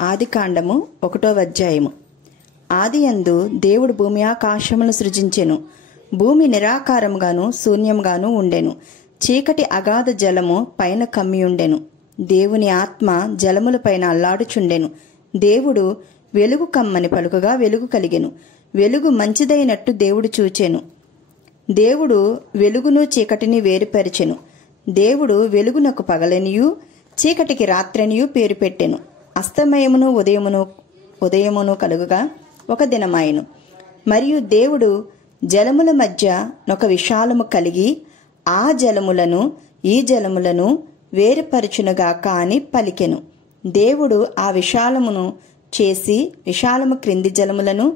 ఆదికాండము 1వ అధ్యాయము. ఆదియందు దేవుడు భూమి ఆకాశములను సృజించెను. భూమి నిరాకారముగాను శూన్యముగాను ఉండెను. చీకటి అగాధ జలము పైన కమ్మియుండెను. దేవుని ఆత్మ జలములపైన అల్లాడుచుండెను. దేవుడు వెలుగు కమ్మని పలుకగా వెలుగు కలిగెను. వెలుగు మంచిదైనట్టు దేవుడు చూచెను. దేవుడు వెలుగును చీకటిని వేరుపరిచెను. దేవుడు వెలుగునకు పగలనియు చీకటికి రాత్రనియు పేరు పెట్టెను. అస్తమయమును ఉదయమును కలుగుగా ఒక దినమాయెను. మరియు దేవుడు జలముల మధ్య ఒక విశాలము కలిగి ఆ జలములను ఈ జలములను వేరుపరచునుగాక అని పలికెను. దేవుడు ఆ విశాలమును చేసి విశాలము క్రింది జలములను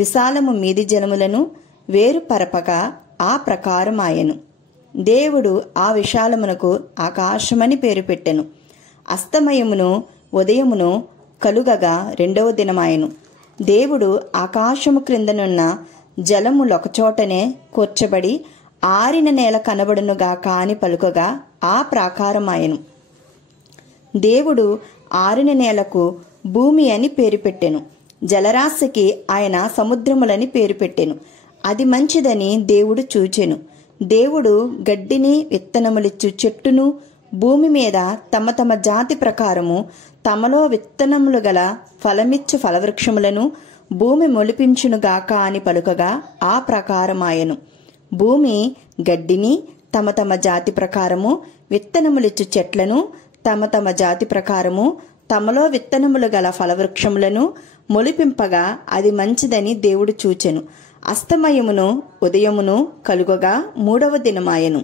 విశాలము మీది జలములను వేరుపరపగా ఆ ప్రకారం ఆయెను. దేవుడు ఆ విశాలమునకు ఆకాశమని పేరు పెట్టెను. అస్తమయమును ఉదయమును కలుగగా 2వ దినమాయెను. దేవుడు ఆకాశము క్రిందనున్న జలములొకచోటనే కూర్చబడి ఆరిన నేల కనబడునుగాక అని పలుకగా ఆ ప్రాకారమాయెను. దేవుడు ఆరిన నేలకు భూమి అని పేరు పెట్టెను. జలరాశికి ఆయన సముద్రములని పేరు పెట్టెను. అది మంచిదని దేవుడు చూచెను. దేవుడు గడ్డిని విత్తనములిచ్చు చెట్టును భూమి మీద తమ తమ జాతి ప్రకారము తమలో విత్తనములు గల ఫలమిచ్చు ఫలవృక్షములను భూమి మొలిపించునుగాక అని పలుకగా ఆ ప్రకారమాయెను. భూమి గడ్డిని తమ తమ జాతి ప్రకారము విత్తనములిచ్చు చెట్లను తమ తమ జాతి ప్రకారము తమలో విత్తనములు గల ఫలవృక్షములను మొలిపింపగా అది మంచిదని దేవుడు చూచెను. అస్తమయమును ఉదయమును కలుగగా 3వ దినమాయెను.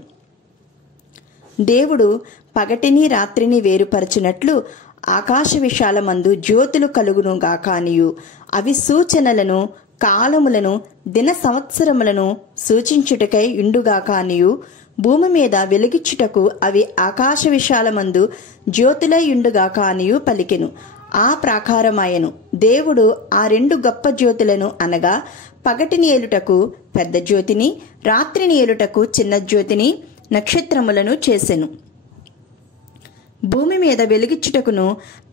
దేవుడు పగటిని రాత్రిని వేరుపరచునట్లు ఆకాశ విశాలమందు జ్యోతులు కలుగును గాక అనియు అవి సూచనలను కాలములను దిన సంవత్సరములను సూచించుటకై ఇండుగాక అనియు భూమి మీద వెలిగిచ్చుటకు అవి ఆకాశ విశాలమందు జ్యోతులై ఇండుగాక అనియు పలికెను. ఆ ప్రాకారమాయెను. దేవుడు ఆ 2 గొప్ప జ్యోతులను అనగా పగటిని ఏలుటకు పెద్ద జ్యోతిని రాత్రిని ఏలుటకు చిన్న జ్యోతిని నక్షత్రములను చేసెను. భూమి మీద వెలుగిచ్చుటకును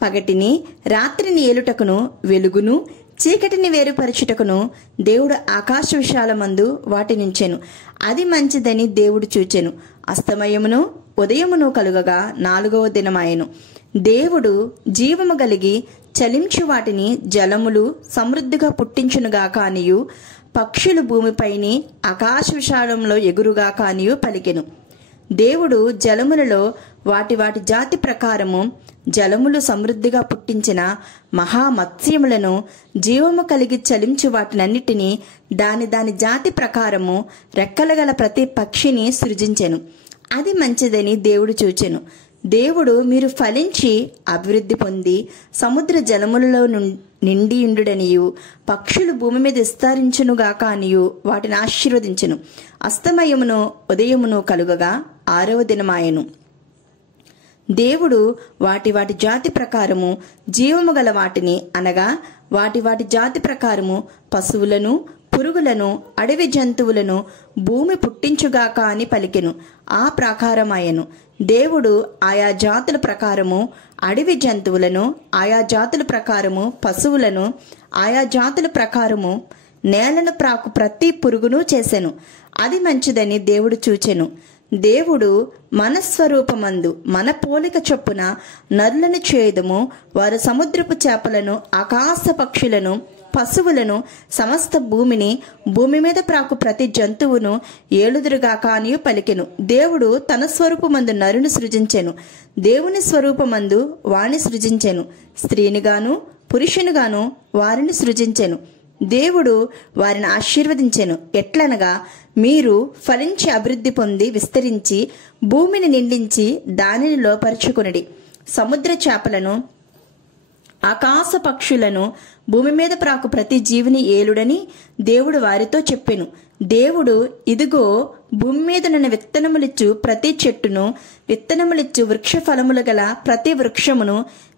పగటిని రాత్రిని ఏలుటకును వెలుగును చీకటిని వేరుపరచుటకును దేవుడు ఆకాశ విశాలమందు వాటినించెను. అది మంచిదని దేవుడు చూచెను. అస్తమయమును ఉదయమును కలుగగా 4వ దినమాయెను. దేవుడు జీవము కలిగి చలించు వాటిని జలములు సమృద్ధిగా పుట్టించునుగాక అనియు పక్షులు భూమిపైని ఆకాశ విశాలంలో ఎగురుగాక అనియు పలికెను. దేవుడు జలములలో వాటి వాటి జాతి ప్రకారము జలములు సమృద్ధిగా పుట్టించిన మహామత్స్యములను జీవము కలిగి చలించు వాటినన్నిటినీ దాని దాని జాతి ప్రకారము రెక్కలగల ప్రతి పక్షిని సృజించెను. అది మంచిదని దేవుడు చూచెను. దేవుడు మీరు ఫలించి అభివృద్ధి పొంది సముద్ర జలములలో నిండియుండుడనియు పక్షులు భూమి మీద విస్తరించునుగాక అనియు వాటిని ఆశీర్వదించెను. అస్తమయమును ఉదయమును కలుగగా 6వ దినమాయెను. దేవుడు వాటి వాటి జాతి ప్రకారము జీవము గల వాటిని అనగా వాటి వాటి జాతి ప్రకారము పశువులను పురుగులను అడవి జంతువులను భూమి పుట్టించుగాక అని పలికెను. ఆ ప్రాకారమాయెను. దేవుడు ఆయా జాతుల ప్రకారము అడవి జంతువులను ఆయా జాతుల ప్రకారము పశువులను ఆయా జాతుల ప్రకారము నేలను ప్రాకు ప్రతి పురుగును చేసెను. అది మంచిదని దేవుడు చూచెను. దేవుడు మన స్వరూపమందు మన పోలిక చొప్పున నరులను చేయుదుము. వారు సముద్రపు చేపలను ఆకాశ పక్షులను పశువులను సమస్త భూమిని భూమి మీద ప్రాకు ప్రతి జంతువును ఏలుదురుగాక అనియు పలికెను. దేవుడు తన స్వరూపమందు నరుని సృజించెను. దేవుని స్వరూపమందు వాణ్ణి సృజించెను. స్త్రీనిగాను పురుషునిగాను వారిని సృజించెను. దేవుడు వారిని ఆశీర్వదించెను. ఎట్లనగా మీరు ఫలించి అభివృద్ధి పొంది విస్తరించి భూమిని నిండించి దానిని లోపరుచుకొనుడి. సముద్ర చేపలను ఆకాశ పక్షులను భూమి మీద ప్రాకు ప్రతి జీవిని ఏలుడని దేవుడు వారితో చెప్పెను. దేవుడు ఇదిగో భూమి మీద నున్న విత్తనములిచ్చు ప్రతి చెట్టును విత్తనములిచ్చు వృక్ష ఫలములు గల ప్రతి వృక్షమును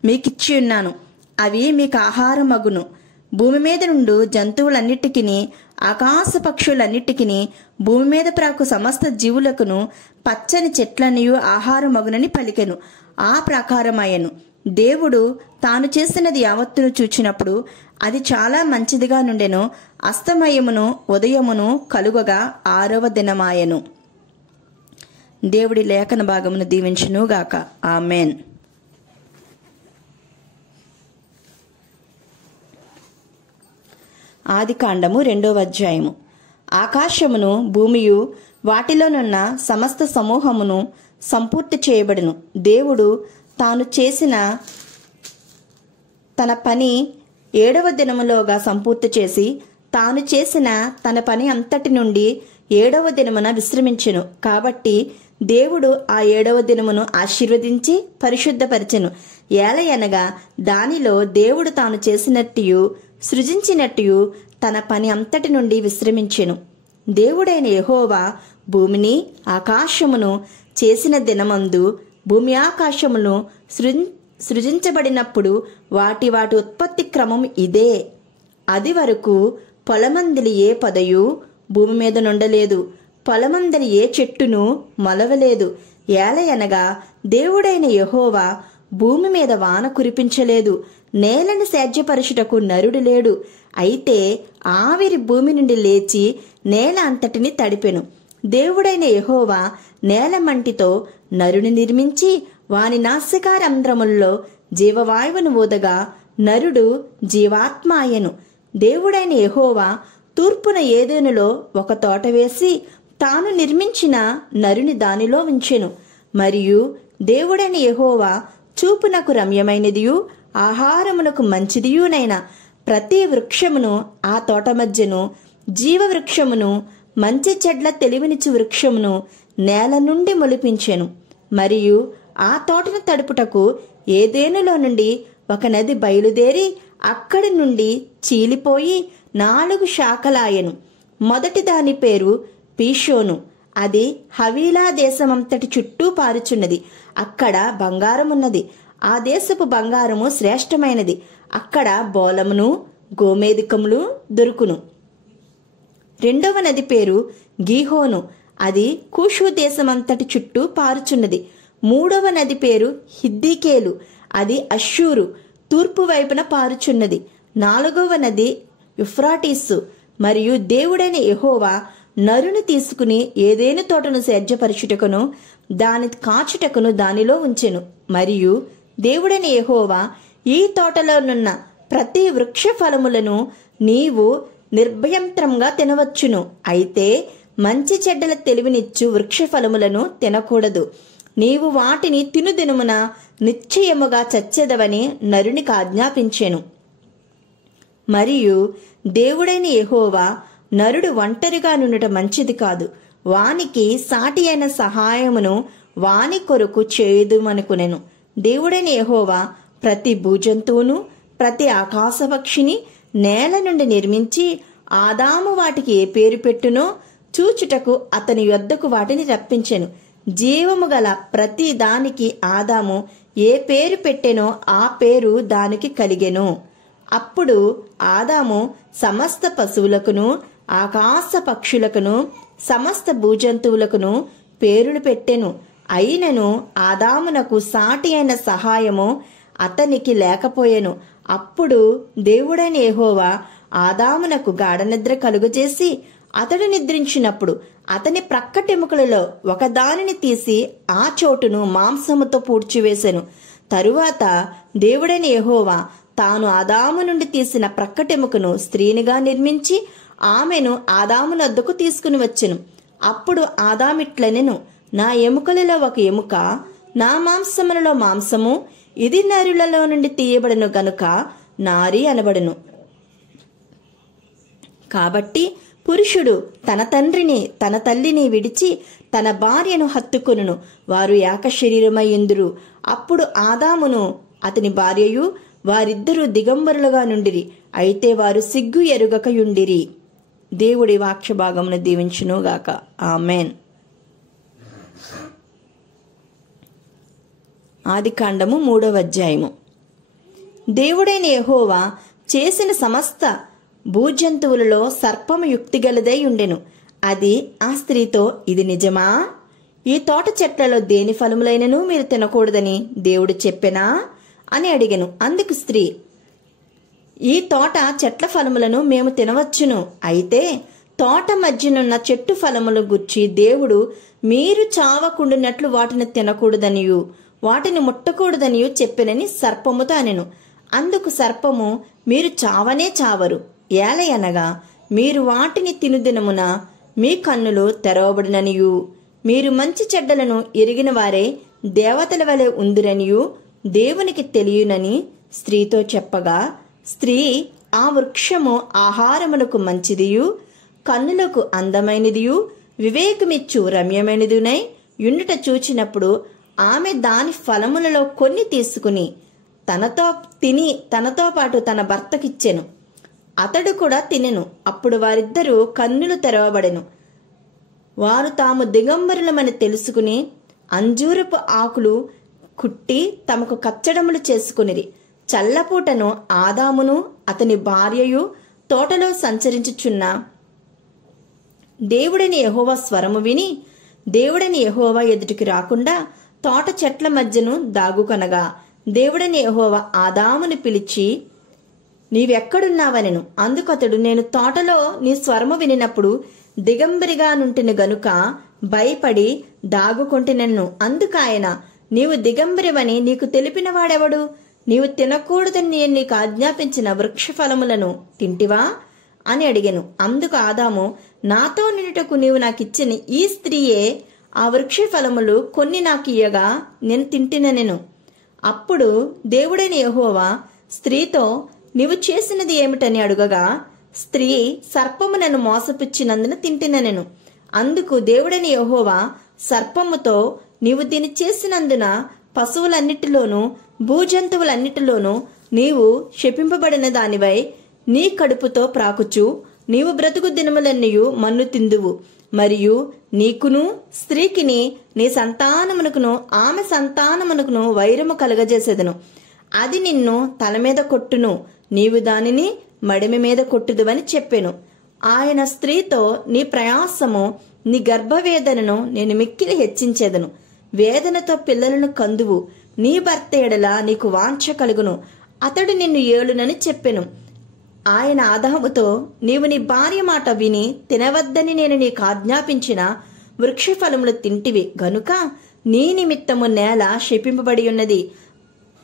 మీకిచ్చి ఉన్నాను. అవి మీకు ఆహారమగును. భూమి మీద నుండు జంతువులన్నిటికిని ఆకాశ పక్షులన్నిటికిని భూమి మీద ప్రాకు సమస్త జీవులకును పచ్చని చెట్లనియు ఆహారమగునని పలికెను. ఆ ప్రకారమాయెను. దేవుడు తాను చేసినది యావత్తును చూచినప్పుడు అది చాలా మంచిదిగా నుండెను. అస్తమయమును ఉదయమును కలుగగా 6వ దినమాయెను. దేవుడి లేఖన భాగమును దీవించును గాక. ఆమెన్. ఆదికాండము 2వ అధ్యాయము. ఆకాశమును భూమియు వాటిలోనున్న సమస్త సమూహమును సంపూర్తి చేయబడును. దేవుడు తాను చేసిన తన పని 7వ దినములోగా సంపూర్తి చేసి తాను చేసిన తన పని అంతటి నుండి 7వ దినమున విశ్రమించెను. కాబట్టి దేవుడు ఆ 7వ దినమును ఆశీర్వదించి పరిశుద్ధపరిచెను. ఏలయనగా దానిలో దేవుడు తాను చేసినట్టు సృజించినట్టు తన పని అంతటి నుండి విశ్రమించెను. దేవుడైన యెహోవా భూమిని ఆకాశమును చేసిన దినమందు భూమి ఆకాశమును సృజించబడినప్పుడు వాటి ఉత్పత్తి క్రమం ఇదే. అది వరకు పొలమందలి ఏ పొదయు భూమి మీద నుండలేదు, పొలమందలి ఏ చెట్టును మొలవలేదు. ఏలయనగా దేవుడైన యెహోవా భూమి మీద వాన కురిపించలేదు, నేలను సేద్యపరచుటకు నరుడు లేడు. అయితే ఆవిరి భూమి నుండి లేచి నేల అంతటిని తడిపెను. దేవుడైన యెహోవా నేల మంటితో నరుని నిర్మించి వాని నాసికారంధ్రముల్లో జీవవాయువును ఊదగా నరుడు జీవాత్మ అయ్యెను. దేవుడైన యెహోవా తూర్పున ఏదెనులో ఒక తోట వేసి తాను నిర్మించిన నరుని దానిలో ఉంచెను. మరియు దేవుడైన యెహోవా చూపునకు రమ్యమైనదియు ఆహారమునకు మంచిదియునైన ప్రతి వృక్షమును ఆ తోట మధ్యను, జీవ వృక్షమును, మంచి చెడ్ల తెలివినిచ్చు వృక్షమును నేల నుండి మొలిపించెను. మరియు ఆ తోటను తడుపుటకు ఏదేనులో నుండి ఒక నది బయలుదేరి అక్కడి నుండి చీలిపోయి 4 శాఖలాయెను. మొదటి దాని పేరు పీషోను. అది హవీలా దేశమంతటి చుట్టూ పారుచున్నది. అక్కడ బంగారమున్నది. ఆ దేశపు బంగారము శ్రేష్టమైనది. అక్కడ బోలమును గోమేధికములు దొరుకును. రెండవ నది పేరు గీహోను. అది కూషు దేశమంతటి చుట్టూ పారుచున్నది. మూడవ నది పేరు హిద్దీకేలు. అది అష్షూరు తూర్పు వైపున పారుచున్నది. 4వ నది యుఫ్రాటీసు. మరియు దేవుడైన యెహోవా నరుని తీసుకుని ఏదేను తోటను సేద్యపరచుటకును దాని కాచుటకును దానిలో ఉంచెను. మరియు దేవుడైన యెహోవా ఈ తోటలోనున్న ప్రతి వృక్ష ఫలములను నీవు నిర్భయంత్రంగా తినవచ్చును. అయితే మంచి చెడ్డల తెలివినిచ్చు వృక్ష ఫలములను తినకూడదు. నీవు వాటిని తినుదినమున నిశ్చయముగా చచ్చెదవని నరునికి ఆజ్ఞాపించెను. మరియు దేవుడైన యెహోవా నరుడు ఒంటరిగా నుండుట మంచిది కాదు, వానికి సాటి అయిన సహాయమును వాని కొరకు చేయుదుమనుకునెను. దేవుడైన యెహోవా ప్రతి భూజంతువును ప్రతి ఆకాశపక్షిని నేల నుండి నిర్మించి ఆదాము వాటికి ఏ పేరు పెట్టునో చూచుటకు అతని యొద్దకు వాటిని రప్పించెను. జీవము గల ప్రతి దానికి ఆదాము ఏ పేరు పెట్టెనో ఆ పేరు దానికి కలిగెను. అప్పుడు ఆదాము సమస్త పశువులకును ఆకాశ పక్షులకును సమస్త భూజంతువులకును పేరులు పెట్టెను. అయినను ఆదామునకు సాటి అయిన సహాయము అతనికి లేకపోయెను. అప్పుడు దేవుడైన యెహోవా ఆదామునకు గాఢనిద్ర కలుగజేసి అతడు నిద్రించినప్పుడు అతని ప్రక్కటెముకలలో ఒకదానిని తీసి ఆ చోటును మాంసముతో పూడ్చివేసెను. తరువాత దేవుడైన యెహోవా తాను ఆదాము నుండి తీసిన ప్రక్కటెముకను స్త్రీనిగా నిర్మించి ఆమెను ఆదామునొద్దకు తీసుకుని వచ్చెను. అప్పుడు ఆదామిట్లనెను, నా ఎముకలలో ఒక ఎముక, నా మాంసములలో మాంసము, ఇది నరులలో నుండి తీయబడను గనుక నారి అనబడును. కాబట్టి పురుషుడు తన తండ్రిని తన తల్లిని విడిచి తన భార్యను హత్తుకొనును, వారు ఏక శరీరమయ్యుందురు. అప్పుడు ఆదామును అతని భార్యయు వారిద్దరూ దిగంబరులుగా నుండిరి, అయితే వారు సిగ్గు ఎరుగకయుండిరి. దేవుడి వాక్య భాగమును దీవించునుగాక. ఆమెన్. ఆదికాండము 3వ అధ్యాయము. దేవుడైన యెహోవా చేసిన సమస్త భూజంతువులలో సర్పము యుక్తిగలదై ఉండెను. అది ఆ స్త్రీతో, ఇది నిజమా? ఈ తోట చెట్లలో దేని ఫలములైనను మీరు తినకూడదని దేవుడు చెప్పెనా అని అడిగెను. అందుకు స్త్రీ, ఈ తోట చెట్ల ఫలములను మేము తినవచ్చును, అయితే తోట మధ్యనున్న చెట్టు ఫలములు గుర్చి దేవుడు మీరు చావకుండునట్లు వాటిని తినకూడదనియు వాటిని ముట్టకూడదనియు చెప్పెనని సర్పముతో అనెను. అందుకు సర్పము, మీరు చావనే చావరు, ఏలయనగా మీరు వాటిని తినుదినమున మీ కన్నులు తెరవబడిననియు మీరు మంచి చెడ్డలను ఎరిగిన వారే దేవతల వలె ఉందిరనియు దేవునికి తెలియనని స్త్రీతో చెప్పగా, స్త్రీ, ఆ వృక్షము ఆహారమునకు మంచిదియు కన్నులకు అందమైనదియు వివేకమిచ్చు రమ్యమైనదినై యుండుట చూచినప్పుడు ఆమె దాని ఫలములలో కొన్ని తీసుకుని తనతో పాటు తన భర్తకిచ్చెను. అతడు కూడా తినెను. అప్పుడు వారిద్దరూ కన్నులు తెరవబడెను. వారు తాము దిగంబరులమని తెలుసుకుని అంజూరపు ఆకులు కుట్టి తమకు కచ్చడములు చేసుకునిరి. చల్లపూటను ఆదామును అతని భార్యయు తోటలో సంచరించుచున్న దేవుడని యెహోవా స్వరము విని దేవుడని యెహోవా ఎదుటికి రాకుండా తోట చెట్ల మధ్యను దాగుకొనగా, దేవుడని యెహోవా ఆదామును పిలిచి, నీవెక్కడున్నావనెను. అందుకతడు, నేను తోటలో నీ స్వరము వినినప్పుడు దిగంబరిగా నుంటిని గనుక భయపడి దాగుకొంటినెను. అందుకాయన, నీవు దిగంబరివని నీకు తెలిపిన వాడెవడు? నీవు తినకూడదని నేను నీకు ఆజ్ఞాపించిన వృక్ష ఫలములను తింటివా అని అడిగెను. అందుకు ఆదాము, నాతో నిలుటకు నీవు నాకిచ్చిన ఈ స్త్రీయే ఆ వృక్ష ఫలములు కొన్ని నాకు ఇయ్యగా నేను తింటినెను. అప్పుడు దేవుడైన యెహోవా స్త్రీతో, నీవు చేసినది ఏమిటని అడుగగా, స్త్రీ, సర్పము నన్ను మోసపుచ్చినందున తింటినెను. అందుకు దేవుడైన యెహోవా సర్పముతో, నీవు దీన్ని చేసినందున పశువులన్నిటిలోనూ భూజంతువులన్నిటిలోనూ నీవు శపింపబడిన దానివై నీ కడుపుతో ప్రాకుచు నీవు బ్రతుకు దినములన్నయు మన్ను తిందువు. మరియు నీకును స్త్రీకిని నీ సంతానమునకును ఆమె సంతానమునకును వైరము కలగజేసేదను. అది నిన్ను తల మీద కొట్టును, నీవు దానిని మడిమి మీద కొట్టుదువని చెప్పెను. ఆయన స్త్రీతో, నీ ప్రయాసము నీ గర్భవేదనను నేను మిక్కిలి హెచ్చించేదను, వేదనతో పిల్లలను కందువు, నీ భర్త ఎడల నీకు వాంఛ కలుగును, అతడు నిన్ను ఏలునని చెప్పెను. ఆయన ఆదాముతో, నీవు నీ భార్య మాట విని తినవద్దని నేను నీకు ఆజ్ఞాపించిన వృక్ష ఫలములు తింటివి గనుక నీ నిమిత్తము నేల శపింపబడి ఉన్నది.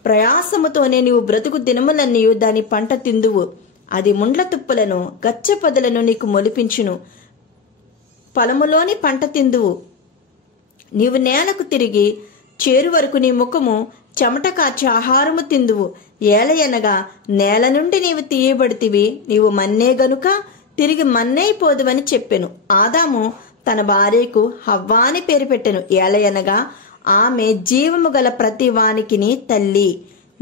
ప్రయాసముతోనే నీవు బ్రతుకు దినములన్నయు దాని పంట తిందువు. అది ముండ్ల తుప్పులను గచ్చ పొదలను నీకు మొలిపించును. పొలములోని పంట తిందువు. నీవు నేలకు తిరిగి చేరు వరకు నీ ముఖము చెమట కార్చి ఆహారము తిందువు. ఏలయనగా నేల నుండి నీవు తీయబడితివి, నీవు మన్నే గనుక తిరిగి మన్నైపోదువని చెప్పెను. ఆదాము తన భార్యకు హవ్వ అని పేరు పెట్టెను. ఏలయనగా ఆమె జీవము గల ప్రతి వానికిని తల్లి.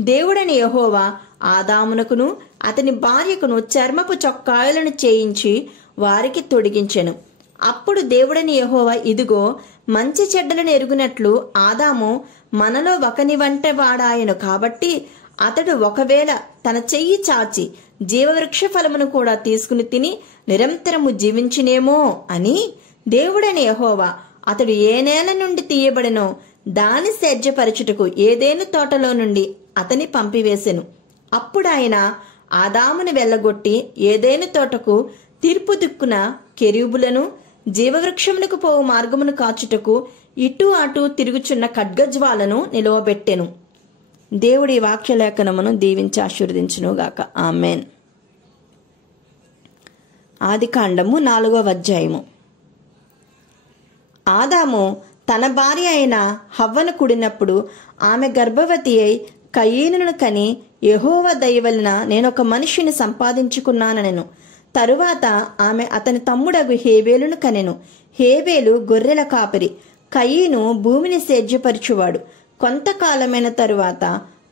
దేవుడని యెహోవా ఆదామునకును అతని భార్యకును చర్మపు చొక్కాయలను చేయించి వారికి తొడిగించెను. అప్పుడు దేవుడని యెహోవా, ఇదిగో, మంచి చెడ్డలను ఎరుగునట్లు ఆదాము మనలో ఒకని వంట వాడాయను కాబట్టి అతడు ఒకవేళ తన చెయ్యి చాచి జీవవృక్ష ఫలమును కూడా తీసుకుని తిని నిరంతరము జీవించినేమో అని దేవుడని యెహోవా అతడు ఏ నేల నుండి తీయబడినో దాని సేద్యపరచుటకు ఏదేను తోటలో నుండి అతని పంపివేసెను. అప్పుడు ఆయన ఆదామును వెళ్ళగొట్టి ఏదేను తోటకు తీర్పు దిక్కున కెరూబులను జీవవృక్షమునకు పోవు మార్గమును కాచుటకు ఇటు అటు తిరుగుచున్న ఖడ్గజ్వాలను నిలువబెట్టెను. దేవుడి వాక్యలేఖనమును దీవించి ఆశీర్వదించునుగాక. ఆమెన్. ఆదికాండము 4వ అధ్యాయము. ఆదాము తన భార్య అయిన హవ్వను కూడినప్పుడు ఆమె గర్భవతి అయి కయీనును కని, యెహోవా దయ వలన నేనొక మనిషిని సంపాదించుకున్నానెను. తరువాత ఆమె అతని తమ్ముడగు హేబేలును కనెను. హేబేలు గొర్రెల కాపరి, కయీను భూమిని సేద్యపరచువాడు. కొంతకాలమైన తరువాత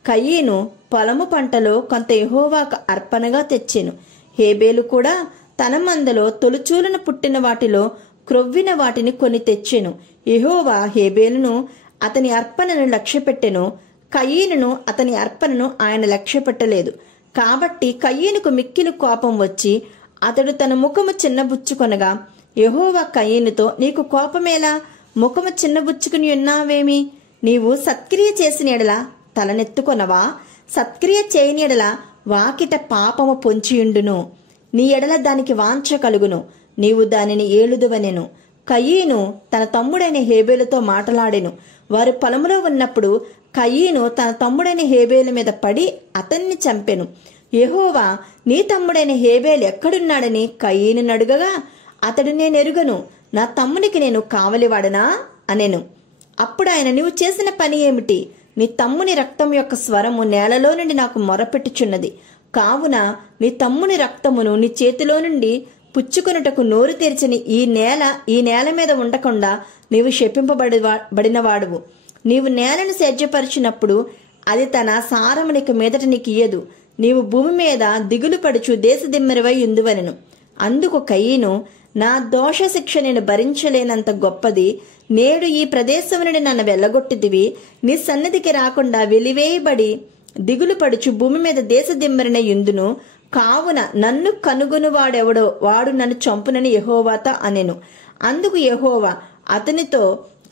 కయీను పొలము పంటలో కొంత యెహోవాకు అర్పణగా తెచ్చెను. హేబేలు కూడా తన మందలో తొలుచూలను పుట్టిన వాటిలో క్రొవ్విన వాటిని కొని తెచ్చెను. యెహోవా హేబేలును అతని అర్పణను లక్ష్యపెట్టెను, కయీనును అతని అర్పణను ఆయన లక్ష్యపెట్టలేదు. కాబట్టి కయీనుకు మిక్కిలి కోపం వచ్చి అతడు తన ముఖము చిన్నబుచ్చుకొనగా, యెహోవా కయీనుతో, నీకు కోపమేలా? ముఖము చిన్నబుచ్చుకుని ఉన్నావేమి? నీవు సత్క్రియ చేసిన ఎడల తలనెత్తుకొనవా? సత్క్రియ చేయని ఎడల వాకిట పాపము పొంచియుండును, నీ ఎడల దానికి వాంఛ కలుగును, నీవు దానిని ఏలుదువనెను. కయీను తన తమ్ముడైన హేబేలుతో మాటలాడెను. వారు పొలములో ఉన్నప్పుడు కయీను తన తమ్ముడైన హేబేలు మీద పడి అతన్ని చంపెను. యెహోవా, నీ తమ్ముడైన హేబేలు ఎక్కడున్నాడని కయీను అడుగగా, అతడు, నేనెరుగను, నా తమ్మునికి నేను కావలివాడనా అనెను. అప్పుడు ఆయన, నీవు చేసిన పని ఏమిటి? నీ తమ్ముని రక్తం యొక్క స్వరము నేలలో నుండి నాకు మొరపెట్టుచున్నది. కావున నీ తమ్ముని రక్తమును నీ చేతిలో నుండి పుచ్చుకొనుటకు నోరు తెరిచిన ఈ నేల మీద ఉండకుండా నీవు శపింపబడినవాడువు. నీవు నేలను సేద్యపరిచినప్పుడు అది తన సారమునికి మీదట నీకు ఇయ్యదు. నీవు భూమి మీద దిగులు పడుచు దేశదిమ్మెరవై ఉందువనెను. అందుకు కయీను, నా దోష శిక్ష నేను భరించలేనంత గొప్పది. నేడు ఈ ప్రదేశం నుండి నన్ను వెళ్ళగొట్టిదివి. నీ సన్నిధికి రాకుండా వెలివేయబడి దిగులు పడుచు భూమి మీద దేశదిమ్మరిన యుందును. కావున నన్ను కనుగొనువాడెవడో వాడు నన్ను చంపునని యెహోవాతో అనెను. అందుకు యెహోవా అతనితో,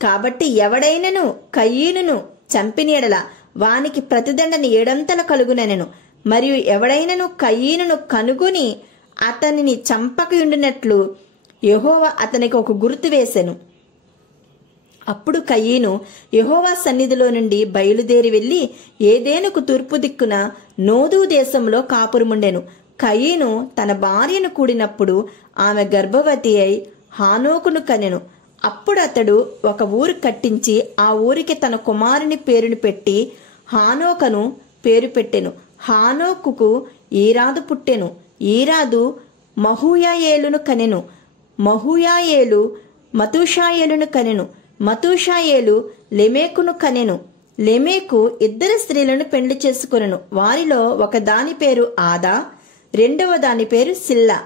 కాబట్టి ఎవడైనను కయీనును చంపిన ఎడల వానికి ప్రతిదండన 7 కలుగునెను. మరియు ఎవడైనను కయీనును కనుగొని అతనిని చంపకయుండినట్లు యెహోవా అతనికి ఒక గుర్తు వేసెను. అప్పుడు కయీను యెహోవా సన్నిధిలో నుండి బయలుదేరి వెళ్లి ఏదేనుకు తూర్పు దిక్కున నోదు దేశంలో కాపురముండెను. కయీను తన భార్యను కూడినప్పుడు ఆమె గర్భవతి అయి హానోకును కనెను. అప్పుడు అతడు ఒక ఊరు కట్టించి ఆ ఊరికి తన కుమారుని పేరును పెట్టి హానోకను పేరు పెట్టెను. హానోకుకు ఈరాదు పుట్టెను. ఈరాదు మహూయాయేలును కనెను. మహూయాయేలు మతూషాయేలును కనెను. మతూషాయేలు లెమేకును కనెను. లెమేకు 2 స్త్రీలను పెండ్లి చేసుకొనెను. వారిలో ఒక దాని పేరు ఆదా, రెండవ దాని పేరు సిల్లా.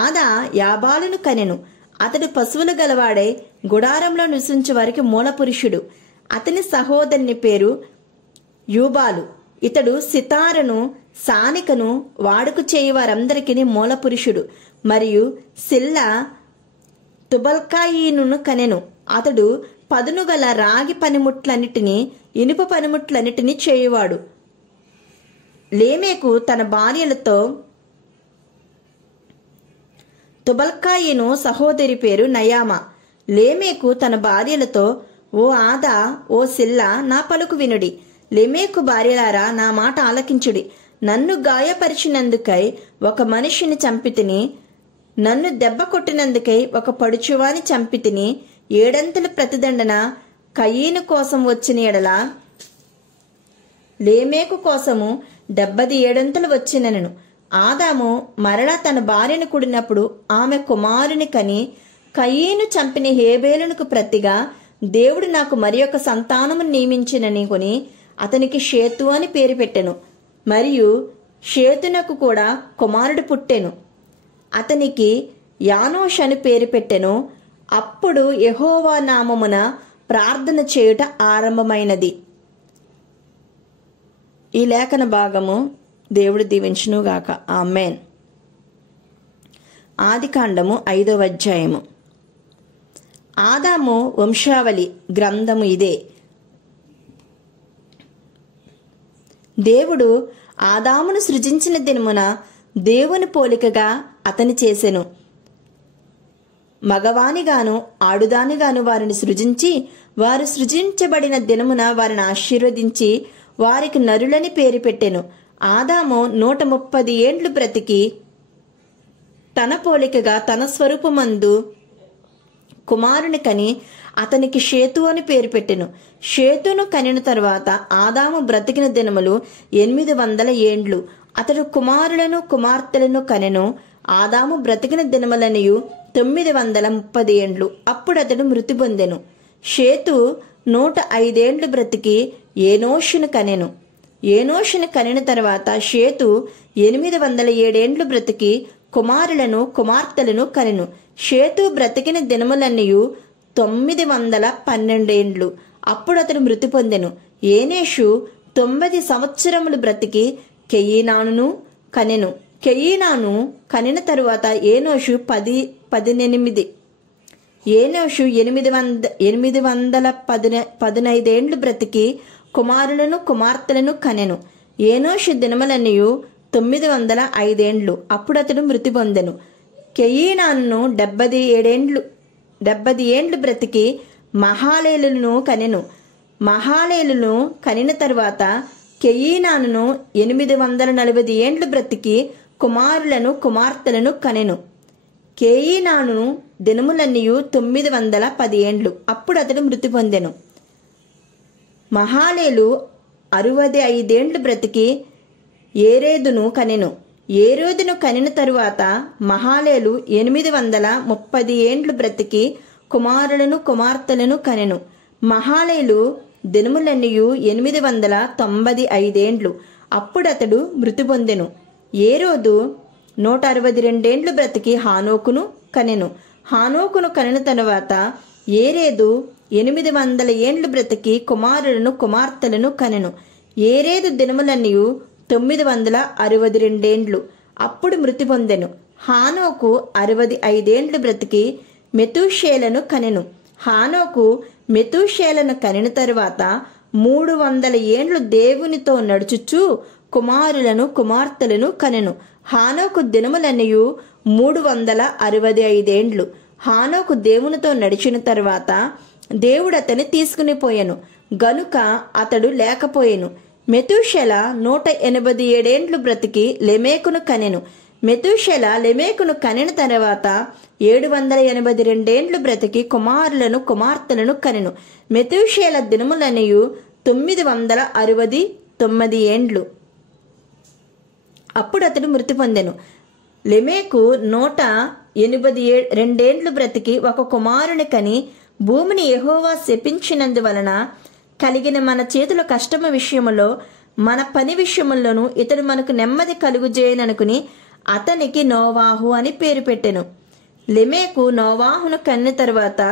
ఆదా యాబాలును కనెను. అతడు పశువులు గలవాడై గుడారంలో నివసించే వారికి మూల పురుషుడు. అతని సహోదరుని పేరు యూబాలు. ఇతడు సితారును సానికను వాడుకు చేయి వారందరికీ మూల పురుషుడు. మరియు సిల్లా తుబల్కాయీనును కనెను. అతడు పదును గల రాగి పనిముట్లన్నిటినీ ఇనుప పనిముట్లన్నిటినీ చేయువాడు. లేమేకు తన భార్యలతో తుబల్కాయిను సహోదరి పేరు నయామా. లేమేకు తన భార్యలతో, ఓ ఆదా, ఓ సిల్లా, నా పలుకు వినుడి. లేమేకు భార్యలారా, నా మాట ఆలకించుడి. నన్ను గాయపరిచినందుకై ఒక మనిషిని చంపితిని, నన్ను దెబ్బ కొట్టినందుకై ఒక పడుచువాని చంపితిని. 7 ప్రతిదండన కయీను కోసం వచ్చిన ఎడల లేమేకు కోసము 77 వచ్చినను. ఆదాము మరలా తన భార్యను కూడినప్పుడు ఆమె కుమారుని కని, కయీను చంపిన హేబేలునకు ప్రతిగా దేవుడు నాకు మరి ఒక సంతానము నియమించినని కొని అతనికి షేతు అని పేరు పెట్టెను. మరియు షేతునకు కూడా కుమారుడు పుట్టెను. అతనికి యానోష్ అని పేరు పెట్టెను. అప్పుడు యెహోవా నామమున ప్రార్థన చేయుట ఆరంభమైనది. ఈ లేఖన భాగము దేవుడు దీవించునుగాక. ఆమేన్. ఆదికాండము 5వ అధ్యాయము. ఆదాము వంశావళి గ్రంథము ఇదే. దేవుడు ఆదామును సృజించిన దినమున దేవుని పోలికగా అతని చేసెను. మగవానిగాను ఆడుదానిగాను వారిని సృజించి, వారు సృజించబడిన దినమున వారిని ఆశీర్వదించి వారికి నరులని పేరు పెట్టెను. ఆదాము 130 ఏండ్లు బ్రతికి తన పోలికగా తన స్వరూపమందు కుమారుని కని అతనికి షేతు అని పేరు పెట్టెను. షేతును కనిన తరువాత ఆదాము బ్రతికిన దినములు 800 ఏండ్లు. అతడు కుమారులను కుమార్తెలను కనెను. ఆదాము బ్రతికిన దినములనియు 930 ఏండ్లు. అప్పుడు అతడు మృతి పొందెను. షేతు 105 ఏండ్లు బ్రతికి ఏనోషును కనెను. ఏనోషును కనిన తర్వాత షేతు 807 ఏండ్లు బ్రతికి కుమారులను కుమార్తెలను కనెను. షేతు బ్రతికిన దినములన్నీయు 912 ఏండ్లు. అప్పుడు అతడు మృతి పొందెను. ఏనేషు 9 సంవత్సరములు బ్రతికి కెయీనానును కనెను. కెయీనాను కనిన తరువాత ఏనోషు 18 ఏనోషు 815 ఏండ్లు బ్రతికి కుమారులను కుమార్తెలను కనెను. ఏనోషు దినములన్నయు 905 ఏండ్లు. అప్పుడు అతడు మృతి పొందెను. కెయీనాను 70 ఏండ్లు బ్రతికి మహాలేలును కనెను. మహాలేలును కనిన తరువాత కెయీనాను 840 ఏండ్లు బ్రతికి కుమారులను కుమార్తెలను కనెను. కేయీనాను దినములన్నయు 910 ఏండ్లు. అప్పుడు అతడు మృతి పొందెను. మహాలేలు 65 ఏండ్లు బ్రతికి ఏరేదును కనెను. ఏరేదును కనిన తరువాత మహాలేలు 830 ఏండ్లు బ్రతికి కుమారులను కుమార్తెలను కనెను. మహాలేలు దినములన్నయు 895 ఏండ్లు. అప్పుడు అతడు మృతి పొందెను. ఏరోదు 162 ఏండ్లు బ్రతికి హానోకును కనెను. హానోకును కనిన తరువాత ఏరేదు 800 ఏండ్లు బ్రతికి కుమారులను కుమార్తెలను కనెను. ఏరేదు దినములన్నయు 962 ఏండ్లు. అప్పుడు మృతి పొందెను. హానోకు 65 ఏండ్లు బ్రతికి మెతూషేలను కనెను. హానోకు మెతూషేలను కనిన తరువాత 300 ఏండ్లు దేవునితో నడుచుచు కుమారులను కుమార్తెలను కనెను. హానోకు దినములన్నయు 365 ఏండ్లు. హానోకు దేవునితో నడిచిన తరువాత దేవుడు అతన్ని తీసుకుని పోయెను గనుక అతడు లేకపోయెను. మెతూషెల 187 ఏండ్లు బ్రతికి లెమేకును కనెను. మెతూషెల లెమేకును కనిన తరువాత 782 ఏండ్లు బ్రతికి కుమారులను కుమార్తెలను కనెను. మెతూషెల దినములన్నయు 969 ఏండ్లు. అప్పుడు అతడు మృతి పొందెను. లెమేకు 182 ఏండ్లు బ్రతికి ఒక కుమారుని కని భూమిని యెహోవా శపించినందువలన కలిగిన మన చేతుల కష్టము విషయములో మన పని విషయములోను ఇతడు మనకు నెమ్మది కలుగుజేయననుకుని అతనికి నోవాహు అని పేరు పెట్టెను. లెమేకు నోవాహును కన్న తరువాత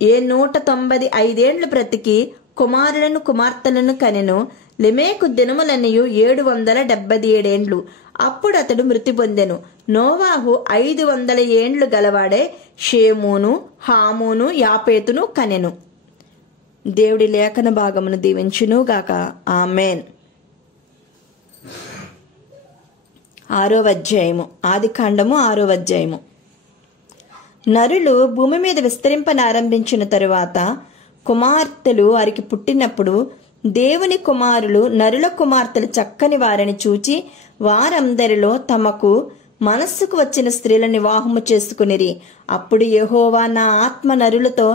195 ఏండ్లు బ్రతికి కుమారులను కుమార్తెలను కనెను. లెమేకు దినములన్నయు 777 ఏండ్లు. అప్పుడు అతడు మృతి పొందెను. నోవాహు 500 ఏండ్లు గలవాడే షేమును హామును యాపేతును కనెను. దేవుడి లేఖన భాగమును దీవించును గాక. ఆమెన్. 6వ అధ్యాయము. ఆదికాండము 6వ అధ్యాయము. నరులు భూమి మీద విస్తరింపనారంభించిన తరువాత కుమార్తెలు వారికి పుట్టినప్పుడు దేవుని కుమారులు నరుల కుమార్తెలు చక్కని వారిని చూచి వారందరిలో తమకు మనస్సుకు వచ్చిన స్త్రీలను వివాహము చేసుకునిరి. అప్పుడు యెహోవా నా ఆత్మ నరులతో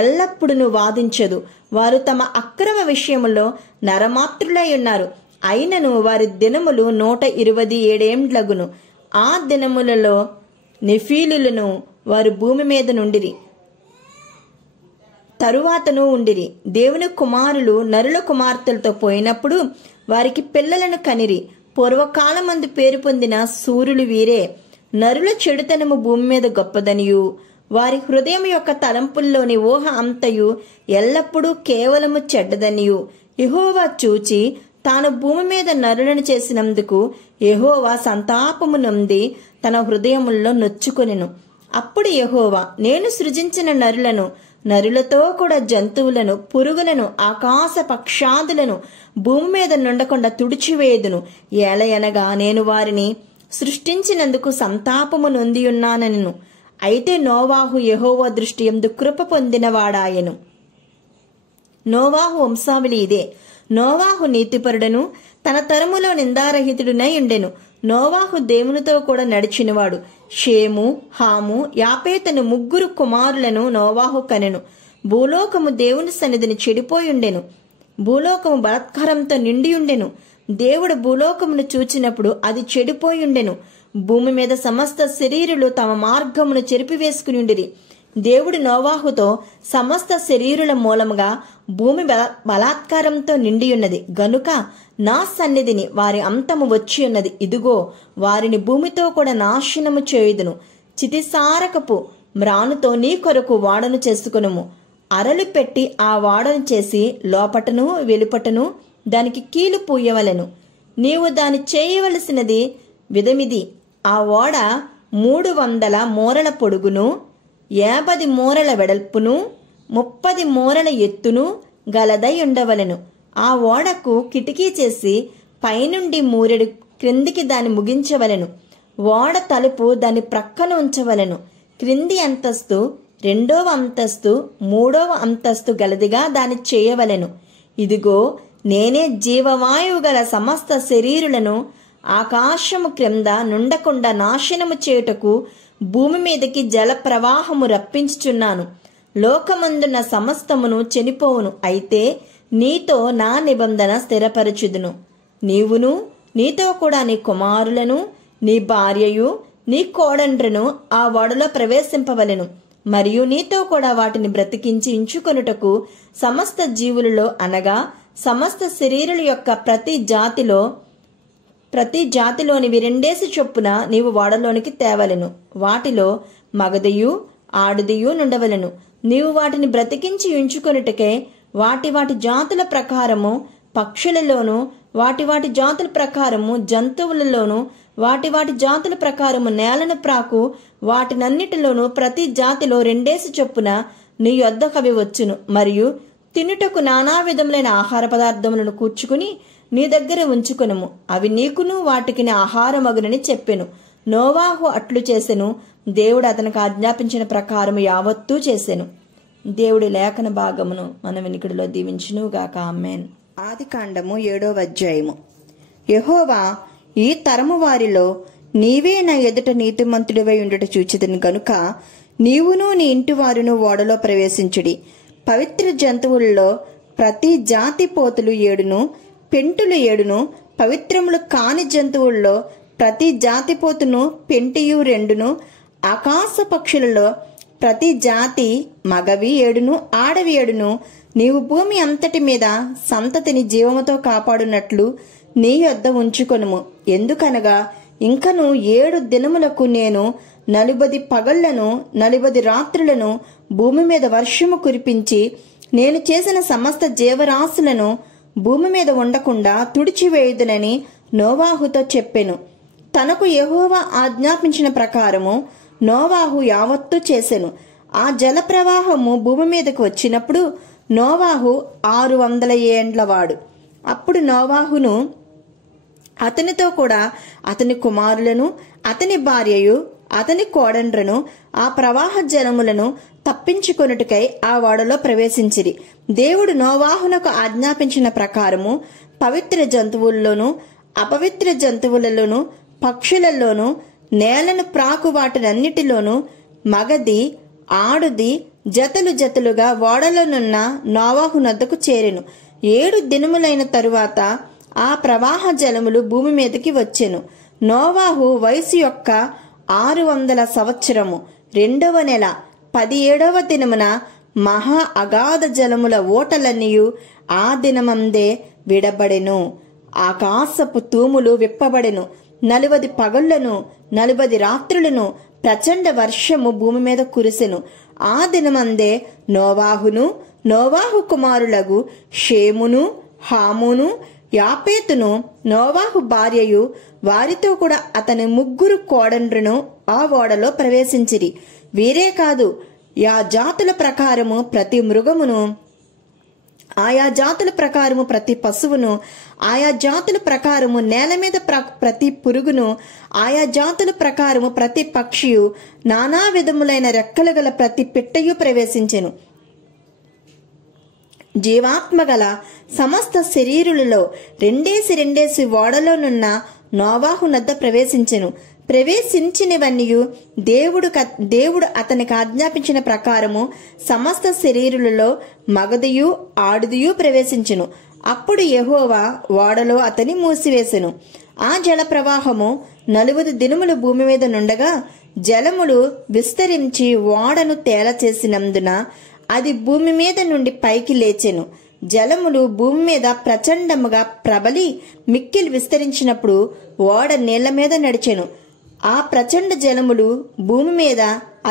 ఎల్లప్పుడూ వాదించదు. వారు తమ అక్రమ విషయములో నరమాత్రులై ఉన్నారు. అయినను వారి దినములు 127 ఏండ్లగును. ఆ దినములలో నెఫీలులను వారు భూమి మీద నుండిరి, తరువాతను ఉండిరి. దేవుని కుమారులు నరుల కుమార్తెలతో పోయినప్పుడు వారికి పిల్లలను కనిరి. పూర్వకాలమందు పేరు పొందిన సూర్యులు వీరే. నరుల చెడుతనము భూమి మీద గొప్పదనియు వారి హృదయం యొక్క తలంపుల్లోని ఊహ అంతయు ఎల్లప్పుడూ కేవలము చెడ్డదనియు యెహోవా చూచి తాను భూమి మీద నరులను చేసినందుకు యెహోవా సంతాపము నొంది తన హృదయముల్లో నొచ్చుకొనెను. అప్పుడు యెహోవా నేను సృజించిన నరులను, నరులతో కూడా జంతువులను, పురుగులను, ఆకాశ పక్షాదులను భూమి మీద నుండకుండా తుడిచివేయుదును. ఏలయనగా నేను వారిని సృష్టించినందుకు సంతాపము నొందియున్నానెను. అయితే నోవాహు యెహోవా దృష్టి యందు కృప పొందినవాడాయెను. నోవాహు వంశావళి ఇదే. నోవాహు నీతిపరుడను తన తరములో నిందారహితుడునై ఉండెను. నోవాహు దేవునితో కూడా నడిచినవాడు. షేము హాము యాపేతను 3 కుమారులను నోవాహు కనెను. భూలోకము దేవుని సన్నిధిని చెడిపోయుండెను. భూలోకము బలాత్కారంతో నిండియుండెను. దేవుడు భూలోకమును చూచినప్పుడు అది చెడిపోయుండెను. భూమి మీద సమస్త శరీరులు తమ మార్గమును చెరిపివేసుకునిండిరి. దేవుడు నోవాహుతో సమస్త శరీరుల మూలముగా భూమి బలాత్కారంతో నిండియున్నది గనుక నా సన్నిధిని వారి అంతము వచ్చి ఉన్నది. ఇదిగో వారిని భూమితో కూడా నాశనము చేయుదును. చితిసారకపు మ్రానుతో నీ కొరకు వాడను చేసుకొనుము. అరలు పెట్టి ఆ వాడను చేసి లోపటను వెలుపటను దానికి కీలు పూయవలెను. నీవు దాని చేయవలసినది విధమిది. ఆ ఓడ 300 మూరల పొడుగును, 50 మూరల వెడల్పును, 30 మూరల ఎత్తును గలదై ఉండవలెను. ఆ ఓడకు కిటికీ చేసి పైనుండి మూరెడు క్రిందికి దాన్ని ముగించవలెను. ఓడ తలుపు దాని ప్రక్కన ఉంచవలెను. క్రింది అంతస్తు, రెండవ అంతస్తు, మూడవ అంతస్తు గలదిగా దాన్ని చేయవలెను. ఇదిగో, నేనే జీవవాయువు గల సమస్త శరీరులను ఆకాశము క్రింద నుండకుండా నాశనము చేయుటకు భూమి మీదకి జల ప్రవాహము రప్పించుచున్నాను. లోకమందున్న సమస్తమును చనిపోవును, అయితే నీతో నా నిబంధన స్థిరపరచుదును. నీవును, నీతో కూడా నీ కుమారులను, నీ భార్యయు, నీ కోడండ్రను ఆ ఓడలో ప్రవేశింపవలెను. మరియు నీతో కూడా వాటిని బ్రతికించి ఉంచుకొనుటకు సమస్త జీవులలో అనగా సమస్త శరీరుల యొక్క ప్రతి జాతిలోనివి 2 చొప్పున నీవు ఓడలోనికి తేవలెను. వాటిలో మగదియు ఆడదియు నుండవలెను. నీవు వాటిని బ్రతికించి ఉంచుకొనుటకే వాటి జాతుల ప్రకారము పక్షులలోను, వాటి జాతుల ప్రకారము జంతువులలోను, వాటి జాతుల ప్రకారము నేలను ప్రాకు వాటినన్నిటిలోనూ ప్రతి జాతిలో 2 చొప్పున నీ యొద్దకవి వచ్చును. మరియు తినుటకు నానా విధములైన ఆహార పదార్థములను కూర్చుకుని నీ దగ్గర ఉంచుకొనుము. అవి నీకును వాటికి ఆహారమగునని చెప్పెను. నోవాహు అట్లు చేసెను. దేవుడు అతనికి ఆజ్ఞాపించిన ప్రకారము యావత్తూ చేసెను. దేవుడి లేఖన భాగమును మన వినికిడిలో దీవించునుగాక. ఆమేన్. ఆదికాండము 7వ అధ్యాయము. యెహోవా, ఈ తరము వారిలో నీవే నా ఎదుట నీతిమంతుడివై ఉండుట చూచితిని గనుక నీవును నీ ఇంటి వారును ఓడలో ప్రవేశించుడి. పవిత్ర జంతువుల్లో ప్రతి జాతి పోతులు 7ను, పెంటులు 7ను, పవిత్రములు కాని జంతువుల్లో ప్రతి జాతి పోతును పెంటియు 2ను, ఆకాశ పక్షులలో ప్రతి జాతి మగవి 7ను, ఆడవి 7ను నీవు భూమి అంతటి మీద సంతతిని జీవముతో కాపాడునట్లు నీ యొద్ద ఉంచుకొనుము. ఎందుకనగా ఇంకను 7 దినములకు నేను 40 పగళ్లను 40 రాత్రులను భూమి మీద వర్షము కురిపించి నేను చేసిన సమస్త జీవరాశులను భూమి మీద ఉండకుండా తుడిచివేయుదునని నోవాహుతో చెప్పెను. తనకు యెహోవా ఆజ్ఞాపించిన ప్రకారము నోవాహు యావత్తు చేసెను. ఆ జల ప్రవాహము భూమి మీదకు వచ్చినప్పుడు నోవాహు 600 ఏండ్లవాడు. అప్పుడు నోవాహును అతనితో కూడా అతని కుమారులను, అతని భార్యయు, అతని కోడండ్రను ఆ ప్రవాహ జలములను తప్పించుకొనుటకై ఆ ఓడలో ప్రవేశించిరి. దేవుడు నోవాహునకు ఆజ్ఞాపించిన ప్రకారము పవిత్ర జంతువుల్లోనూ అపవిత్ర జంతువులలోనూ పక్షులలోనూ నేలను ప్రాకు వాటినన్నిటిలోనూ మగది ఆడుది జతలు జతలుగా ఓడలోనున్న నోవాహు నద్దకు చేరెను. 7 దినములైన తరువాత ఆ ప్రవాహ జలములు భూమి మీదకి వచ్చెను. నోవాహు వయసు యొక్క 600 సంవత్సరము 2వ నెల 17వ దినమున మహా అగాధ జలముల ఓటలన్నీయు ఆ దినమందే విడబడెను. ఆకాశపు తూములు విప్పబడెను. 40 పగళ్లను 40 రాత్రులను ప్రచండ వర్షము భూమి మీద కురిసెను. ఆ దినమందే నోవాహును నోవాహు కుమారులగు షేమును, హామును, యాపేతును, నోవాహు భార్యయు వారితో కూడా అతని 3 కోడండ్రును ఆ ఓడలో ప్రవేశించిరి. వీరే కాదు, ఆ జాతుల ప్రకారము ప్రతి మృగమును, ఆయా జాతుల ప్రకారము ప్రతి పశువును, ఆయా జాతుల ప్రకారము నేల మీద ప్రతి పురుగును, ఆయా జాతుల ప్రకారము ప్రతి పక్షియు, నానా విధములైన రెక్కలు గల ప్రతి పిట్టయు ప్రవేశించెను. జీవాత్మ గల సమస్త శరీరులలో 2 ఓడలోనున్న నోవాహు నద్ద ప్రవేశించెను. ప్రవేశించినవన్నీయు దేవుడు అతనికి ఆజ్ఞాపించిన ప్రకారము సమస్త శరీరులలో మగదియు ఆడుదియు ప్రవేశించెను. అప్పుడు యెహోవా ఓడలో అతని మూసివేసెను. ఆ జల ప్రవాహము 40 దినములు భూమి మీద నుండగా జలములు విస్తరించి ఓడను తేల చేసినందున అది భూమి మీద నుండి పైకి లేచెను. జలములు భూమి మీద ప్రచండముగా ప్రబలి మిక్కిలి విస్తరించినప్పుడు ఓడ నీళ్ల మీద నడిచెను. ఆ ప్రచండ జలములు భూమి మీద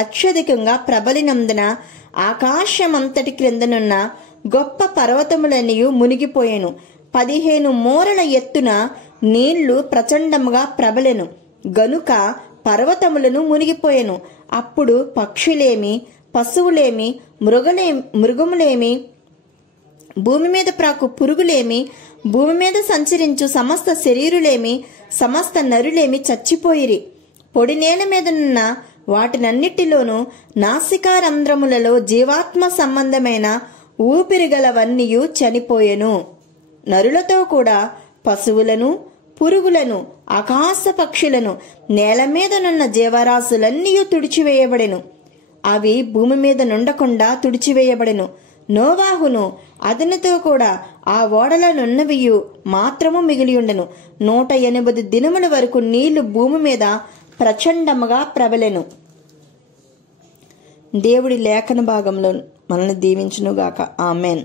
అత్యధికంగా ప్రబలినందున ఆకాశమంతటి క్రిందనున్న గొప్ప పర్వతములన్నీ మునిగిపోయెను. 15 మూరల ఎత్తున నీళ్లు ప్రచండముగా ప్రబలెను గనుక పర్వతములను మునిగిపోయెను. అప్పుడు పక్షులేమి, పశువులేమి, మృగములేమి భూమి మీద ప్రాకు పురుగులేమి, భూమి మీద సంచరించు సమస్త శరీరులేమి, సమస్త నరులేమి చచ్చిపోయిరి. పొడి నేల మీదనున్న వాటినన్నిటిలోనూ నాసికారంధ్రములలో జీవాత్మ సంబంధమైన ఊపిరిగలవన్నీయు చనిపోయెను. నరులతో కూడా పశువులను, పురుగులను, ఆకాశ పక్షులను, నేల మీదనున్న జీవరాశులన్నీ తుడిచివేయబడెను. అవి భూమి మీద నుండకుండా తుడిచివేయబడెను. నోవాహును అతనితో కూడా ఆ ఓడలనున్నవియు మాత్రము మిగిలియుండెను. 180 దినముల వరకు నీళ్లు భూమి మీద ప్రచండముగా ప్రబలెను. దేవుడి లేఖన భాగంలో మనల్ని దీవించునుగాక. ఆమెన్.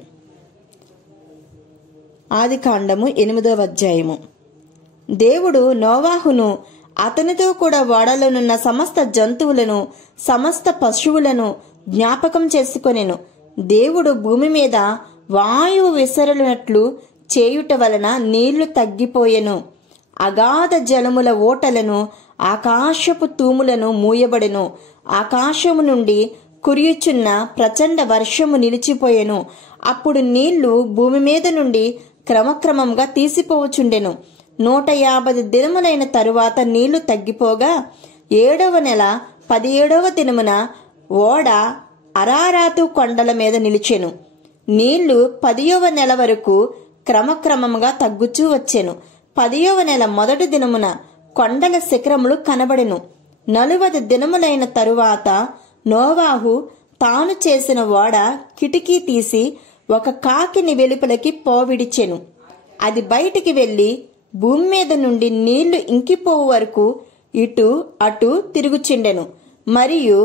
ఆదికాండము 8వ అధ్యాయము. దేవుడు నోవాహును అతనితో కూడా ఓడలోనున్న సమస్త జంతువులను, సమస్త పశువులను జ్ఞాపకం చేసుకొనెను. దేవుడు భూమి మీద వాయువు విసరలునట్లు చేయుట వలన నీళ్లు తగ్గిపోయెను. అగాధ జలముల ఓటలను, ఆకాశపు తూములను మూయబడెను. ఆకాశము నుండి కురియుచున్న ప్రచండ వర్షము నిలిచిపోయెను. అప్పుడు నీళ్లు భూమి మీద నుండి క్రమక్రమంగా తీసిపోవచుండెను. 150 దినములైన తరువాత నీళ్లు తగ్గిపోగా 7వ నెల 17వ దినమున ఓడ అరారాతు కొండల మీద నిలిచెను. నీళ్లు 10వ నెల వరకు క్రమక్రమంగా తగ్గుచూ వచ్చెను. 10వ నెల మొదటి దినమున కొండల శిఖరములు కనబడెను. 40 దినములైన తరువాత నోవాహు తాను చేసిన ఓడ కిటికీ తీసి ఒక కాకిని వెలుపలికి పోవిడిచెను. అది బయటికి వెళ్లి భూమి మీద నుండి నీళ్లు ఇంకిపోవు వరకు ఇటు అటు తిరుగుచుండెను. మరియు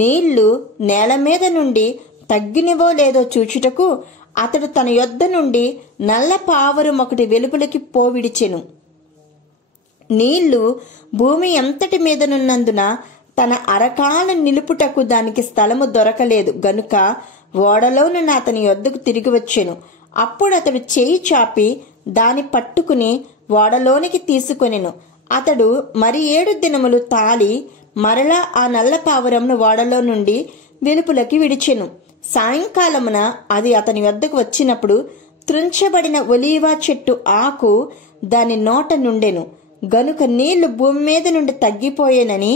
నీళ్లు నేల మీద నుండి తగ్గినవో లేదో చూచుటకు అతడు తన యొద్ద నుండి నల్ల పావురం ఒకటి వెలుపలికి పోవిడిచెను. నీళ్లు భూమి ఎంతటి మీదనున్నందున తన అరకాలు నిలుపుటకు దానికి స్థలము దొరకలేదు గనుక ఓడలోనున్న అతని యొద్దకు తిరిగి వచ్చెను. అప్పుడు అతడు చేయి చాపి దాని పట్టుకుని ఓడలోనికి తీసుకొనెను. అతడు మరి 7 దినములు తాలి మరలా ఆ నల్ల పావురంను ఓడలో నుండి వెలుపులకి విడిచెను. సాయంకాలమున అది అతని వద్దకు వచ్చినప్పుడు త్రుంచబడిన ఒలీవా చెట్టు ఆకు దాని నోట నుండెను. గనుక నీళ్లు భూమి మీద నుండి తగ్గిపోయేనని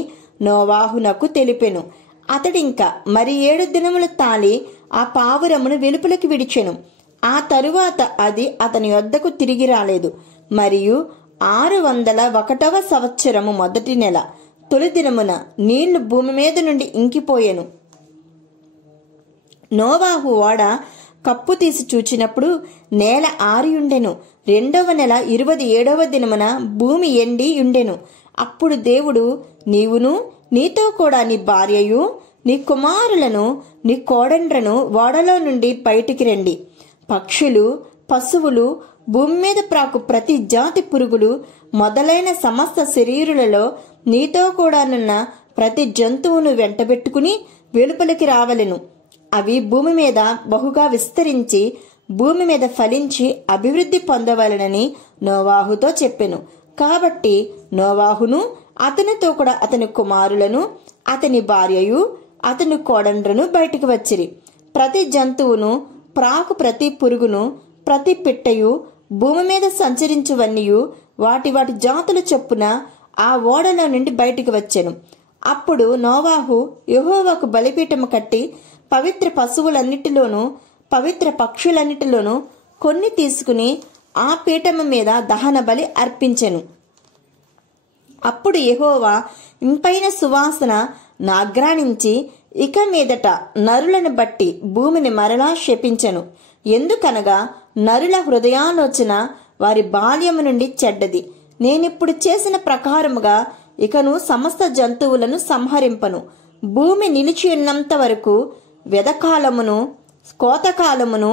నోవాహునకు తెలిపెను. అతడింకా మరి 7 దినములు తాలి ఆ పావురమును వెలుపులకి విడిచెను. ఆ తరువాత అది అతని వద్దకు తిరిగి రాలేదు. మరియు 601వ సంవత్సరము మొదటి నెల తొలి దినమున నీళ్లు భూమి మీద నుండి ఇంకిపోయెను. నోవాహు ఓడ కప్పు తీసి చూచినప్పుడు నేల ఆరియుండెను. 2వ నెల 27వ దినమున భూమి ఎండి ఉండెను. అప్పుడు దేవుడు, నీవును నీతో కూడా నీ భార్యయు నీ కుమారులను నీ కోడండ్రను ఓడలో నుండి బయటికి రండి. పక్షులు, పశువులు, భూమి మీద ప్రాకు ప్రతి జాతి పురుగులు మొదలైన సమస్త శరీరులలో నీతో కూడానున్న ప్రతి జంతువును వెంటబెట్టుకుని వెలుపలికి రావలెను. అవి భూమి మీద బహుగా విస్తరించి భూమి మీద ఫలించి అభివృద్ధి పొందవలెనని నోవాహుతో చెప్పెను. కాబట్టి నోవాహును అతనితో కూడా అతని కుమారులను అతని భార్యయు అతని కోడండ్రను బయటికి వచ్చిరి. ప్రతి జంతువును, ప్రాకు ప్రతి పురుగును, ప్రతి పిట్టయు, భూమి మీద సంచరించువన్నీయు వాటి వాటి జాతుల చొప్పున ఆ ఓడలో నుండి బయటికి వచ్చెను. అప్పుడు నోవాహు యెహోవాకు బలిపీఠము కట్టి పవిత్ర పశువులన్నిటిలోనూ పవిత్ర పక్షులన్నిటిలోనూ కొన్ని తీసుకుని ఆ పీఠము మీద దహన బలి అర్పించెను. అప్పుడు యెహోవా ఇంపైన సువాసన నాగ్రానించి ఇక మీదట నరులను బట్టి భూమిని మరలా శపించెను. ఎందుకనగా నరుల హృదయాలోచన వారి బాల్యము నుండి చెడ్డది. నేనిప్పుడు చేసిన ప్రకారముగా ఇకను సమస్త జంతువులను సంహరింపను. భూమి నిలిచి ఉన్నంత వరకు వెదకాలమును, కోతకాలమును,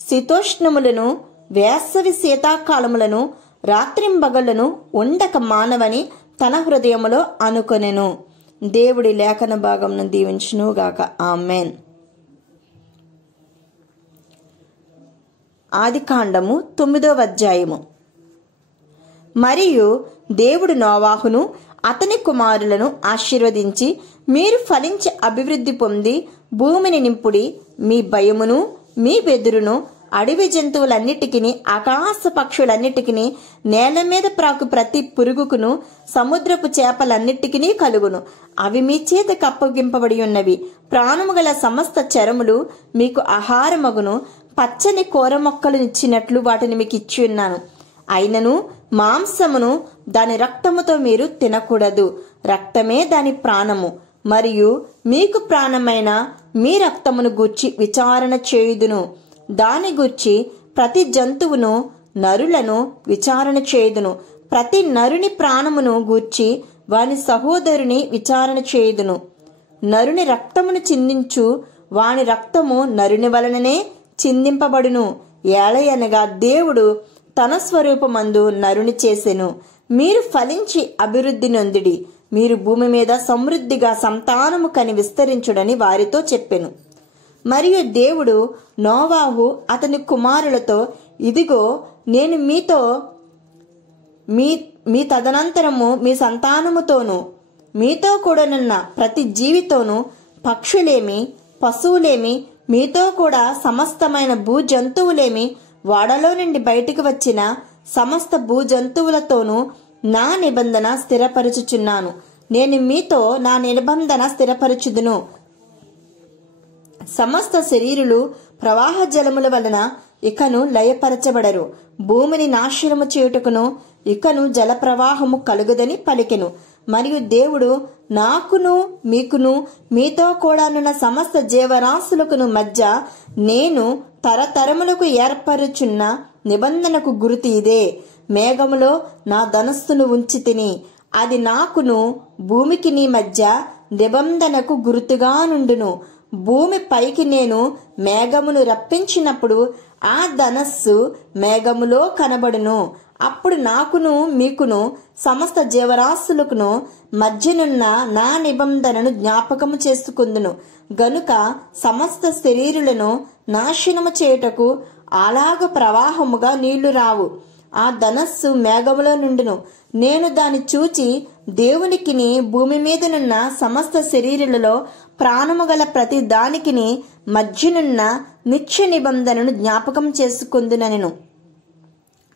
శీతోష్ణములను, వేసవి శీతాకాలములను, రాత్రింబగళ్లను ఉండక మానవని తన హృదయములో అనుకొనెను. దేవుడి లేఖన భాగంను దీవించునుగాక. ఆమెన్. ఆదికాండము 9వ అధ్యాయము. మరియు దేవుడు నోవాహును అతని కుమారులను ఆశీర్వదించి, మీరు ఫలించి అభివృద్ధి పొంది భూమిని నింపుడి. మీ భయమును మీ బెదురును అడవి జంతువులన్నిటికీ, ఆకాశ పక్షులన్నిటికీ, నేల మీద ప్రాకు ప్రతి పురుగుకును, సముద్రపు చేపలన్నిటికీ కలుగును. అవి మీ చేతకు అప్పగింపబడి ఉన్నవి. ప్రాణము గల సమస్త చరములు మీకు ఆహారమగును. పచ్చని కూర మొక్కలు ఇచ్చినట్లు వాటిని మీకు ఇచ్చి ఉన్నాను. అయినను మాంసమును దాని రక్తముతో మీరు తినకూడదు. రక్తమే దాని ప్రాణము. మరియు మీకు ప్రాణమైన మీ రక్తమును గూర్చి విచారణ చేయుదును. దాని గూర్చి ప్రతి జంతువును, నరులను విచారణ చేయుదును. ప్రతి నరుని ప్రాణమును గూర్చి వాని సహోదరుని విచారణ చేయుదును. నరుని రక్తమును చిందించు వాని రక్తము నరుని వలననే చిందింపబడును. ఏలయనగా దేవుడు తన స్వరూపమందు నరుని చేసెను. మీరు ఫలించి అభివృద్ధి నొందిడి. మీరు భూమి మీద సమృద్ధిగా సంతానము కని విస్తరించుడని వారితో చెప్పెను. మరియు దేవుడు నోవాహు అతని కుమారులతో, ఇదిగో నేను మీ తదనంతరము మీ సంతానముతోనూ మీతో కూడానున్న ప్రతి జీవితోనూ, పక్షులేమి, పశువులేమి, మీతో కూడా సమస్తమైన భూజంతువులేమి, వాడలో నుండి బయటికి వచ్చిన సమస్త భూజంతువులతోనూ నా నిబంధన స్థిరపరచుచున్నాను. నేను మీతో నా నిబంధన స్థిరపరచుదును. సమస్త శరీరులు ప్రవాహ జలముల వలన ఇకను లయపరచబడరు. భూమిని నాశనము చేయుటకును ఇకను జల ప్రవాహము కలుగదని పలికెను. మరియు దేవుడు నాకును మీకును మీతో కూడానున్న సమస్త జీవరాశులకును మధ్య నేను తరతరములకు ఏర్పరుచున్న నిబంధనకు గుర్తు ఇదే. మేఘములో నా ధనస్సును ఉంచి తిని, అది నాకును భూమికి నీ మధ్య నిబంధనకు గుర్తుగా నుండును. భూమి పైకి నేను మేఘమును రప్పించినప్పుడు ఆ ధనస్సు మేఘములో కనబడును. అప్పుడు నాకును మీకును సమస్త జీవరాశులకును మధ్యనున్న నా నిబంధనను జ్ఞాపకము చేసుకుందును. గనుక సమస్త శరీరులను నాశనము చేయుటకు అలాగ ప్రవాహముగా నీళ్లు రావు. ఆ ధనస్సు మేఘములో నుండును. నేను దాన్ని చూచి దేవునికిని భూమి మీదనున్న సమస్త శరీరులలో ప్రాణము గల ప్రతి దానికిని మధ్యనున్న నిత్య నిబంధనను జ్ఞాపకం చేసుకుందునెను.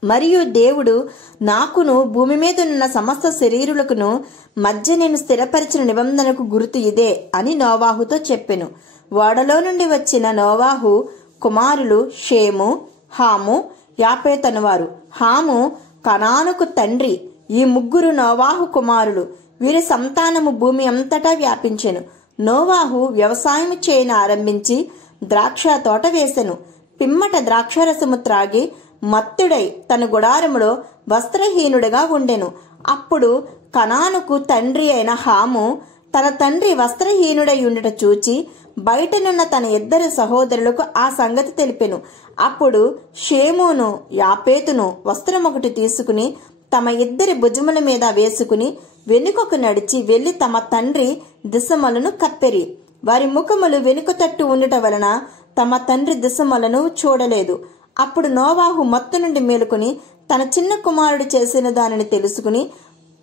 మరియు దేవుడు నాకును భూమి మీదనున్న సమస్త శరీరులకును మధ్య నేను స్థిరపరిచిన నిబంధనకు గుర్తు ఇదే అని నోవాహుతో చెప్పెను. ఓడలో నుండి వచ్చిన నోవాహు కుమారులు షేము, హాము, యాపేతనువారు. హాము కనానుకు తండ్రి. ఈ ముగ్గురు నోవాహు కుమారులు. వీరి సంతానము భూమి అంతటా వ్యాపించెను. నోవాహు వ్యవసాయము చేయను ఆరంభించి ద్రాక్ష తోట వేసెను. పిమ్మట ద్రాక్షరసము త్రాగి మత్తుడై తన గుడారములో వస్త్రహీనుడిగా ఉండెను. అప్పుడు కనానుకు తండ్రి అయిన హాము తన తండ్రి వస్త్రహీనుడై ఉండుట చూచి బయటనున్న తన ఇద్దరు సహోదరులకు ఆ సంగతి తెలిపెను. అప్పుడు షేమును యాపేతును వస్త్రమొకటి తీసుకుని తమ ఇద్దరి భుజముల మీద వేసుకుని వెనుకకు నడిచి వెళ్లి తమ తండ్రి దిశమలను కప్పెరి. వారి ముఖములు వెనుక తట్టు ఉండుట వలన తమ తండ్రి దిశమలను చూడలేదు. అప్పుడు నోవాహు మత్తు నుండి మేలుకొని తన చిన్న కుమారుడు చేసిన దానిని తెలుసుకుని,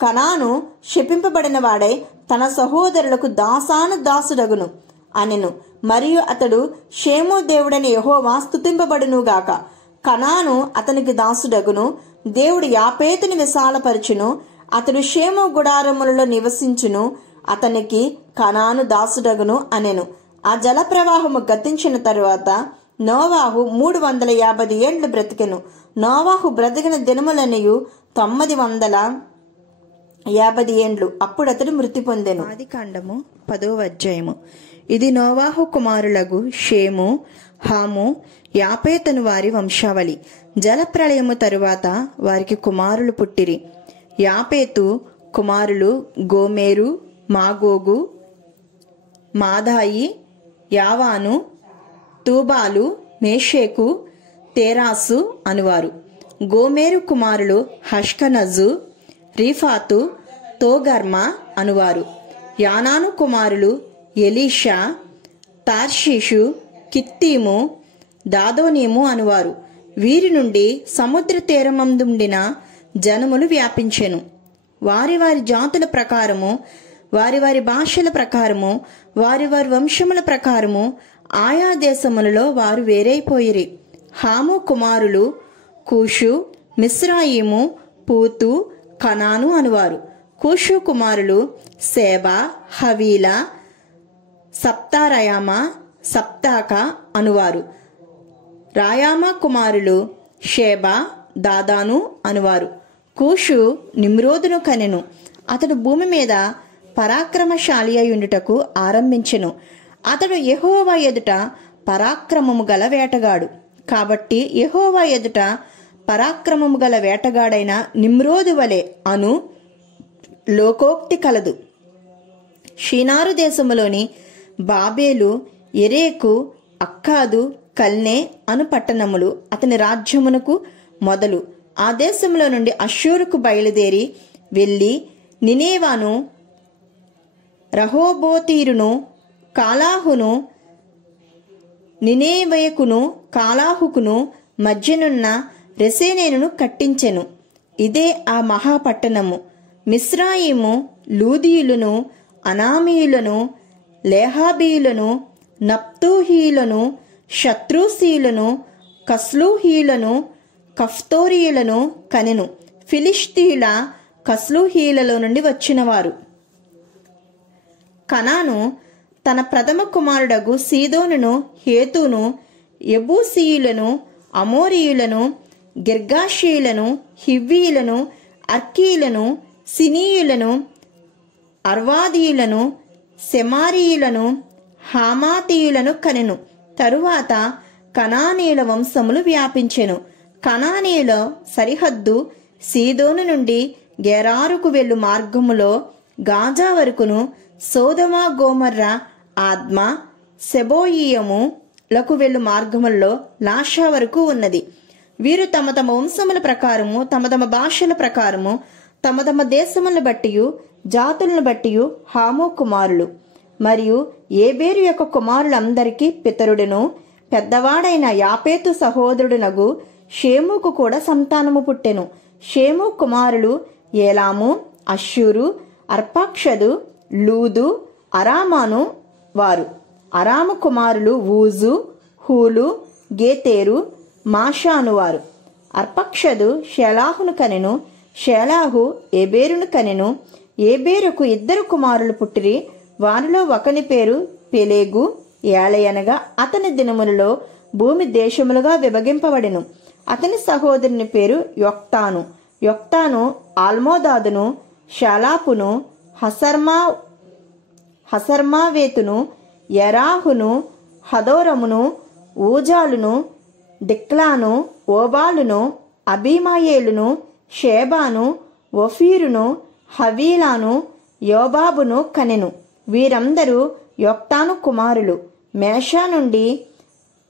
కనాను శపింపబడిన వాడై తన సహోదరులకు దాసాను దాసుడగును అనెను. మరియు అతడు షేము దేవుడని యెహోవా స్తుతింపబడునుగాక. కనాను అతనికి దాసుడగును. దేవుడు యాపేతుని విశాలపరచును. అతడు షేము గుడారములలో నివసించును. అతనికి కనాను దాసుడగును అనెను. ఆ జల ప్రవాహము గతించిన తరువాత నోవాహు 350 ఏండ్లు బ్రతికెను. నోవాహు బ్రతికిన దినములన్నయు 950 ఏండ్లు. అప్పుడు అతడు మృతి పొందెను. ఆదికాండము 10వ అధ్యాయము. ఇది నోవాహు కుమారులగు షేము, హాము, యాపేతను వారి వంశావళి. జలప్రళయము తరువాత వారికి కుమారులు పుట్టిరి. యాపేతు కుమారులు గోమేరు, మాగోగు, మాదాయి, యావాను, తూబాలు, మేషేకు, తేరాసు అనువారు. గోమేరు కుమారులు హష్కనజు, రీఫాతు, తోగర్మ అనువారు. యానాను కుమారులు ఎలీషా, తార్షీషు, కిత్తీము, దాదోనీము అనువారు. వీరి నుండి సముద్ర తీరమందుండిన జనములు వ్యాపించెను. వారి వారి జాతుల ప్రకారము, వారి వారి భాషల ప్రకారము, వారి వారి వంశముల ప్రకారము ఆయా దేశములలో వారు వేరైపోయిరి. హాము కుమారులు కూషు, మిస్రాయిము, పూతు, కనాను అనువారు. కూషు కుమారులు సేబా, హవీలా, సప్తారయామ, సప్తాక అనువారు. రాయామ కుమారులు షేబా, దాదాను అనువారు. కూషు నిమ్రోదును కనెను. అతడు భూమి మీద పరాక్రమశాలి అయ్యుండుటకు ఆరంభించెను. అతడు యెహోవా ఎదుట పరాక్రమము గల వేటగాడు. కాబట్టి యెహోవా ఎదుట పరాక్రమము గల వేటగాడైన నిమ్రోదు వలె అను లోకోక్తి కలదు. షీనారు దేశములోని బాబేలు, ఎరేకు, అక్కాదు, కల్నే అను పట్టణములు అతని రాజ్యమునకు మొదలు. ఆ దేశంలో నుండి అష్షూరుకు బయలుదేరి వెళ్ళి నినేవాను, రహోబోతీరును, కాలాహును, నినేవయకును కాలాహుకును మధ్యనున్న రెసేనేనును కట్టించెను. ఇదే ఆ మహాపట్టణము. మిస్రాయిము లూదీయులను, అనామీయులను, లేహాబీయులను, నప్తూహీయులను, షత్రూసీయులను, కస్లూహీయులను, కఫ్తోరీయులను కనెను. ఫిలిష్తీయుల కస్లూహీయులలో నుండి వచ్చినవారు. కనాను తన ప్రథమ కుమారుడగు సీదోనును, హేతును, యెబూసీయులను, అమోరీయులను, గిర్గాషీయులను, హివ్వీయులను, అర్కీయులను, సినీయులను, అర్వాదీయులను, సెమారీయులను, హామాతీయులను కనెను. తరువాత కనానీయుల వంశములు వ్యాపించెను. కనానీయుల సరిహద్దు సీదోను నుండి గెరారుకు వెళ్ళు మార్గములో గాజా వరకును, సోదమ, గోమర్ర, ఆద్మా, సెబోయియము లకు వెళ్ళు మార్గములలో లాషా వరకు ఉన్నది. వీరు తమ తమ వంశముల ప్రకారము, తమ తమ భాషల ప్రకారము, తమ తమ దేశములను బట్టి జాతులను బట్టి హాము కుమారులు. మరియు ఏబేరు యొక్క కుమారులందరికీ పితరుడును పెద్దవాడైన యాపేతు సహోదరుడునగు షేముకు కూడా సంతానము పుట్టెను. షేము కుమారులు ఏలాము, అష్షూరు, అర్పాక్షదు, లూదు, అరామాను వారు. అరాము కుమారులు ఊజు, హూలు, గేతేరు, మాషాను వారు. అర్పక్షదు షేలాహును కనెను. షేలాహు ఏబేరును కనెను. ఏబేరుకు 2 కుమారులు పుట్టిరి. వారిలో ఒకని పేరు పెలేగు. ఏలయనగా అతని దినములలో భూమి దేశములుగా విభజింపబడెను. అతని సహోదరుని పేరు యొక్తాను. యొక్తాను ఆల్మోదాదును, షాలాపును, హసర్మావేతును, యరాహును, హదోరమును, ఊజాలును, దిక్లాను, ఓబాలును, అబీమాయేలును, షేబాను, ఒఫీరును, హవీలాను, యోబాబును కనెను. వీరందరూ యొక్తాను కుమారులు. మేషా నుండి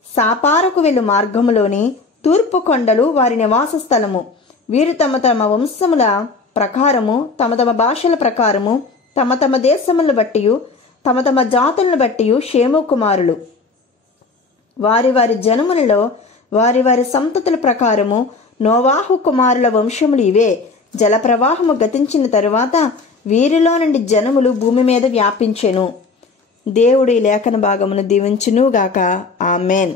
సాపారకు వెళ్ళు మార్గములోని తూర్పు కొండలు వారి నివాస స్థలము. వీరు తమ తమ వంశముల ప్రకారము, తమ తమ భాషల ప్రకారము, తమ తమ దేశములను బట్టి, తమ తమ జాతులను బట్టి షేము కుమారులు. వారి వారి జనములలో వారి వారి సంతతుల ప్రకారము నోవాహు కుమారుల వంశములు ఇవే. జలప్రవాహము గతించిన తరువాత వీరిలో నుండి జనములు భూమి మీద వ్యాపించెను. దేవుడు ఈ లేఖన భాగమును దీవించునుగాక. ఆమెన్.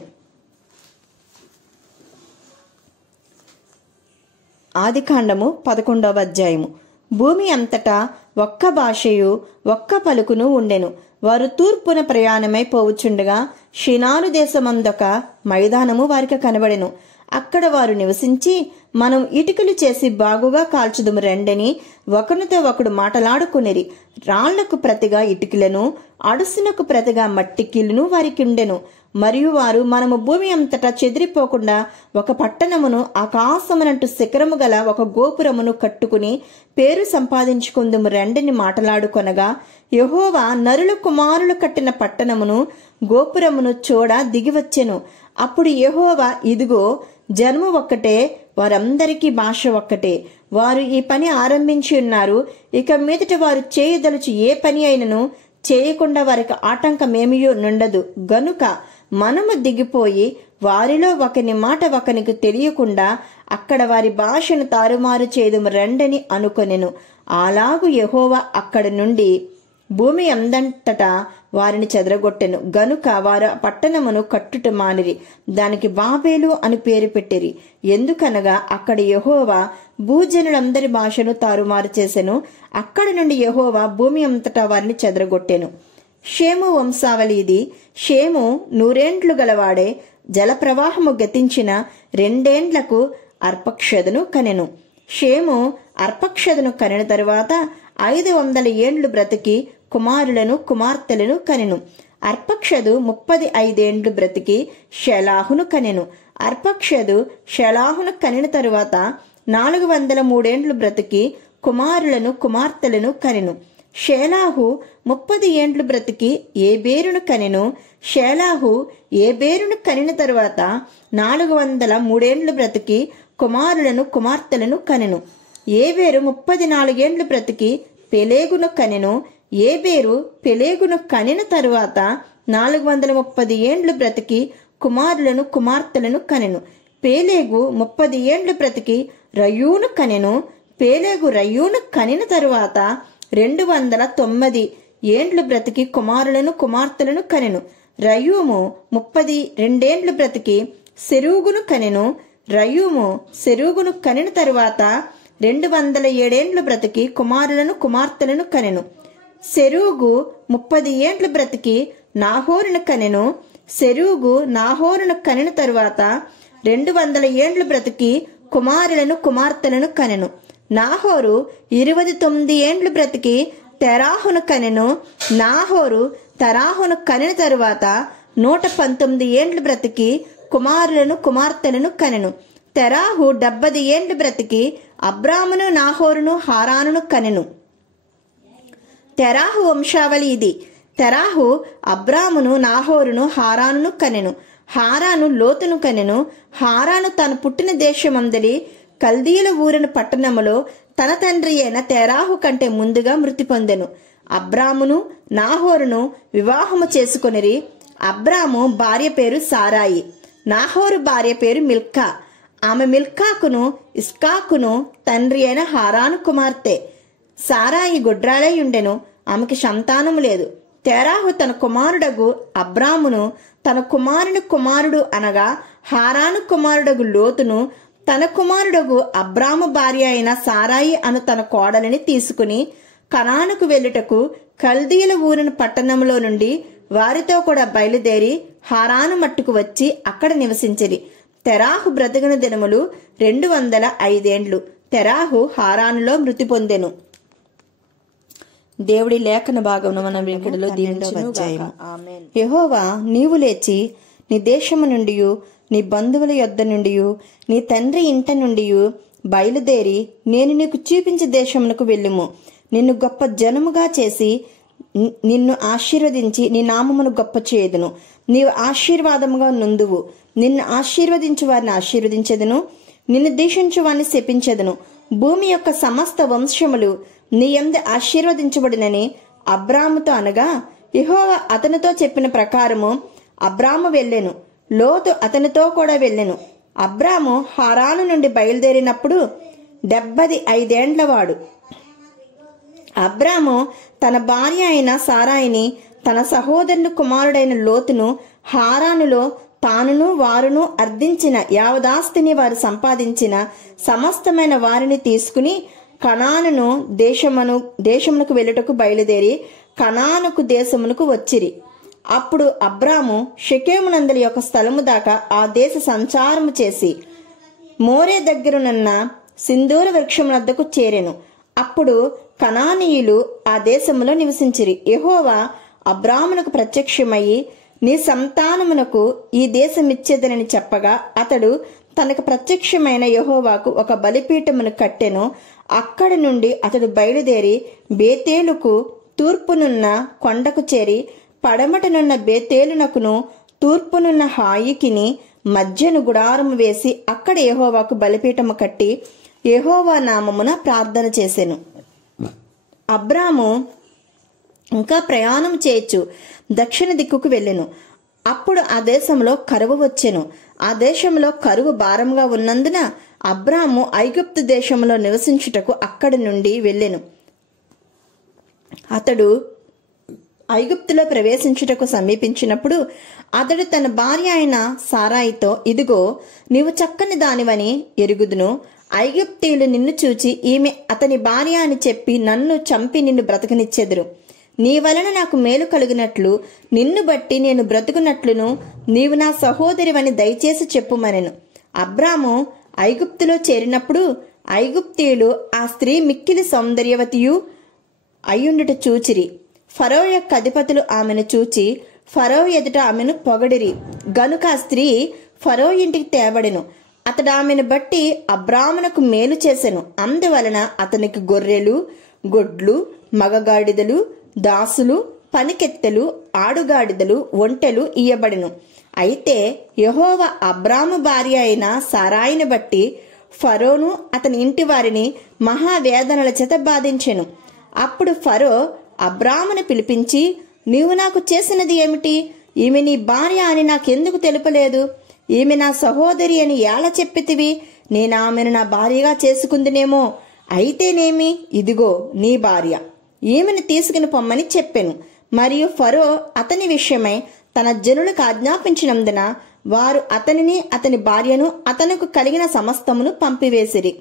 ఆదికాండము 11వ అధ్యాయము. భూమి అంతటా ఒక్క భాషయు ఒక్క పలుకును ఉండెను. వారు తూర్పున ప్రయాణమై పోవుచుండగా షినారు దేశమందొక మైదానము వారికి కనబడెను. అక్కడ వారు నివసించి, మనం ఇటుకలు చేసి బాగుగా కాల్చుదుము రెండని ఒకరితో ఒకడు మాటలాడుకునిరి. రాళ్లకు ప్రతిగా ఇటుకలను, అడుసునకు ప్రతిగా మట్టి కిల్లును వారికి ఉండెను. మరియు వారు, మనము భూమి అంతటా చెదిరిపోకుండా ఒక పట్టణమును, ఆకాశమునంటు శిఖరము గల ఒక గోపురమును కట్టుకుని పేరు సంపాదించుకుందుము రెండని మాటలాడుకొనగా, యెహోవా నరుల కుమారులు కట్టిన పట్టణమును, గోపురమును చూడ దిగివచ్చెను. అప్పుడు యెహోవా, ఇదిగో జన్మ ఒక్కటే, వారందరికీ భాష ఒక్కటే. వారు ఈ పని ఆరంభించి ఉన్నారు. ఇక మీదట వారు చేయదలుచు ఏ పని అయినను చేయకుండా వారికి ఆటంకమేమియో నుండదు. గనుక మనము దిగిపోయి వారిలో ఒకని మాట ఒకనికి తెలియకుండా అక్కడ వారి భాషను తారుమారు చేదుము రండని అనుకొనెను. అలాగు యెహోవా అక్కడి నుండి భూమి అందంతటా వారిని చెదరగొట్టెను. గనుక వారు ఆ పట్టణమును కట్టుట మానిరి, దానికి బాబేలు అని పేరు పెట్టిరి. ఎందుకనగా అక్కడ యెహోవా భూజనులందరి భాషను తారుమారు చేసెను. అక్కడి నుండి యెహోవా భూమి అంతటా వారిని చెదరగొట్టెను. షేము వంశావళి ఇది. షేము 100 ఏండ్లు గలవాడే. జలప్రవాహము గతించిన 2 ఏండ్లకు అర్పక్షదను కనెను. షేము అర్పక్షదను కనిన తరువాత 500 ఏండ్లు బ్రతికి కుమారులను కుమార్తెలను కనెను. అర్పక్షదు 35 ఏండ్లు బ్రతికి షెలాహును కనెను. అర్పక్షదు షెలాహును కనిన తరువాత 403 ఏండ్లు బ్రతికి కుమారులను కుమార్తెలను కనెను. షేలాహు 30 ఏండ్లు బ్రతికి ఏబేరును కనెను. షేలాహు ఏబేరును కనిన తరువాత 403 ఏండ్లు బ్రతికి కుమారులను కుమార్తెలను కనెను. ఏబేరు 34 ఏండ్లు బ్రతికి పెలేగును కనెను. ఏబేరు పెలేగును కనిన తరువాత 430 ఏండ్లు బ్రతికి కుమారులను కుమార్తెలను కనెను. పేలేగు 30 ఏండ్లు బ్రతికి రయూను కనెను. పేలేగు రయూను కనిన తరువాత 209 ఏండ్లు బ్రతికి కుమారులను కుమార్తెలను కనెను. రయూము 32 ఏండ్లు బ్రతికి సెరూగును కనెను. రయూము సెరూగును కనిన తరువాత 207 ఏండ్లు బ్రతికి కుమారులను కుమార్తెలను కనెను. సెరూగు 30 ఏండ్లు బ్రతికి నాహోరును కనెను. సెరూగు నాహోరును కనిన తరువాత 200 ఏండ్లు బ్రతికి కుమారులను కుమార్తెలను కనెను. నాహోరు 29 ఏండ్లు బ్రతికి తెరాహును కనెను. నాహోరు తెరాహును కనిన తరువాత 119 ఏండ్లు బ్రతికి కుమారులను కుమార్తెలను కనెను. తెరాహు 70 ఏండ్లు బ్రతికి అబ్రామును నాహోరును హారానును కనెను. తెరాహు వంశావళి ఇది. తెరాహు అబ్రామును నాహోరును హారానును కనెను. హారాను లోతును కనెను. హారాను తాను పుట్టిన దేశమందలి కల్దీల ఊరిన పట్టణములో తన తండ్రి అయిన తెరాహు కంటే ముందుగా మృతి పొందెను. అబ్రామును నాహోరును వివాహము చేసుకొనిరి. అబ్రాము భార్య పేరు సారాయి. నాహోరు భార్య పేరు మిల్కా. ఆమె మిల్కాకును ఇస్కాకును తండ్రి అయిన హారాను కుమార్తె. సారాయి గొడ్రాలై ఉండెను. ఆమెకి సంతానము లేదు. తెరాహు తన కుమారుడగు అబ్రామును తన కుమారుని కుమారుడు అనగా హారాను కుమారుడగు లోతును తన కుమారుడగు అబ్రాము భార్య అయిన సారాయి అను తన కోడలిని తీసుకుని కనానుకు వెళ్ళుటకు కల్దీల ఊరిన పట్టణంలో నుండి వారితో కూడా బయలుదేరి హారాను మట్టుకు వచ్చి అక్కడ నివసించిరి. తెరాహు బ్రతికిన దినములు 205 ఏండ్లు. తెరాహు హారానులో మృతి పొందెను. దేవుడి లేఖన భాగమును మన వినికిడిలో దీవించును. యెహోవా, నీవు లేచి నీ దేశము నుండి నీ బంధువుల యొద్ద నుండి నీ తండ్రి ఇంట నుండి బయలుదేరి నేను నీకు చూపించే దేశమునకు వెళ్ళుము. నిన్ను గొప్ప జనముగా చేసి నిన్ను ఆశీర్వదించి నీ నామమును గొప్ప చేయుదును. నీవు ఆశీర్వాదముగా నుందువు. నిన్ను ఆశీర్వదించు వారిని ఆశీర్వదించెదను, నిన్ను దూషించు వారిని శపించెదను. భూమి యొక్క సమస్త వంశములు నీ యందు ఆశీర్వదించబడినని అబ్రాముతో అనగా, యెహోవా అతనితో చెప్పిన ప్రకారము అబ్రాము వెళ్ళెను. లోతు అతనితో కూడా వెళ్ళెను. అబ్రాము హారాను నుండి బయలుదేరినప్పుడు 75 ఏండ్లవాడు. అబ్రాము తన భార్య అయిన సారాయిని, తన సహోదరుని కుమారుడైన లోతును హారానులో తానును వారును అర్ధించిన యావదాస్తిని వారు సంపాదించిన సమస్తమైన వారిని తీసుకుని కనానును దేశమునకు వెళ్ళుటకు బయలుదేరి కనానుకు దేశమునకు వచ్చిరి. అప్పుడు అబ్రాము షెకెమునందలి యొక్క స్థలము దాకా ఆ దేశ సంచారము చేసి మోరే దగ్గరునున్న సింధూర వృక్షమునద్దకు చేరెను. అప్పుడు కనానీయులు ఆ దేశములో నివసించిరి. యెహోవా అబ్రామునకు ప్రత్యక్షమయ్యి, నీ సంతానమునకు ఈ దేశమిచ్చేదనని చెప్పగా అతడు తనకు ప్రత్యక్షమైన యెహోవాకు ఒక బలిపీఠమును కట్టెను. అక్కడి నుండి అతడు బయలుదేరి బేతేలుకు తూర్పునున్న కొండకు చేరి పడమటనున్న బేతేలునకును తూర్పునున్న హాయికిని మధ్యను గుడారము వేసి అక్కడ యెహోవాకు బలిపీఠము కట్టి యెహోవా నామమున ప్రార్థన చేసెను. అబ్రాము ఇంకా ప్రయాణం చేయొచ్చు దక్షిణ దిక్కుకు వెళ్ళెను. అప్పుడు ఆ దేశంలో కరువు వచ్చెను. ఆ దేశంలో కరువు భారంగా ఉన్నందున అబ్రాము ఐగుప్తు దేశంలో నివసించుటకు అక్కడి నుండి వెళ్ళెను. అతడు ఐగుప్తులో ప్రవేశించుటకు సమీపించినప్పుడు అతడు తన భార్య అయిన సారాయితో, ఇదిగో నీవు చక్కని దానివని ఎరుగుదును. ఐగుప్తీయులు నిన్ను చూచి ఈమె అతని భార్య అని చెప్పి నన్ను చంపి నిన్ను బ్రతకనిచ్చెదరు. నీ వలన నాకు మేలు కలిగినట్లు నిన్ను బట్టి నేను బ్రతుకున్నట్లును నీవు నా సహోదరివని దయచేసి చెప్పుమనెను. అబ్రాము ఐగుప్తులో చేరినప్పుడు ఐగుప్తీయులు ఆ స్త్రీ మిక్కిలి సౌందర్యవతియు అయ్యుండుట చూచిరి. ఫరో యొక్క అధిపతులు ఆమెను చూచి ఫరో ఎదుట ఆమెను పొగడిరి. గనుక ఆ స్త్రీ ఫరో ఇంటికి తేబడెను. అతడు ఆమెను బట్టి అబ్రామునకు మేలు చేసెను. అందువలన అతనికి గొర్రెలు, గొడ్లు, మగగాడిదలు, దాసులు, పనికెత్తెలు, ఆడుగాడిదలు, ఒంటెలు ఇయ్యబడెను. అయితే యెహోవా అబ్రాము భార్య అయిన సారాయిని బట్టి ఫరోను అతని ఇంటి వారిని మహావేదనల చేత బాధించెను. అప్పుడు ఫరో అబ్రామును పిలిపించి, నీవు నాకు చేసినది ఏమిటి? ఈమె నీ భార్య అని నాకెందుకు తెలుపలేదు? ఈమె నా సహోదరి అని ఎలా చెప్పితివి? నేను ఆమెను నా భార్యగా చేసుకుందునేమో. అయితేనేమి, ఇదిగో నీ భార్య, ఈమెను తీసుకుని పొమ్మని చెప్పెను. మరియు ఫరో అతని విషయమై తన జనులకు ఆజ్ఞాపించినందున వారు అతనిని అతని భార్యను అతనికి కలిగిన సమస్తమును పంపివేసిరి.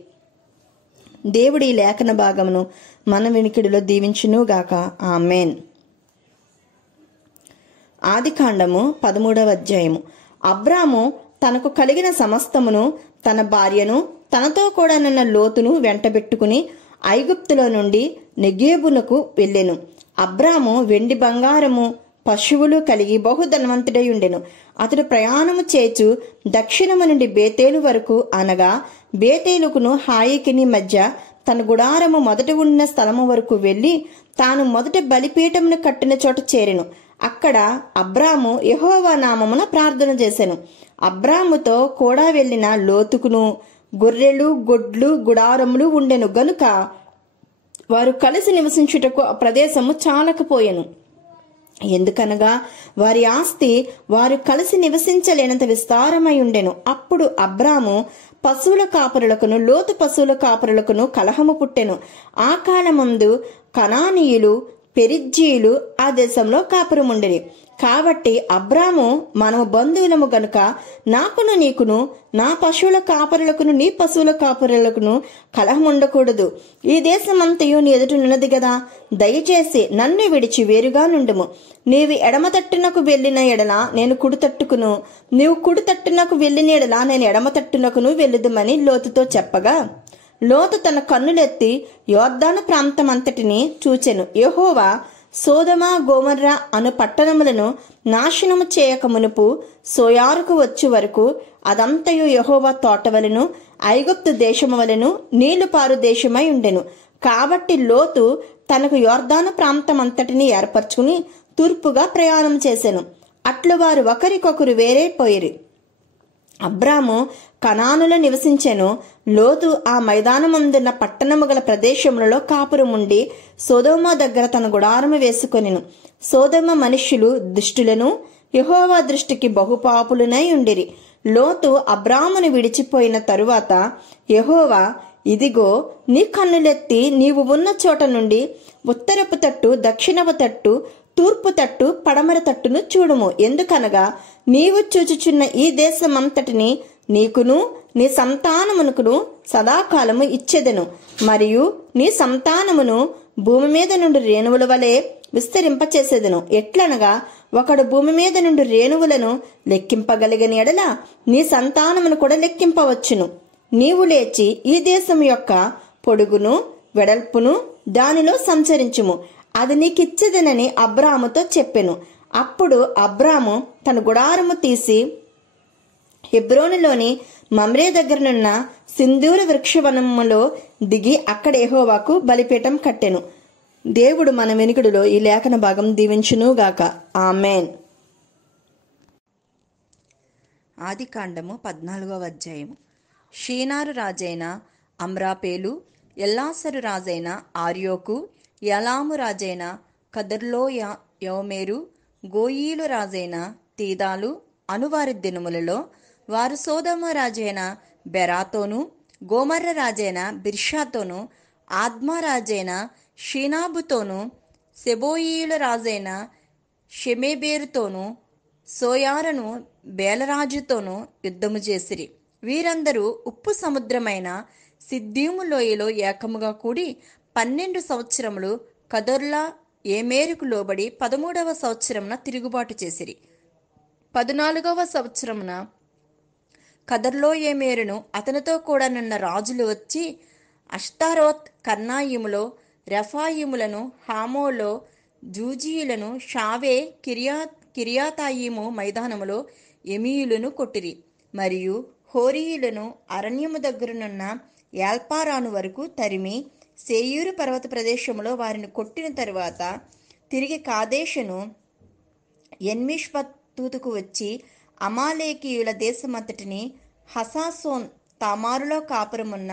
దేవుడి లేఖన భాగమును మన వినికిడిలో దీవించునుగాక. ఆమెన్. ఆదికాండము 13వ అధ్యాయము. అబ్రాము తనకు కలిగిన సమస్తమును, తన భార్యను, తనతో కూడా నున్న లోతును వెంటబెట్టుకుని ఐగుప్తులో నుండి నెగేబునకు వెళ్ళెను. అబ్రాము వెండి బంగారము పశువులు కలిగి బహుధనవంతుడై ఉండెను. అతడు ప్రయాణము చేచు దక్షిణము నుండి బేతేలు వరకు, అనగా బేతేలుకును హాయికిని మధ్య తన గుడారము మొదట ఉన్న స్థలము వరకు వెళ్లి తాను మొదట బలిపీఠమును కట్టిన చోట చేరెను. అక్కడ అబ్రాము యెహోవా నామమున ప్రార్థన చేసెను. అబ్రాముతో కూడా వెళ్లిన లోతుకును గొర్రెలు, గొడ్లు, గుడారములు ఉండెను. గనుక వారు కలిసి నివసించుటకు ఆ ప్రదేశము చాలకపోయెను. ఎందుకనగా వారి ఆస్తి వారు కలిసి నివసించలేనంత విస్తారమై ఉండెను. అప్పుడు అబ్రాము పశువుల కాపరులకును లోతు పశువుల కాపరులకును కలహము పుట్టెను. ఆ కాలమందు కనానీయులు, పెరిజ్జీయులు ఆ దేశంలో కాపురముండిరి. కాబట్టి అబ్రాము, మనము బంధువులము గనుక నాకును నీకును నా పశువుల కాపరులకును నీ పశువుల కాపరులకును కలహం ఉండకూడదు. ఈ దేశమంతయు నీ ఎదుటనున్నది గదా, దయచేసి నన్ను విడిచి వేరుగా నుండుము. నీవు ఎడమ తట్టునకు వెళ్లిన ఎడల నేను కుడి తట్టుకును, నీవు కుడి తట్టునకు వెళ్లిన ఎడల నేను ఎడమ తట్టునకును వెళ్ళుదుమని లోతుతో చెప్పగా, లోతు తన కన్నులెత్తి యొర్దాను ప్రాంతమంతటిని చూచెను. యెహోవా సోదమ, గోమర్ర అను పట్టణములను నాశనము చేయక మునుపు సోయారుకు వచ్చు వరకు అదంతయు యెహోవా తోటవలను ఐగుప్తు దేశము వలెను నీళ్లు పారు దేశమై ఉండెను. కాబట్టి లోతు తనకు యొర్దాను ప్రాంతమంతటిని ఏర్పరచుకుని తూర్పుగా ప్రయాణం చేసెను. అట్లు వారు ఒకరికొకరు వేరైపోయిరి. అబ్రాము కనానులో నివసించెను. లోతు ఆ మైదానమందున్న పట్టణము గల ప్రదేశములలో కాపురముండి సోదోమ దగ్గర తన గుడారము వేసుకొనెను. సోదోమ మనుష్యులు దుష్టులను, యెహోవా దృష్టికి బహుపాపులునై ఉండిరి. లోతు అబ్రామును విడిచిపోయిన తరువాత యెహోవా, ఇదిగో నీ కన్నులెత్తి నీవు ఉన్న చోట నుండి ఉత్తరపు తట్టు, దక్షిణపు తట్టు, తూర్పు తట్టు, పడమర తట్టును చూడుము. ఎందుకనగా నీవు చూచుచున్న ఈ దేశమంతటిని నీకును నీ సంతానమునకును సదాకాలము ఇచ్చెదను. మరియు నీ సంతానమును భూమి మీద నుండి రేణువుల వలె విస్తరింపచేసేదను. ఎట్లనగా ఒకడు భూమి మీద నుండి రేణువులను లెక్కింపగలిగిన ఎడల నీ సంతానమును కూడా లెక్కింపవచ్చును. నీవు లేచి ఈ దేశం యొక్క పొడుగును వెడల్పును దానిలో సంచరించుము, అది నీకిచ్చేదనని అబ్రాముతో చెప్పెను. అప్పుడు అబ్రాము తన గుడారము తీసి హెబ్రోనులోని మమ్రే దగ్గరనున్న సింధూర వృక్షవనములో దిగి అక్కడ యెహోవాకు బలిపీఠం కట్టెను. దేవుడు మన వెనుకడులో ఈ లేఖన భాగం దీవించునుగాక. ఆమెన్. ఆదికాండము 14వ అధ్యాయము. షీనారు రాజైన అమ్రాపేలు, ఎల్లాసరు రాజైన ఆర్యోకు, యలాము రాజైన కదర్లోయోమేరు, గోయీలు రాజైన తీదాలు అనువారి దినములలో వారు సోదమ రాజైన బెరాతోను, గోమర్ర రాజైన బిర్షాతోను, ఆద్మా రాజైన షీనాబుతోను, సెబోయీల రాజైన షెమేబేరుతోనూ సోయారును బేలరాజుతోనూ యుద్ధము చేసిరి. వీరందరూ ఉప్పు సముద్రమైన సిద్దీము లోయలో ఏకముగా కూడి 12 సంవత్సరములు కదొర్లా ఏమేరుకు లోబడి 13వ సంవత్సరమున తిరుగుబాటు చేసిరి. 14వ సంవత్సరమున కదర్లో ఏమేరును అతనితో కూడా నున్న రాజులు వచ్చి అష్తారోత్ కర్నాయిములో రెఫాయిములను, హామోలో జూజీయులను, షావే కిర్యాతాయిము మైదానములో ఎమీయులను కొట్టిరి. మరియు హోరీయులను అరణ్యము దగ్గరనున్న యాల్పారాను వరకు తరిమి సేయూరు పర్వత ప్రదేశంలో వారిని కొట్టిన తరువాత తిరిగి కాదేశును ఎన్మిష్పతుకు వచ్చి అమాలేకీయుల దేశమంతటిని, హసాసోన్ తామారులో కాపురమున్న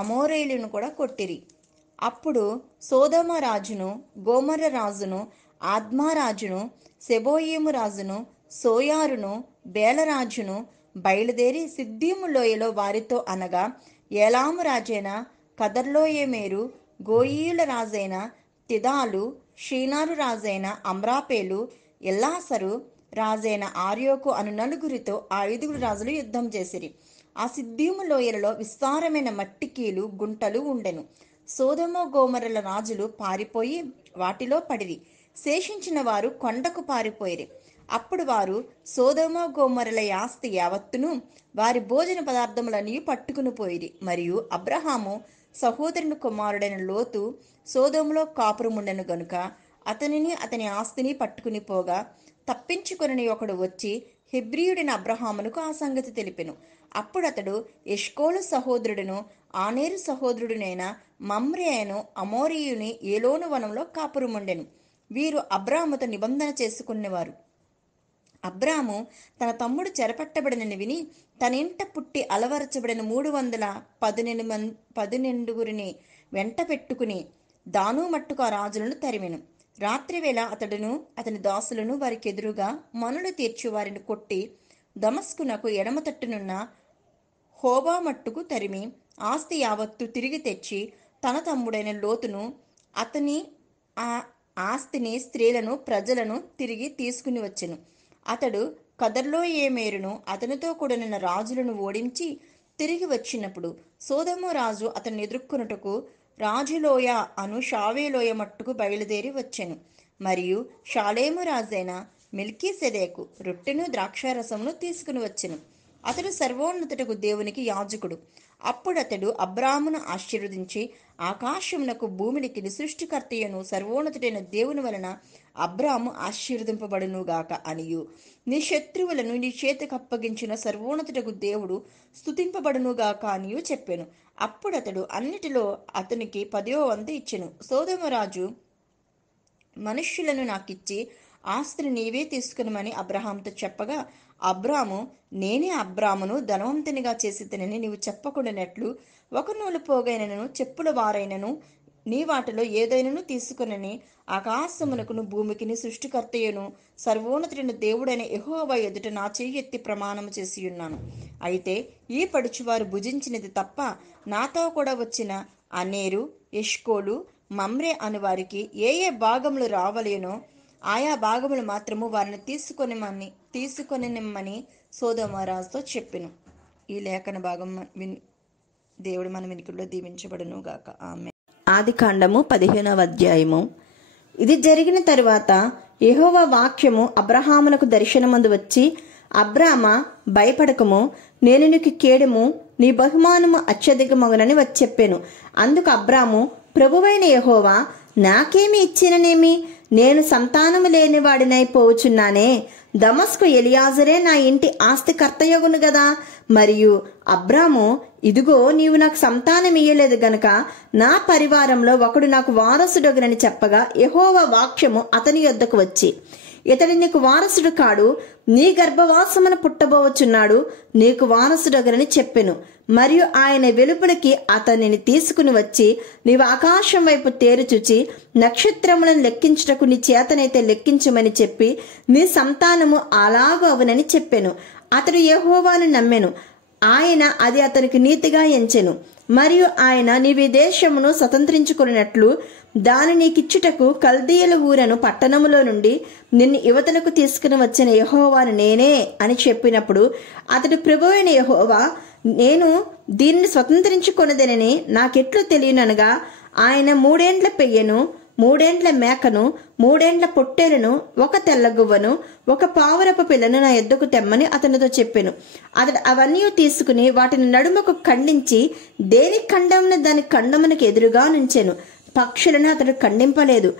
అమోరేయులను కూడా కొట్టిరి. అప్పుడు సోదొమ రాజును, గోమర్ర రాజును, ఆద్మా రాజును, సెబోయీము రాజును, సోయారును, బేలరాజును బయలుదేరి సిద్దీము లోయలో వారితో అనగా ఏలాము రాజైన కదర్లోయేమేరు, గోయీయుల రాజైన తిదాలు, షీనారు రాజైన అమ్రాపేలు, ఎల్లాసరు రాజైన ఆర్యోకు అను నలుగురితో ఆ 5 రాజులు యుద్ధం చేసిరి. ఆ సిద్దీము లోయలలో విస్తారమైన మట్టికీలు గుంటలు ఉండెను. సోదొమ గోమర్రల రాజులు పారిపోయి వాటిలో పడిరి. శేషించిన వారు కొండకు పారిపోయిరి. అప్పుడు వారు సోదొమ గోమర్రల ఆస్తి యావత్తును వారి భోజన పదార్థములన్నీ పట్టుకుని పోయిరి. మరియు అబ్రహాము సహోదరుని కుమారుడైన లోతు సోదొములో కాపురముండెను గనుక అతనిని అతని ఆస్తిని పట్టుకుని పోగా తప్పించుకొనని ఒకడు వచ్చి హెబ్రీయుడైన అబ్రహామునకు ఆ సంగతి తెలిపెను. అప్పుడతడు ఎష్కోలు సహోదరుడును ఆనేరు సహోదరుడునైన మమ్రే అను అమోరీయుని ఏలోను వనంలో కాపురముండెను. వీరు అబ్రాముతో నిబంధన చేసుకునేవారు. అబ్రాము తన తమ్ముడు చెరపట్టబడినని విని తన ఇంట పుట్టి అలవరచబడిన 318 వెంట పెట్టుకుని దాను మట్టుకు ఆ రాజులను తరిమెను. రాత్రివేళ అతడును అతని దాసులను వారికి ఎదురుగా మనులు తీర్చి వారిని కొట్టి దమస్కునకు ఎడమ తట్టునున్న హోబా మట్టుకు తరిమి ఆస్తి యావత్తు తిరిగి తెచ్చి తన తమ్ముడైన లోతును అతని ఆ ఆస్తిని, స్త్రీలను, ప్రజలను తిరిగి తీసుకుని వచ్చెను. అతడు కదర్లో ఏమేరును అతనితో కూడిన రాజులను ఓడించి తిరిగి వచ్చినప్పుడు సోదొమ రాజు అతన్ని ఎదుర్కొనుటకు రాజులోయ అను షావేలోయ మట్టుకు బయలుదేరి వచ్చెను. మరియు షాలేము రాజైన మెల్కీసెదెకు రొట్టెను ద్రాక్షారసమును తీసుకుని వచ్చెను. అతడు సర్వోన్నతుడకు దేవునికి యాజకుడు. అప్పుడతడు అబ్రామును ఆశీర్వదించి ఆకాశమునకు భూమినికి సృష్టికర్తయను సర్వోన్నతుడైన దేవుని వలన అబ్రాము ఆశీర్వదింపబడునుగాక అనియు, నీ శత్రువులను నీ చేతికి అప్పగించిన సర్వోన్నతుడకు దేవుడు స్తుతింపబడునుగాక అనియు చెప్పాను. అప్పుడతడు అన్నిటిలో అతనికి 10వ వంతు ఇచ్చెను. సోదొమరాజు మనుష్యులను నాకిచ్చి ఆస్తిని నీవే తీసుకునమని అబ్రహాముతో చెప్పగా అబ్రాము, నేనే అబ్రామును ధనవంతునిగా చేసితనని నీవు చెప్పకుండానట్లు 1 నూలు పోగైనను చెప్పుల వారైనను నీ వాటిలో ఏదైనాను తీసుకునని ఆకాశమునకును భూమికిని సృష్టికర్తయును సర్వోన్నతుడైన దేవుడైన యెహోవా ఎదుట నా చెయ్యి ఎత్తి ప్రమాణము చేసి ఉన్నాను. అయితే ఈ పడుచువారు భుజించినది తప్ప నాతో కూడా వచ్చిన అనేరు, ఎష్కోలు, మమ్రే అను వారికి ఏ ఏ భాగములు రావలేనో ఆయా భాగములు మాత్రము వారిని తీసుకొనిమ్మని సోదొమరాజుతో చెప్పెను. ఈ లేఖన భాగం దేవుడు మన వినికిడిలో దీవించబడును గాక. ఆమేన్. ఆదికాండము 15వ అధ్యాయము. ఇది జరిగిన తరువాత యెహోవా వాక్యము అబ్రహామునకు దర్శనమందు వచ్చి, అబ్రామా, భయపడకము, నేను నీకు కేడము, నీ బహుమానము అత్యధికమగునని వచ్చి చెప్పాను. అందుకు అబ్రాము, ప్రభువైన యెహోవా, నాకేమి ఇచ్చిననేమి? నేను సంతానము లేనివాడినై పోవుచున్నానే. దమస్కు ఎలియాజరే నా ఇంటి ఆస్తి కర్తయగును గదా. మరియు అబ్రాము, ఇదిగో నీవు నాకు సంతానం ఇయ్యలేదు గనుక నా పరివారంలో ఒకడు నాకు వారసుడగునని చెప్పగా యెహోవా వాక్యము అతని యొద్దకు వచ్చి, ఇతడు నీకు వారసుడు కాడు, నీ గర్భవాసమున పుట్టబోవచున్నాడు, నీకు వారసుడగునని చెప్పెను. మరియు ఆయన వెలుపలికి అతనిని తీసుకుని వచ్చి, నీవు ఆకాశం వైపు తేరుచూచి నక్షత్రములను లెక్కించుటకు నీ చేతనైతే లెక్కించమని చెప్పి నీ సంతానము అలాగు అవునని చెప్పెను. అతడు యెహోవాను నమ్మెను, ఆయన అది అతనికి నీతిగా ఎంచెను. మరియు ఆయన నీవు ఈ దేశమును స్వతంత్రించుకున్నట్లు దాని నీకిచ్చుటకు కల్దీయుల ఊరను పట్టణములో నుండి నిన్ను యువతలకు తీసుకుని వచ్చిన యెహోవాను నేనే అని చెప్పినప్పుడు అతడు ప్రభువైన యెహోవా నేను దీనిని స్వతంత్రించుకొనదనని నాకెట్లు తెలియననగా ఆయన 3 ఏండ్ల పెయ్యను 3 ఏండ్ల మేకను 3 ఏండ్ల పొట్టేలను 1 తెల్లగువ్వను 1 పావురపు పిల్లను నా యొద్దకు తెమ్మని అతనితో చెప్పెను. అతడు అవన్నీ తీసుకుని వాటిని నడుమకు ఖండించి దేని ఖండమున దాని ఖండమునకు ఎదురుగా నుంచెను. పక్షులను అతడు ఖండింపలేదు.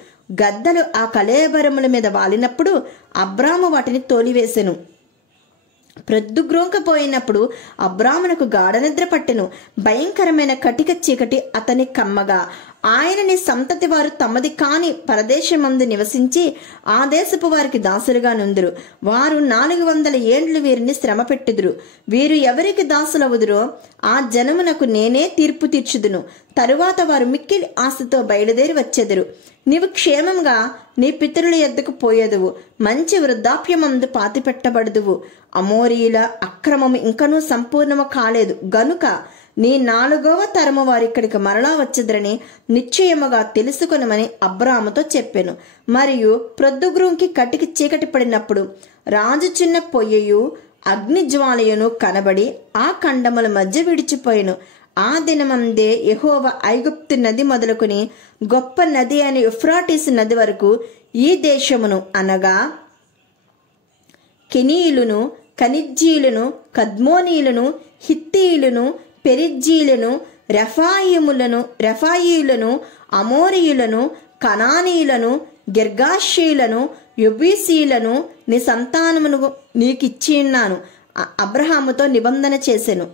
గద్దలు ఆ కళేబరముల మీద వాలినప్పుడు అబ్రాము వాటిని తోలివేసెను. ప్రొద్దుగ్రోంకపోయినప్పుడు అబ్రామునకు గాఢనిద్ర పట్టెను. భయంకరమైన కటిక చీకటి అతని కమ్మగా ఆయన నీ సంతతి వారు తమది కాని పరదేశమందు నివసించి ఆ దేశపు వారికి దాసులుగా నుందురు. వారు 400 ఏండ్లు వీరిని శ్రమ పెట్టుదురు. వీరు ఎవరికి దాసులవుదురో ఆ జనమునకు నేనే తీర్పు తీర్చుదును. తరువాత వారు మిక్కిలి ఆశతో బయలుదేరి వచ్చెదరు. నీవు క్షేమంగా నీ పితరుల యొద్దకు పోయేదువు. మంచి వృద్ధాప్యమందు పాతిపెట్టబడుదువు. అమోరీయుల అక్రమము ఇంకనూ సంపూర్ణము కాలేదు గనుక నీ 4వ తరము వారు ఇక్కడికి మరలా వచ్చెదరని నిశ్చయముగా తెలుసుకొనమని అబ్రాముతో చెప్పెను. మరియు ప్రొద్దుగ్రూంకి కటికి చీకటి పడినప్పుడు రాజు చిన్న పొయ్యయు అగ్ని జ్వాలయును కనబడి ఆ ఖండముల మధ్య విడిచిపోయెను. ఆ దినమందే యెహోవా ఐగుప్తు నది మొదలుకొని గొప్ప నది అయిన యూఫ్రాటీసు నది వరకు ఈ దేశమును అనగా కెనీయులను కనిజ్జీయులను కద్మోనీయులను హిత్తీయులను పెరిజ్జీయులను రెఫాయీయులను అమోరీయులను కనానీయులను గిర్గాషీయులను యెబూసీయులను నీ సంతానమును నీకిచ్చి ఉన్నాను అబ్రహాముతో నిబంధన చేసెను.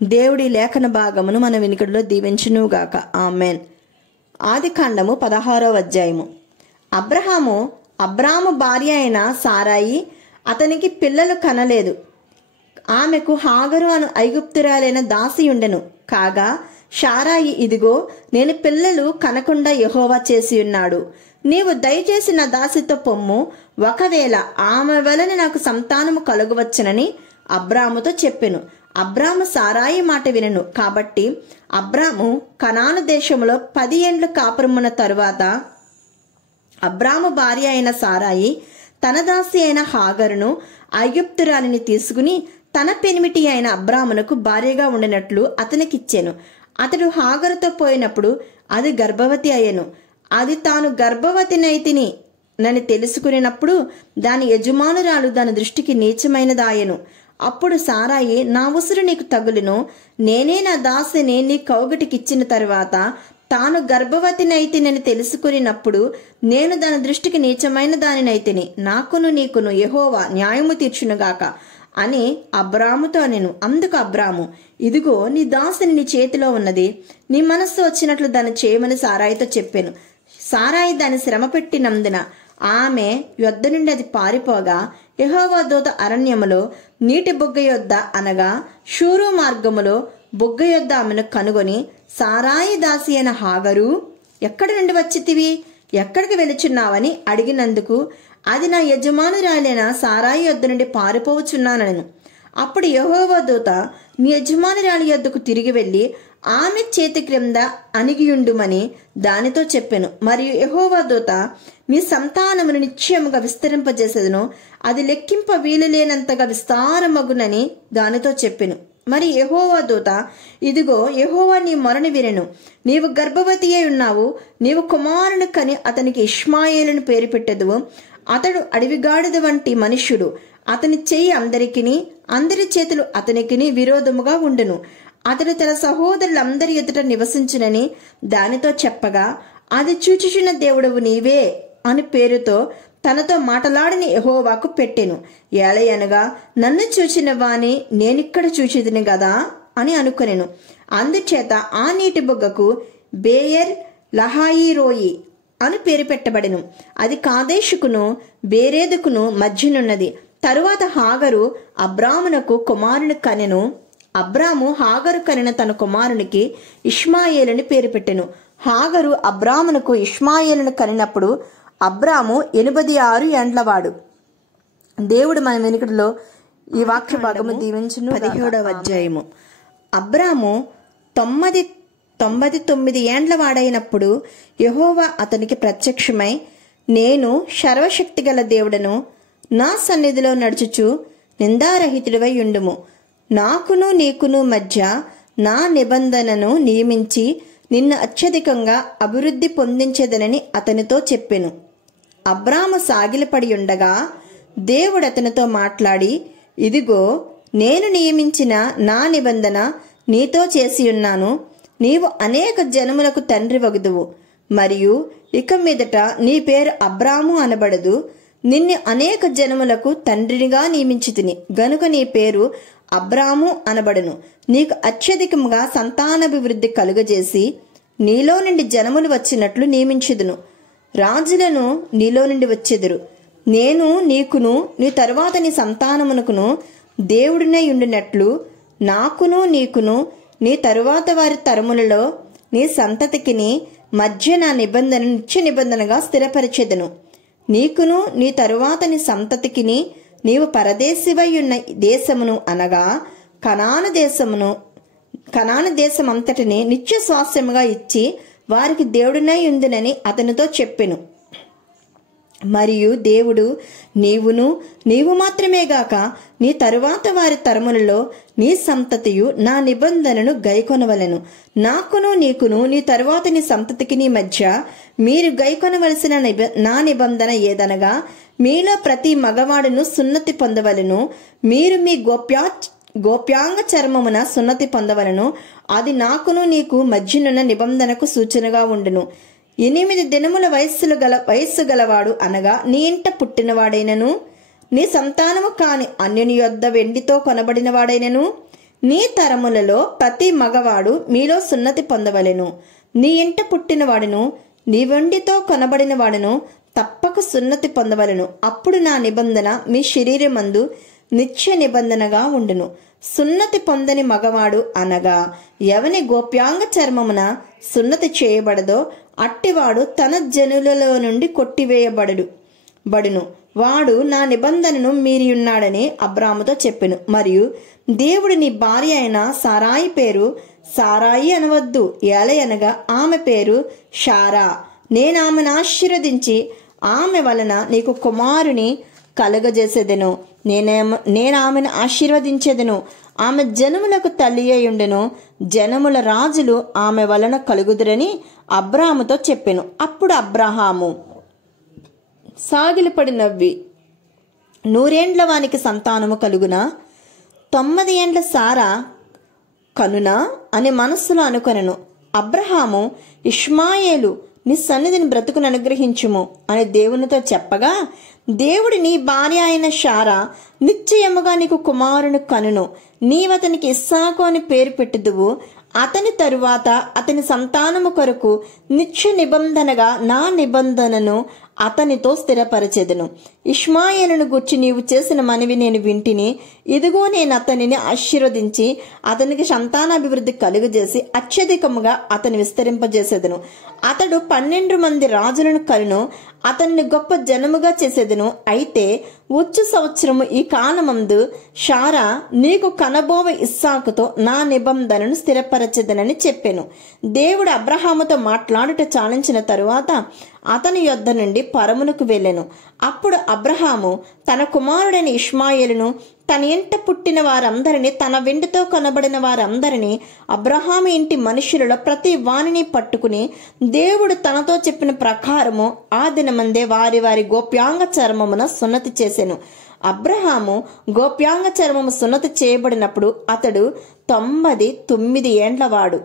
దేవుడి లేఖన భాగమును మన వినికిడిలో దీవించునుగాక. ఆమెన్. ఆదికాండము 16వ అధ్యాయము. అబ్రాము భార్య అయిన సారాయి అతనికి పిల్లలు కనలేదు. ఆమెకు హాగరు అను ఐగుప్తురాలైన దాసి ఉండెను. కాగా షారాయి ఇదిగో నేను పిల్లలు కనకుండా యెహోవా చేసి ఉన్నాడు. నీవు దయచేసి నా దాసితో పొమ్ము, ఒకవేళ ఆమె వలన నాకు సంతానము కలుగవచ్చునని అబ్రాముతో చెప్పెను. అబ్రాము సారాయి మాట వినెను. కాబట్టి అబ్రాము కనాను దేశంలో 10 ఏండ్లు కాపురమున్న తరువాత అబ్రాము భార్య అయిన సారాయి తన దాసి అయిన హాగరును ఐగుప్తురాలిని తీసుకుని తన పెనిమిటి అయిన అబ్రామునకు భార్యగా ఉండినట్లు అతనికిచ్చెను. అతడు హాగరుతో పోయినప్పుడు అది గర్భవతి అయ్యెను. అది తాను గర్భవతినైతిని నని తెలుసుకునేటప్పుడు దాని యజమానురాలు దాని దృష్టికి నీచమైనదాయెను. అప్పుడు సారాయి నా ఉసురు నీకు తగులును, నేనే నా దాసిని నీ కౌగటికిచ్చిన తరువాత తాను గర్భవతినైతినని తెలుసుకున్నప్పుడు నేను దాని దృష్టికి నీచమైన దానినైతిని, నాకును నీకును యెహోవా న్యాయము తీర్చునుగాక అని అబ్రాముతో అనెను. అందుకు అబ్రాము ఇదిగో నీ దాసిని నీ చేతిలో ఉన్నది, నీ మనస్సు వచ్చినట్లు దాన్ని చేయమని సారాయితో చెప్పాను. సారాయి దాన్ని శ్రమ పెట్టినందున ఆమె యొద్ద నుండి అది పారిపోగా యెహోవా దూత అరణ్యములో నీటి బుగ్గ యొద్ద అనగా షూరు మార్గములో బుగ్గ యొద్ద ఆమెను కనుగొని సారాయి దాసి అయిన హాగరు ఎక్కడి నుండి వచ్చితివి, ఎక్కడికి వెళుచున్నావని అడిగినందుకు అది నా యజమానురాలైన సారాయి యొద్ద నుండి పారిపోవచ్చున్నానను. అప్పుడు యెహోవా దూత నీ యజమానురాలి యొద్దకు తిరిగి వెళ్ళి ఆమె చేతి క్రింద అణిగియుండుమని దానితో చెప్పెను. మరియు యెహోవా దూత నీ సంతానమును నిశ్చయముగా విస్తరింపజేసేదను, అది లెక్కింప వీలులేనంతగా విస్తారమగునని దానితో చెప్పెను. మరి యెహోవా దూత ఇదిగో యెహోవా నీ మొరని వినెను, నీవు గర్భవతి అయి ఉన్నావు, నీవు కుమారుని కని అతనికి ఇష్మాయేలును పేరు పెట్టెదవు. అతడు అడవిగాడిద వంటి మనుష్యుడు, అతని చెయ్యి అందరి చేతులు అతనికిని విరోధముగా ఉండును. అతడు తన సహోదరులందరి ఎదుట నివసించునని దానితో చెప్పగా అది చూచుచున్న దేవుడవు నీవే అని పేరుతో తనతో మాటలాడిన యెహోవాకు పెట్టెను. ఏలయనగా నన్ను చూచిన వాని నేనిక్కడ చూచితిని గదా అని అనుకొనెను. అందుచేత ఆ నీటి బుగ్గకు బేయర్ లహాయి రోయి అని పేరు పెట్టబడెను. అది కాదేశుకును బేరేదుకును మధ్యనున్నది. తరువాత హాగరు అబ్రామునకు కుమారుని కనెను. అబ్రాము హాగరు కనిన తన కుమారునికి ఇష్మాయేలుని పేరు పెట్టెను. హాగరు అబ్రామునకు ఇష్మాయేలును కనినప్పుడు అబ్రాము 86 ఏండ్లవాడు. దేవుడు మన వెనుకలో ఈ వాక్య భాగము దీవించును. 17వ అధ్యాయము. అబ్రాము 99 ఏండ్ల వాడైనప్పుడు యెహోవా అతనికి ప్రత్యక్షమై, నేను సర్వశక్తిగల దేవుడను, నా సన్నిధిలో నడుచుచు నిందారహితుడివై ఉండుము. నాకును నీకును మధ్య నా నిబంధనను నియమించి నిన్ను అత్యధికంగా అభివృద్ధి పొందించేదనని అతనితో చెప్పెను. అబ్రాము సాగిలపడి ఉండగా దేవుడు అతనితో మాట్లాడి, ఇదిగో నేను నియమించిన నా నిబంధన నీతో చేసి ఉన్నాను. నీవు అనేక జనములకు తండ్రి వగుదువు, మరియు ఇక మీదట నీ పేరు అబ్రాము అనబడదు. నిన్ను అనేక జనములకు తండ్రినిగా నియమించితిని గనుక నీ పేరు అబ్రాము అనబడును. నీకు అత్యధికముగా సంతానాభివృద్ధి కలుగజేసి నీలో నుండి జనములు వచ్చినట్లు నియమించుదును. రాజులను నీలో నుండి వచ్చెదరు. నేను నీకును నీ తరువాత నీ సంతానమునకును దేవుడినై ఉండినట్లు నాకును నీకును నీ తరువాత వారి తరములలో నీ సంతతికిని మధ్య నా నిబంధన నిత్య నిబంధనగా స్థిరపరిచెదను. నీకును నీ తరువాత నీ సంతతికిని నీవు పరదేశివై ఉన్న దేశమును అనగా కనాను దేశమంతటిని నిత్య స్వాస్థ్యముగా ఇచ్చి వారికి దేవుడినై ఉందినని అతనితో చెప్పెను. మరియు దేవుడు, నీవు మాత్రమే గాక నీ తరువాత వారి తరములలో నీ సంతతియు నా నిబంధనను గైకొనవలెను. నాకును నీకును నీ తరువాత నీ సంతతికి నీ మధ్య మీరు గైకొనవలసిన నా నిబంధన ఏదనగా, మీలో ప్రతి మగవాడును సున్నతి పొందవలెను. మీరు మీ గోప్యాంగ చర్మమున సున్నతి పొందవలను. అది నాకును నీకు మధ్యనున్న నిబంధనకు సూచనగా ఉండును. 8 దినముల వయస్సు గలవాడు అనగా నీ ఇంట పుట్టినవాడైనను, నీ సంతానము కాని అన్యుని యొద్ద వెండితో కొనబడిన వాడైనను, నీ తరములలో ప్రతి మగవాడు మీలో సున్నతి పొందవలెను. నీ ఇంట పుట్టినవాడును నీ వెండితో కొనబడిన వాడును తప్పక సున్నతి పొందవలెను. అప్పుడు నా నిబంధన మీ శరీరమందు నిత్య నిబంధనగా ఉండును. సున్నతి పొందని మగవాడు అనగా ఎవని గోప్యాంగ చర్మమున సున్నతి చేయబడదో అట్టివాడు తన జనులలో నుండి కొట్టివేయబడును. వాడు నా నిబంధనను మీరియున్నాడని అబ్రాముతో చెప్పెను. మరియు దేవుడు, నీ భార్య అయిన సారాయి పేరు సారాయి అనవద్దు, ఏలయనగా ఆమె పేరు షారా. నేను ఆమెను ఆశీర్వదించి ఆమె వలన నీకు కుమారుని కలుగజేసేదెను. నేను ఆమెను ఆశీర్వదించేదను. ఆమె జనములకు తల్లి అయ్యుండెను. జనముల రాజులు ఆమె వలన కలుగుదురని అబ్రాహాముతో చెప్పెను. అప్పుడు అబ్రహాము సాగిలపడి నవ్వి, 100 ఏండ్ల వానికి సంతానము కలుగునా? 90 ఏండ్ల సారా కనునా అని మనస్సులో అనుకొనెను. అబ్రహాము, ఇష్మాయేలు నీ సన్నిధిని బ్రతుకును అనుగ్రహించుము అని దేవునితో చెప్పగా, దేవుడు, నీ భార్య అయిన షారా నిశ్చయముగా నీకు కుమారుని కనును. నీవతనికి ఇస్సాకు అని పేరు పెట్టుదువు. అతని తరువాత అతని సంతానము కొరకు నిత్య నిబంధనగా నా నిబంధనను అతనితో స్థిరపరచెదను. ఇష్మాయేలును గూర్చి నీవు చేసిన మనవి నేను వింటిని. ఇదిగో నేను అతనిని ఆశీర్వదించి అతనికి సంతానాభివృద్ధి కలుగజేసి అత్యధికముగా అతని విస్తరింపజేసేదను. అతడు 12 మంది రాజులను కలును. అతనిని గొప్ప జనముగా చేసేదను. అయితే వచ్చు సంవత్సరము ఈ కాలమందు షారా నీకు కనబోవ ఇస్సాకుతో నా నిబంధనను స్థిరపరచెదనని చెప్పెను. దేవుడు అబ్రహాముతో మాట్లాడుట చాలించిన తరువాత అతని యొద్ద నుండి పరమునకు వెళ్ళెను. అప్పుడు అబ్రహాము తన కుమారుడైన ఇష్మాయేలును, తన ఇంట పుట్టిన వారందరినీ, తన వెండితో కొనబడిన వారందరినీ, అబ్రహాము ఇంటి మనుషులలో ప్రతి వానిని పట్టుకుని దేవుడు తనతో చెప్పిన ప్రకారము ఆ దినమందే వారి వారి గోప్యాంగ చర్మమున సున్నతి చేసెను. అబ్రహాము గోప్యాంగ చర్మము సున్నతి చేయబడినప్పుడు అతడు 99 ఏండ్లవాడు.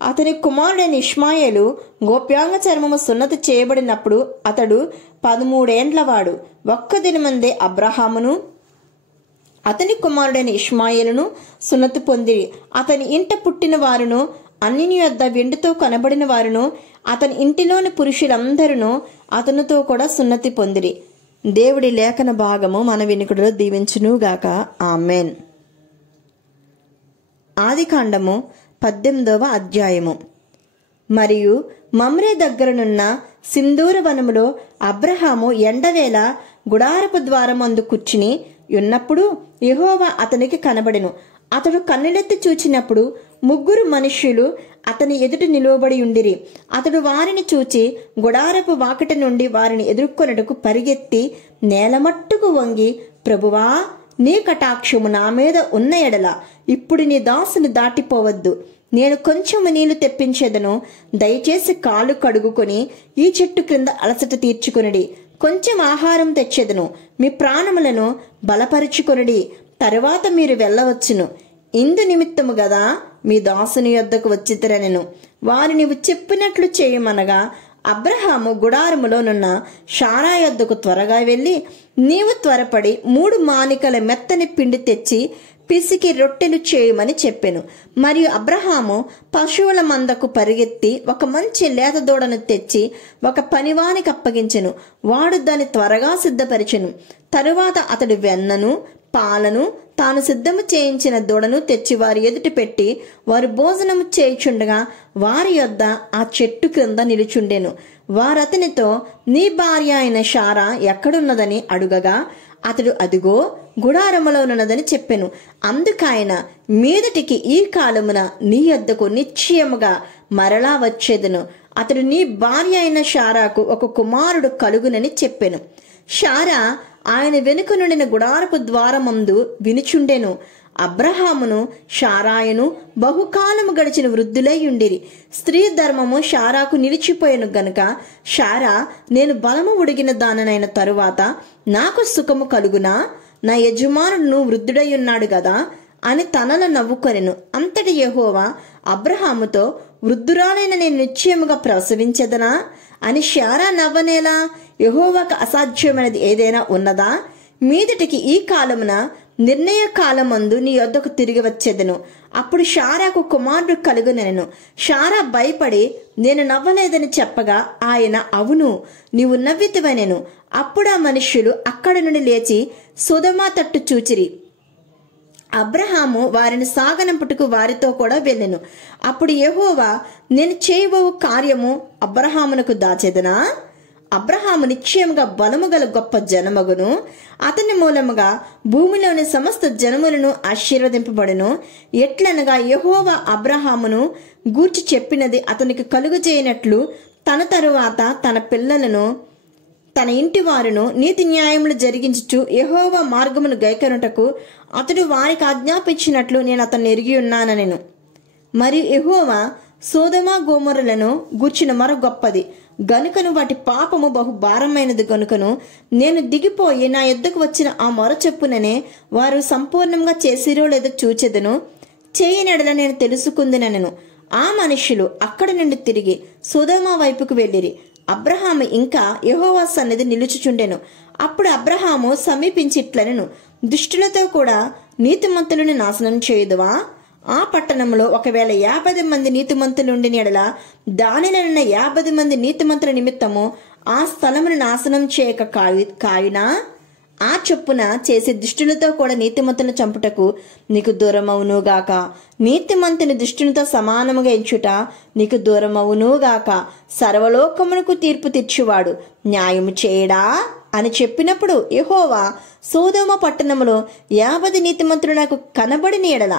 అతని కుమారుడైన ఇష్మాయేలు గోప్యాంగ చర్మము సున్నతి చేయబడినప్పుడు అతడు 13 ఏండ్లవాడు. ఒక్క దినమందే అబ్రహామును అతని కుమారుడైన ఇష్మాయేలును సున్నతి పొందిరి. అతని ఇంట పుట్టిన వారును, అన్యుని యొద్ద వెండితో కనబడిన వారును, అతని ఇంటిలోని పురుషులందరూ అతనితో కూడా సున్నతి పొందిరి. దేవుడి లేఖన భాగము మన వినికిడిలో దీవించునుగాక. ఆమెన్. ఆదికాండము 18వ అధ్యాయము. మరియు మమ్రే దగ్గరనున్న సింధూర వనములో అబ్రహాము ఎండవేళ గుడారపు ద్వారమందు కూర్చుని ఉన్నప్పుడు యెహోవా అతనికి కనబడెను. అతడు కన్నులెత్తి చూచినప్పుడు 3 మనుష్యులు అతని ఎదుట నిలువబడి ఉండిరి. అతడు వారిని చూచి గుడారపు వాకిట నుండి వారిని ఎదుర్కొనుటకు పరిగెత్తి నేలమట్టుకు వంగి, ప్రభువా, నీ కటాక్షము నా మీద ఉన్న ఎడల ఇప్పుడు నీ దాసుని దాటిపోవద్దు. నేను కొంచెము నీళ్లు తెప్పించేదను. దయచేసి కాళ్ళు కడుగుకొని ఈ చెట్టు క్రింద అలసట తీర్చుకొనుడి. కొంచెం ఆహారం తెచ్చేదను. మీ ప్రాణములను బలపరుచుకొనుడి. తరువాత మీరు వెళ్ళవచ్చును. ఇందు నిమిత్తము గదా మీ దాసుని యొద్దకు వచ్చితిరనెను. వారు నీవు చెప్పినట్లు చేయమనగా అబ్రహాము గుడారములోనున్న శారా యొద్దకు త్వరగా వెళ్ళి, నీవు త్వరపడి 3 మానికల మెత్తని పిండి తెచ్చి పిసికి రొట్టెలు చేయమని చెప్పెను. మరియు అబ్రహాము పశువుల మందకు పరిగెత్తి ఒక మంచి లేత దూడను తెచ్చి ఒక పనివానికి అప్పగించెను. వాడు దాన్ని త్వరగా సిద్ధపరిచెను. తరువాత అతడు వెన్నను పాలను తాను సిద్ధము చేయించిన దూడను తెచ్చి వారి ఎదుట పెట్టి వారు భోజనము చేయుచుండగా వారి యొద్ద ఆ చెట్టు క్రింద నిలుచుండెను. వారతనితో, నీ భార్య అయిన శారా ఎక్కడున్నదని అడుగగా అతడు, అదిగో గుడారములోనున్నదని చెప్పెను. అందుకాయన, మీదటికి ఈ కాలమున నీ యొద్దకు నిశ్చయముగా మరలా వచ్చేదను. అతడు నీ భార్య అయిన శారాకు ఒక కుమారుడు కలుగునని చెప్పెను. శారా ఆయన వెనుక నుండిన గుడారపు ద్వారమందు వినుచుండెను. అబ్రహామును శారాయను బహుకాలము గడిచిన వృద్ధులై ఉండిరి. స్త్రీ ధర్మము శారాకు నిలిచిపోయెను గనుక శారా, నేను బలము ఉడిగిన దాననైన తరువాత నాకు సుఖము కలుగునా? నా యజమానుడు వృద్ధుడై ఉన్నాడు గదా అని తనలో నవ్వుకొనెను. అంతటి యెహోవా అబ్రహాముతో, వృద్ధురాలైన నేను నిశ్చయముగా ప్రసవించదనా అని శారా నవ్వనేలా? యెహోవాకు అసాధ్యమైనది ఏదైనా ఉన్నదా? మీదటికి ఈ కాలమున నిర్ణయ కాలమందు నీ యొద్దకు తిరిగి వచ్చేదను. అప్పుడు శారాకు కుమారుడు కలుగునెను. శారా భయపడి, నేను నవ్వలేదని చెప్పగా ఆయన, అవును, నీవు నవ్వితివనెను. అప్పుడు ఆ మనుష్యులు అక్కడి నుండి లేచి సొదొమ తట్టు చూచిరి. అబ్రహాము వారిని సాగనంపుటకు వారితో కూడా వెళ్ళెను. అప్పుడు యెహోవా, నేను చేయబోవు కార్యము అబ్రహామునకు దాచెదనా? అబ్రహాము నిశ్చయముగా బలము గల గొప్ప జనమగును. అతని మూలముగా భూమిలోని సమస్త జనములను ఆశీర్వదింపబడును. ఎట్లనగా యెహోవా అబ్రహామును గూర్చి చెప్పినది అతనికి కలుగజేయనట్లు తన తరువాత తన పిల్లలను తన ఇంటి వారును నీతి న్యాయములు జరిగించుచు యెహోవా మార్గమును గైకొనుటకు అతడు వారికి ఆజ్ఞాపించినట్లు నేను అతన్ని ఎరిగి ఉన్నానెను. మరియు యెహోవా సొదొమ గొమొర్రాలను గూర్చిన మొర గొప్పది గనుకను వాటి పాపము బహు భారమైనది గనుకను నేను దిగిపోయి నా యొద్దకు వచ్చిన ఆ మొర చెప్పుననే వారు సంపూర్ణంగా చేసిరో లేదో చూచెదను. చేయనెడల నేను తెలుసుకుందునెను. ఆ మనుష్యులు అక్కడి నుండి తిరిగి సొదొమ వైపుకు వెళ్ళిరి. అబ్రహాము ఇంకా యెహోవా సన్నిధి నిలుచుచుండెను. అప్పుడు అబ్రహాము సమీపించి ఇట్లనెను, దుష్టులతో కూడా నీతిమంతులను నాశనం చేయుదువా? ఆ పట్టణంలో ఒకవేళ 50 మంది నీతిమంతులుండిన ఎడల దానిలోనున్న 50 మంది నీతిమంతుల నిమిత్తము ఆ స్థలమును నాశనం చేయక కాయునా? ఆ చొప్పున చేసి దుష్టులతో కూడా నీతిమంతులను చంపుటకు నీకు దూరమవునుగాక. నీతిమంతుని దుష్టునితో సమానముగా ఎంచుట నీకు దూరమవునుగాక. సర్వలోకమునకు తీర్పు తీర్చువాడు న్యాయము చేయడా అని చెప్పినప్పుడు యెహోవా, సొదొమ పట్టణములో 50 నీతిమంతులు నాకు కనబడిన ఎడల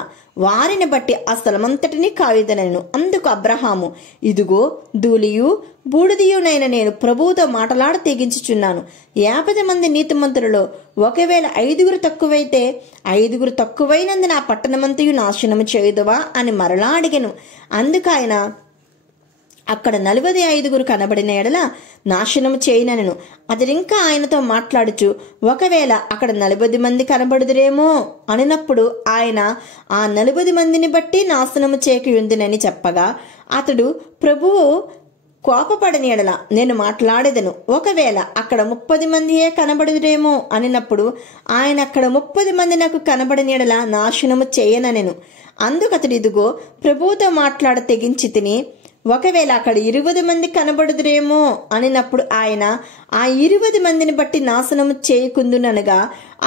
వారిని బట్టి ఆ స్థలమంతటిని కాయుదనెను. అందుకు అబ్రహాము, ఇదిగో ధూళియు బూడిదయునైన నేను ప్రభువుతో మాటలాడ తెగించుచున్నాను. 50 మంది నీతిమంతులలో ఒకవేళ 5 తక్కువైతే 5 తక్కువైనందున ఆ పట్టణమంతయు నాశనము చేయుదువా అని మరలా అడిగెను. అందుకైన అక్కడ 45 కనబడిన ఎడల నాశనము చేయనెను. అతడింకా ఆయనతో మాట్లాడుచు, ఒకవేళ అక్కడ 40 మంది కనబడుదురేమో అనినప్పుడు ఆయన, ఆ 40 మందిని బట్టి నాశనము చేయకయుందునని చెప్పగా అతడు, ప్రభువు కోపపడని ఎడల నేను మాట్లాడేదను. ఒకవేళ అక్కడ 30 మందియే కనబడుదురేమో అనినప్పుడు ఆయన, అక్కడ 30 మంది నాకు కనబడిన ఎడల నాశనము చేయననెను. అందుకతడు, ఇదిగో ప్రభువుతో మాట్లాడ తెగించి తిని, ఒకవేళ అక్కడ 20 మంది కనబడుదురేమో అనినప్పుడు ఆయన, ఆ 20 మందిని బట్టి నాశనము చేయకుందుననగా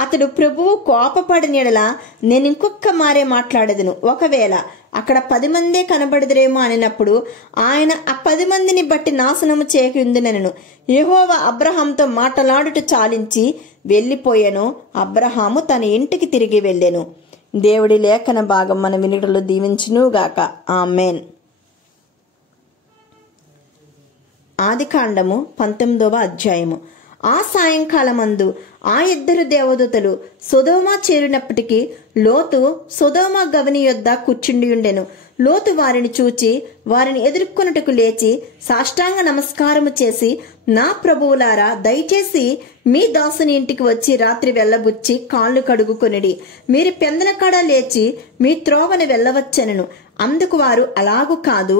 అతడు, ప్రభువు కోపపడిన ఎడల నేను ఇంకొక మారే మాట్లాడేదను. ఒకవేళ అక్కడ 10 మందే కనబడుదురేమో అనినప్పుడు ఆయన, ఆ 10 మందిని బట్టి నాశనము చేయకుందునెను. యెహోవా అబ్రహాముతో మాటలాడుట చాలించి వెళ్ళిపోయాను. అబ్రహాము తన ఇంటికి తిరిగి వెళ్ళెను. దేవుడి లేఖన భాగం మన వినుటలో దీవించునుగాక. ఆమెన్. ఆదికాండము 19వ అధ్యాయము. ఆ సాయంకాలమందు ఆ ఇద్దరు దేవదూతలు సొదొమ చేరినప్పటికీ లోతు సొదొమ గవని యొద్ద కూర్చుండి ఉండెను. లోతు వారిని చూచి వారిని ఎదుర్కొనుటకు లేచి సాష్టాంగ నమస్కారము చేసి, నా ప్రభువులారా, దయచేసి మీ దాసుని ఇంటికి వచ్చి రాత్రి వెళ్ళబుచ్చి కాళ్ళు కడుగుకొనిడి. మీరు పెందనకాడ లేచి మీ త్రోవను వెళ్ళవచ్చనను. అందుకు వారు, అలాగు కాదు,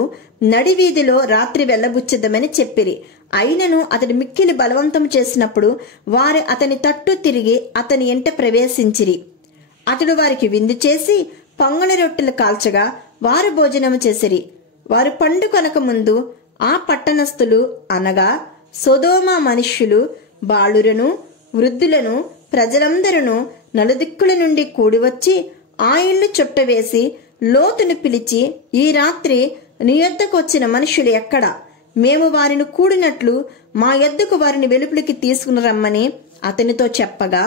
నడివీధిలో రాత్రి వెళ్ళబుచ్చిదమని చెప్పిరి. అయినను అతడు మిక్కిలి బలవంతం చేసినప్పుడు వారు అతని తట్టు తిరిగి అతని ఇంట ప్రవేశించిరి. అతడు వారికి విందు చేసి పొంగని రొట్టెలు కాల్చగా వారు భోజనము చేసిరి. వారు పండు కొనక ముందు ఆ పట్టణస్థులు, అనగా సొదొమ మనుష్యులు, బాలురను వృద్ధులను ప్రజలందరూ నలుదిక్కుల నుండి కూడివచ్చి ఆ ఇల్లు చుట్టవేసి లోతును పిలిచి, ఈ రాత్రి నీ యొద్దకు వచ్చిన మనుషులు ఎక్కడ? మేము వారిని కూడినట్లు మా యొద్దకు వారిని వెలుపలికి తీసుకుని రమ్మని అతనితో చెప్పగా,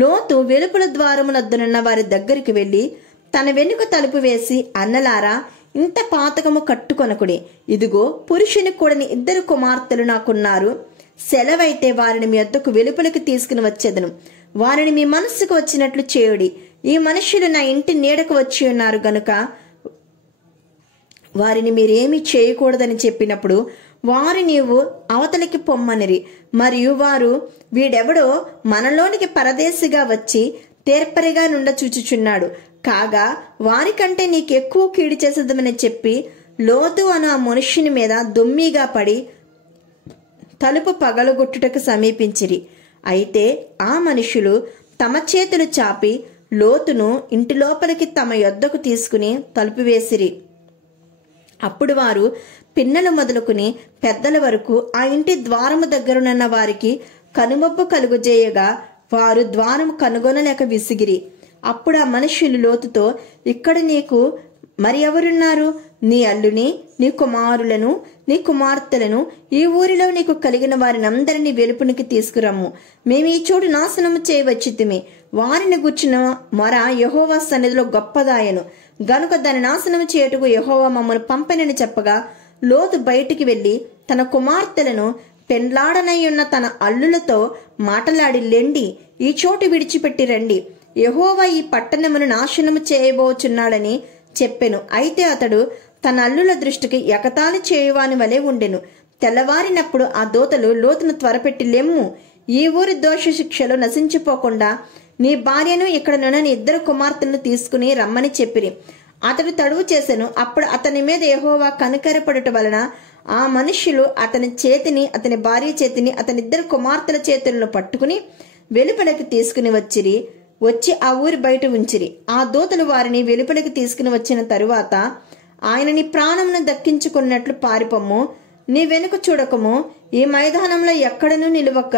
లోతు వెలుపల ద్వారమునొద్దనున్న వారి దగ్గరికి వెళ్లి తన వెనుక తలుపు వేసి, అన్నలారా, ఇంత పాతకము కట్టుకొనకుడి. ఇదిగో, పురుషుని కూడని 2 కుమార్తెలు నాకున్నారు. సెలవైతే వారిని మీ యొద్దకు వెలుపలికి తీసుకుని వచ్చేదను. వారిని మీ మనస్సుకు వచ్చినట్లు చేయుడి. ఈ మనుష్యులు నా ఇంటి నీడకు వచ్చి ఉన్నారు గనుక వారిని మీరేమీ చేయకూడదని చెప్పినప్పుడు వారు, నీవు అవతలికి పొమ్మనిరి. మరియు వారు, వీడెవడో మనలోనికి పరదేశిగా వచ్చి తేర్పరిగా నుండ చూచుచున్నాడు. కాగా వారికంటే నీకెక్కువ కీడు చేసేదమని చెప్పి లోతు అను ఆ మనుష్యుని మీద దొమ్మిగా పడి తలుపు పగలగొట్టుటకు సమీపించిరి. అయితే ఆ మనుషులు తమ చేతులు చాపి లోతును ఇంటి లోపలికి తమ యొద్దకు తీసుకుని తలుపు వేసిరి. అప్పుడు వారు పిన్నలు మొదలుకుని పెద్దల వరకు ఆ ఇంటి ద్వారము దగ్గరున్న వారికి కనుమబ్బు కలుగజేయగా వారు ద్వారము కనుగొనలేక విసిగిరి. అప్పుడు ఆ మనుష్యులు లోతుతో, ఇక్కడ నీకు మరి ఎవరున్నారు? నీ అల్లుని, నీ కుమారులను, నీ కుమార్తెలను, ఈ ఊరిలో నీకు కలిగిన వారినందరినీ వెలుపునికి తీసుకురమ్ము. మేము ఈ చోటు నాశనము చేయవచ్చితిమి. వారిని గూర్చిన మొర యెహోవా సన్నిధిలో గొప్పదాయను గనుక దాని నాశనం చేయుటకు యెహోవా మమ్మను పంపెనని చెప్పగా, లోతు బయటికి వెళ్లి తన కుమార్తెలను పెండ్లాడనయ్యున్న తన అల్లులతో మాటలాడి, లెండి, ఈ చోటు విడిచిపెట్టి రండి, యెహోవా ఈ పట్టణమును నాశనము చేయబోచున్నాడని చెప్పెను. అయితే అతడు తన అల్లుల దృష్టికి ఎగతాళి చేయువాని వలె ఉండెను. తెల్లవారినప్పుడు ఆ దూతలు లోతును త్వరపెట్టి, లెమ్ము, ఈ ఊరి దోష శిక్షలో నశించిపోకుండా నీ భార్యను, ఇక్కడనున్న నీ 2 కుమార్తెలను తీసుకుని రమ్మని చెప్పిరి. అతడు తడువు చేసెను. అప్పుడు అతని మీద యెహోవా కనికరపడుట వలన ఆ మనుష్యులు అతని చేతిని, అతని భార్య చేతిని, అతని 2 కుమార్తెల చేతులను పట్టుకుని వెలుపలికి తీసుకుని వచ్చి ఆ ఊరి బయట ఉంచిరి. ఆ దూతలు వారిని వెలుపలికి తీసుకుని వచ్చిన తరువాత, ఆయన నీ ప్రాణమును దక్కించుకున్నట్లు పారిపొమ్ము, నీ వెనుక చూడకము, ఈ మైదానంలో ఎక్కడనూ నిలువక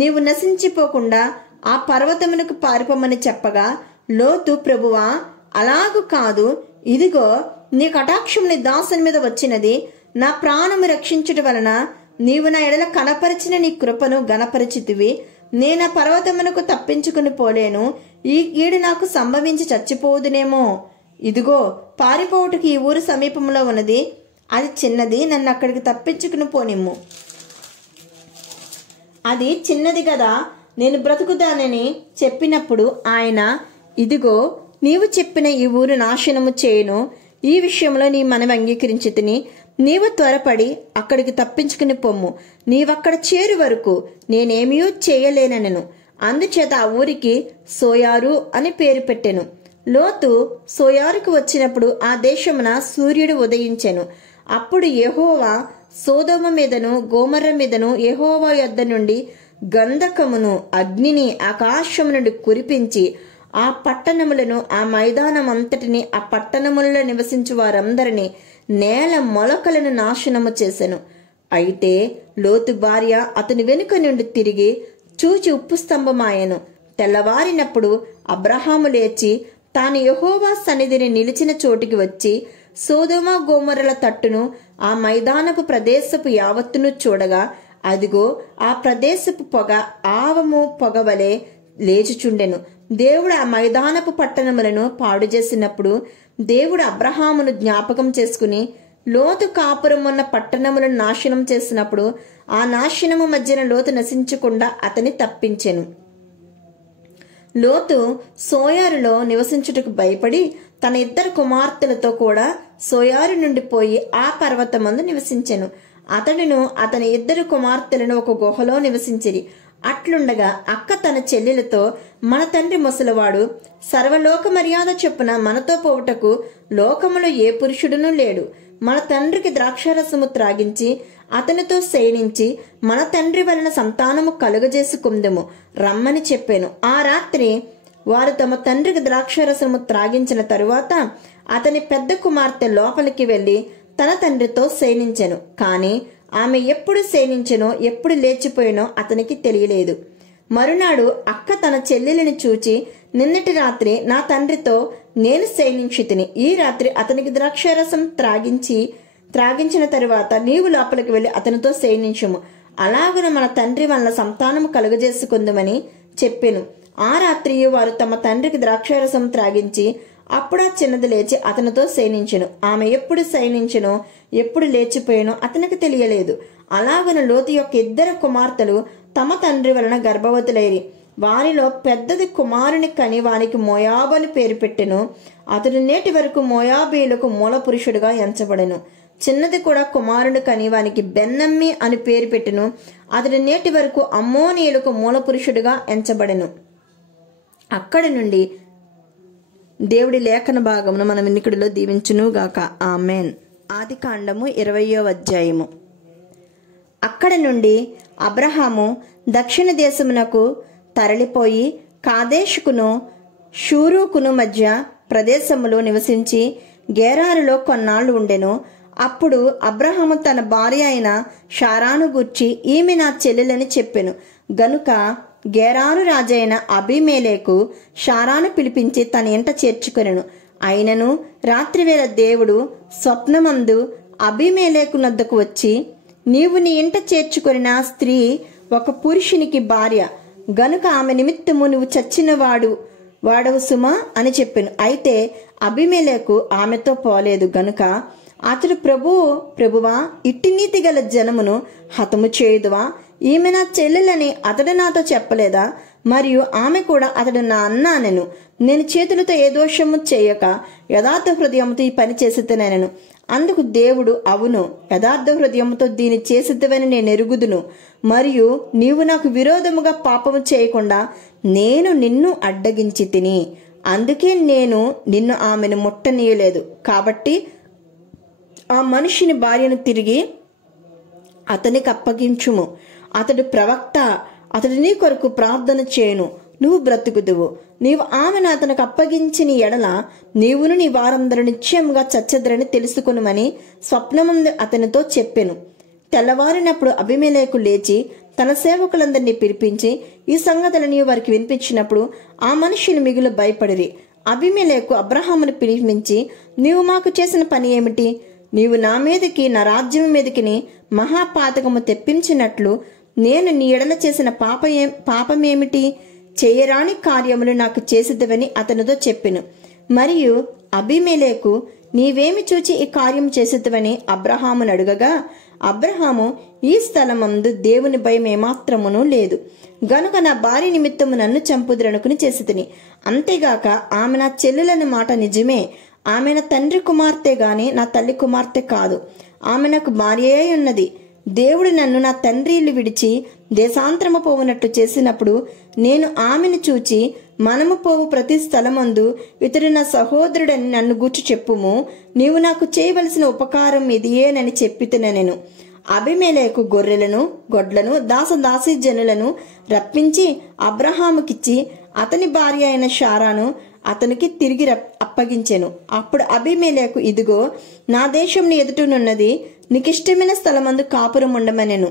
నీవు నశించిపోకుండా ఆ పర్వతమునకు పారిపోమని చెప్పగా, లోతు, ప్రభువా, అలాగు కాదు, ఇదిగో నీ కటాక్షం నీ దాసుని మీద వచ్చినది. నా ప్రాణము రక్షించుట వలన నీవు నా ఎడల కనపరిచిన నీ కృపను గణపరిచితివి. నేను ఆ పర్వతమునకు తప్పించుకుని పోలేను. ఈ ఈడు నాకు సంభవించి చచ్చిపోదునేమో. ఇదిగో, పారిపోవుటకు ఈ ఊరు సమీపంలో ఉన్నది, అది చిన్నది, నన్ను అక్కడికి తప్పించుకుని పోనిమ్ము. అది చిన్నది కదా, నేను బ్రతుకుదానని చెప్పినప్పుడు ఆయన, ఇదిగో, నీవు చెప్పిన ఈ ఊరు నాశనము చేయను. ఈ విషయంలో నీ మనవి అంగీకరించితిని. నీవు త్వరపడి అక్కడికి తప్పించుకుని పొమ్ము. నీవక్కడ చేరు వరకు నేనేమీ చేయలేనను. అందుచేత ఆ ఊరికి సోయారు అని పేరు పెట్టెను. లోతు సోయారుకు వచ్చినప్పుడు ఆ దేశమున సూర్యుడు ఉదయించెను. అప్పుడు యెహోవా సొదొమ మీదను గొమొర్రా మీదను యెహోవా యొద్ద నుండి గంధకమును అగ్నిని ఆకాశము నుండి కురిపించి ఆ పట్టణములను, ఆ మైదానమంతటిని, ఆ పట్టణములలో నివసించు వారందరినీ, నేల మొలకలను నాశనము చేసెను. అయితే లోతు భార్య అతని వెనుక నుండి తిరిగి చూచి ఉప్పు స్తంభమాయెను. తెల్లవారినప్పుడు అబ్రహాము లేచి తాను యెహోవా సన్నిధిని నిలిచిన చోటికి వచ్చి సొదొమ గొమొర్రాల తట్టును, ఆ మైదానపు ప్రదేశపు యావత్తును చూడగా, అదిగో, ఆ ప్రదేశపు పొగ ఆవము పొగవలే లేచుచుండెను. దేవుడు ఆ మైదానపు పట్టణములను పాడు చేసినప్పుడు దేవుడు అబ్రహామును జ్ఞాపకం చేసుకుని లోతు కాపురం ఉన్న పట్టణములను నాశనం చేసినప్పుడు ఆ నాశనము మధ్యన లోతు నశించకుండా అతని తప్పించెను. లోతు సోయారులో నివసించుటకు భయపడి తన 2 కుమార్తెలతో కూడా సోయారు నుండి పోయి ఆ పర్వతమందు నివసించెను. అతడును అతని 2 కుమార్తెలను ఒక గుహలో నివసించిరి. అట్లుండగా అక్క తన చెల్లెలతో, మన తండ్రి ముసలివాడు, సర్వలోక మర్యాద చొప్పున మనతో పోవుటకు లోకములో ఏ పురుషుడునూ లేడు. మన తండ్రికి ద్రాక్షారసము త్రాగించి అతనితో శయనించి మన తండ్రి వలన సంతానము కలుగజేసుకుందుము రమ్మని చెప్పాను. ఆ రాత్రి వారు తమ తండ్రికి ద్రాక్షారసము త్రాగించిన తరువాత అతని పెద్ద కుమార్తె లోపలికి వెళ్లి తన తండ్రితో శయనించెను. కాని ఆమె ఎప్పుడు శయనించెనో ఎప్పుడు లేచిపోయినో అతనికి తెలియలేదు. మరునాడు అక్క తన చెల్లెలిని చూచి, నిన్నటి రాత్రి నా తండ్రితో నేను శయనించితిని. ఈ రాత్రి అతనికి ద్రాక్షారసం త్రాగించిన తరువాత నీవు లోపలికి వెళ్లి అతనితో శయనించుము. అలాగున మన తండ్రి వలన సంతానము కలుగజేసుకుందుమని చెప్పెను. ఆ రాత్రి వారు తమ తండ్రికి ద్రాక్షారసం త్రాగించి అప్పుడు ఆ చిన్నది లేచి అతనితో శయనించెను. ఆమె ఎప్పుడు శయనించెనో ఎప్పుడు లేచిపోయానో అతనికి తెలియలేదు. అలాగున లోతు యొక్క 2 కుమార్తెలు తమ తండ్రి వలన గర్భవతులైరి. వారిలో పెద్దది కుమారుని కని వానికి మోయాబు అని పేరు పెట్టెను. అతడు నేటి వరకు మోయాబీయులకు మూల పురుషుడుగా ఎంచబడెను. చిన్నది కూడా కుమారుని కని వానికి బెన్నమ్మి అని పేరు పెట్టెను. అతడు నేటి వరకు అమ్మోనీయులకు మూల పురుషుడుగా ఎంచబడెను. అక్కడి నుండి దేవుడి లేఖన భాగమును మన వినికిడిలో దీవించునుగాక. ఆమెన్. ఆదికాండము 20వ అధ్యాయము. అక్కడి నుండి అబ్రహాము దక్షిణ దేశమునకు తరలిపోయి కాదేషుకును షూరుకును మధ్య ప్రదేశములో నివసించి గేరారులో కొన్నాళ్లు ఉండెను. అప్పుడు అబ్రహాము తన భార్య అయిన షారాను గూర్చి, ఈమె నా చెల్లెలని చెప్పెను. గనుక గేరారు రాజైన అబీమెలెకు షారాను పిలిపించి తన ఇంట చేర్చుకొనెను. అయినను రాత్రివేళ దేవుడు స్వప్నమందు అబీమెలెకు నద్దకు వచ్చి, నీవు నీ ఇంట చేర్చుకొనిన స్త్రీ ఒక పురుషునికి భార్య గనుక ఆమె నిమిత్తము నువ్వు వాడవు సుమా అని చెప్పెను. అయితే అబీమెలెకు ఆమెతో పోలేదు. గనుక అతడు, ప్రభువా, ఇట్టి నీతి గల జనమును హతము చేయుదువా? ఈమె నా చెల్లెలని అతడు నాతో చెప్పలేదా? మరియు ఆమె కూడా అతడు నా అన్న అనెను. నేను చేతులతో ఏ దోషము చేయక యథార్థ హృదయముతో ఈ పని చేసిద్దనెను. అందుకు దేవుడు, అవును, యథార్థ హృదయముతో దీని చేసిద్దవని నేను ఎరుగుదును. మరియు నీవు నాకు విరోధముగా పాపము చేయకుండా నేను నిన్ను అడ్డగించి తిని, అందుకే నేను నిన్ను ఆమెను ముట్టనీయలేదు. కాబట్టి ఆ మనిషిని భార్యను తిరిగి అతనికి అప్పగించుము. అతడు ప్రవక్త, అతడు నీ కొరకు ప్రార్థన చేయను, నువ్వు బ్రతుకుదువు. నీవు ఆమెను అతనికి అప్పగించిన ఎడల నీవును నీ వారందరూ నిశ్చయముగా చచ్చెదరని తెలుసుకొనుమని స్వప్నమందు అతనితో చెప్పెను. తెల్లవారినప్పుడు అబీమెలెకు లేచి తన సేవకులందరినీ పిలిపించి ఈ సంగతులని వారికి వినిపించినప్పుడు ఆ మనుషులు మిగులు భయపడిరి. అబీమెలెకు అబ్రహామును పిలిపించి, నీవు మాకు చేసిన పని ఏమిటి? నీవు నా మీదకి, నా రాజ్యం మీదకి మహాపాతకము తెప్పించినట్లు నేను నీ ఎడల చేసిన పాపమేమిటి? చేయరాని కార్యములు నాకు చేసిద్దవని అతనితో చెప్పెను. మరియు అబీమెలెకు, నీవేమి చూచి ఈ కార్యం చేసిద్దవని అబ్రహామును అడుగగా, అబ్రహాము, ఈ స్థలమందు దేవుని భయం ఏమాత్రమునూ లేదు గనుక నా భార్య నిమిత్తము నన్ను చంపుదురనుకుని చేసితిని. అంతేగాక ఆమె నా చెల్లెలని మాట నిజమే. ఆమె నా తండ్రి కుమార్తె గాని నా తల్లి కుమార్తె కాదు. ఆమె నాకు భార్యయే ఉన్నది. దేవుడు నన్ను నా తండ్రి ఇల్లు విడిచి దేశాంతరము పోవునట్టు చేసినప్పుడు నేను ఆమెను చూచి, మనము పోవు ప్రతి స్థలమందు ఇతడు నా సహోదరుడని నన్ను గూర్చి చెప్పుము. నీవు నాకు చేయవలసిన ఉపకారం ఇదియేనని చెప్పితేనెను. అబీమెలెకు గొర్రెలను, గొడ్లను, దాసదాసీ జనులను రప్పించి అబ్రహాముకిచ్చి అతని భార్య అయిన షారాను అతనికి తిరిగి అప్పగించెను. అప్పుడు అబీమెలెకు, ఇదిగో నా దేశం నీ ఎదుటనున్నది, నీకిష్టమైన స్థలమందు కాపురం ఉండమనెను.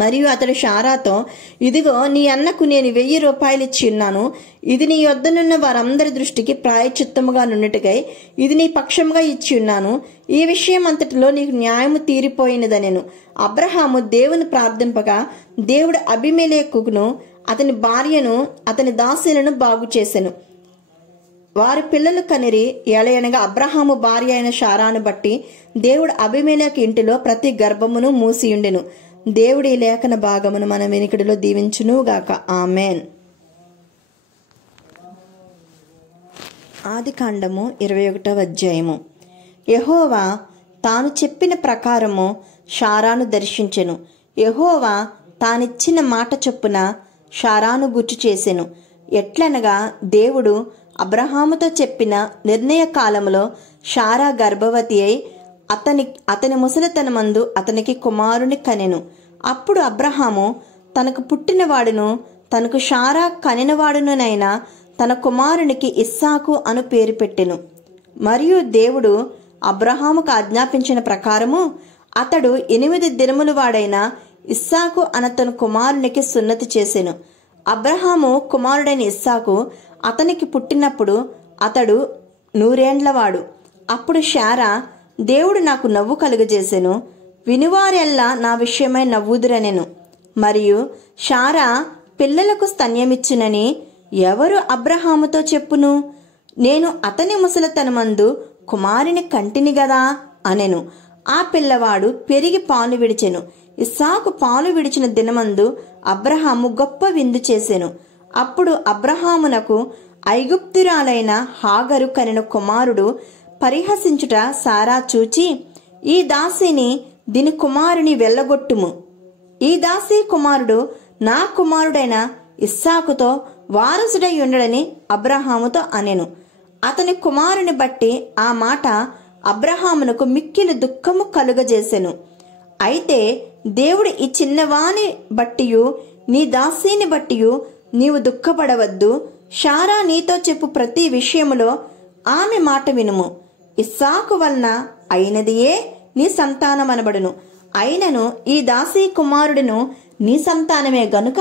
మరియు అతడు షారాతో, ఇదిగో నీ అన్నకు నేను 1000 రూపాయలు ఇచ్చి ఉన్నాను. ఇది నీ యొద్దనున్న వారందరి దృష్టికి ప్రాయచిత్తముగా నుండుటకై ఇది నీ పక్షముగా ఇచ్చి ఉన్నాను. ఈ విషయం అంతటిలో నీకు న్యాయము తీరిపోయినదనెను. అబ్రహాము దేవుని ప్రార్థింపగా దేవుడు అబీమెలెకును అతని భార్యను అతని దాసీలను బాగు చేసెను. వారి పిల్లలు కనిరి. ఎలయనగా అబ్రహాము భార్య అయిన శారాను బట్టి దేవుడు అబీమెలెకు ఇంటిలో ప్రతి గర్భమును మూసియుండెను. దేవుడి లేఖన భాగమును మన వెనుకడిలో దీవించును గాక. ఆమెన్. ఆదికాండము 21వ అధ్యాయము. యెహోవా తాను చెప్పిన ప్రకారము శారాను దర్శించెను. యెహోవా తానిచ్చిన మాట చొప్పున శారాను గుర్తు చేసెను. ఎట్లనగా దేవుడు అబ్రహాముతో చెప్పిన నిర్ణయ కాలములో శారా గర్భవతి అయి అతని ముసలితనమందు అతనికి కుమారుని కనెను. అప్పుడు అబ్రహాము తనకు పుట్టినవాడును తనకు శారా కనినవాడునైనా తన కుమారునికి ఇస్సాకు అను పేరు పెట్టెను. మరియు దేవుడు అబ్రహాముకు ఆజ్ఞాపించిన ప్రకారము అతడు 8 దినముల వాడైన ఇస్సాకు తన కుమారునికి సున్నతి చేసెను. అబ్రహాము కుమారుడైన ఇస్సాకు అతనికి పుట్టినప్పుడు అతడు 100 ఏండ్లవాడు. అప్పుడు శారా, దేవుడు నాకు నవ్వు కలుగజేసెను, వినువారెల్లా నా విషయమై నవ్వుదురనెను. మరియు శారా పిల్లలకు స్తన్యమిచ్చునని ఎవరు అబ్రహాముతో చెప్పును? నేను అతని ముసలితనమందు కుమారుని కంటిని గదా అనెను. ఆ పిల్లవాడు పెరిగి పాలు విడిచెను. ఇస్సాకు పాలు విడిచిన దినమందు అబ్రహాము గొప్ప విందు చేసెను. అప్పుడు అబ్రహామునకు ఐగుప్తురాలైన హాగరు కనిన కుమారుడు పరిహసించుట సారా చూచి, ఈ దాసిని దీని కుమారుని వెళ్ళగొట్టుము. ఈ దాసి కుమారుడు నా కుమారుడైన ఇస్సాకుతో వారసుడై ఉండడని అబ్రహాముతో అనెను. అతని కుమారుని బట్టి ఆ మాట అబ్రహామునకు మిక్కిలి దుఃఖము కలుగజేసెను. అయితే దేవుడు ఈ చిన్నవాని బట్టియు నీ దాసిని బట్టియు నీవు దుఃఖపడవద్దు. శారా నీతో చెప్పు ప్రతి విషయములో ఆమె మాట వినుము. ఇస్సాకు వలన అయినదియే నీ సంతానమనబడును. అయినను ఈ దాసి కుమారుడును నీ సంతానమే గనుక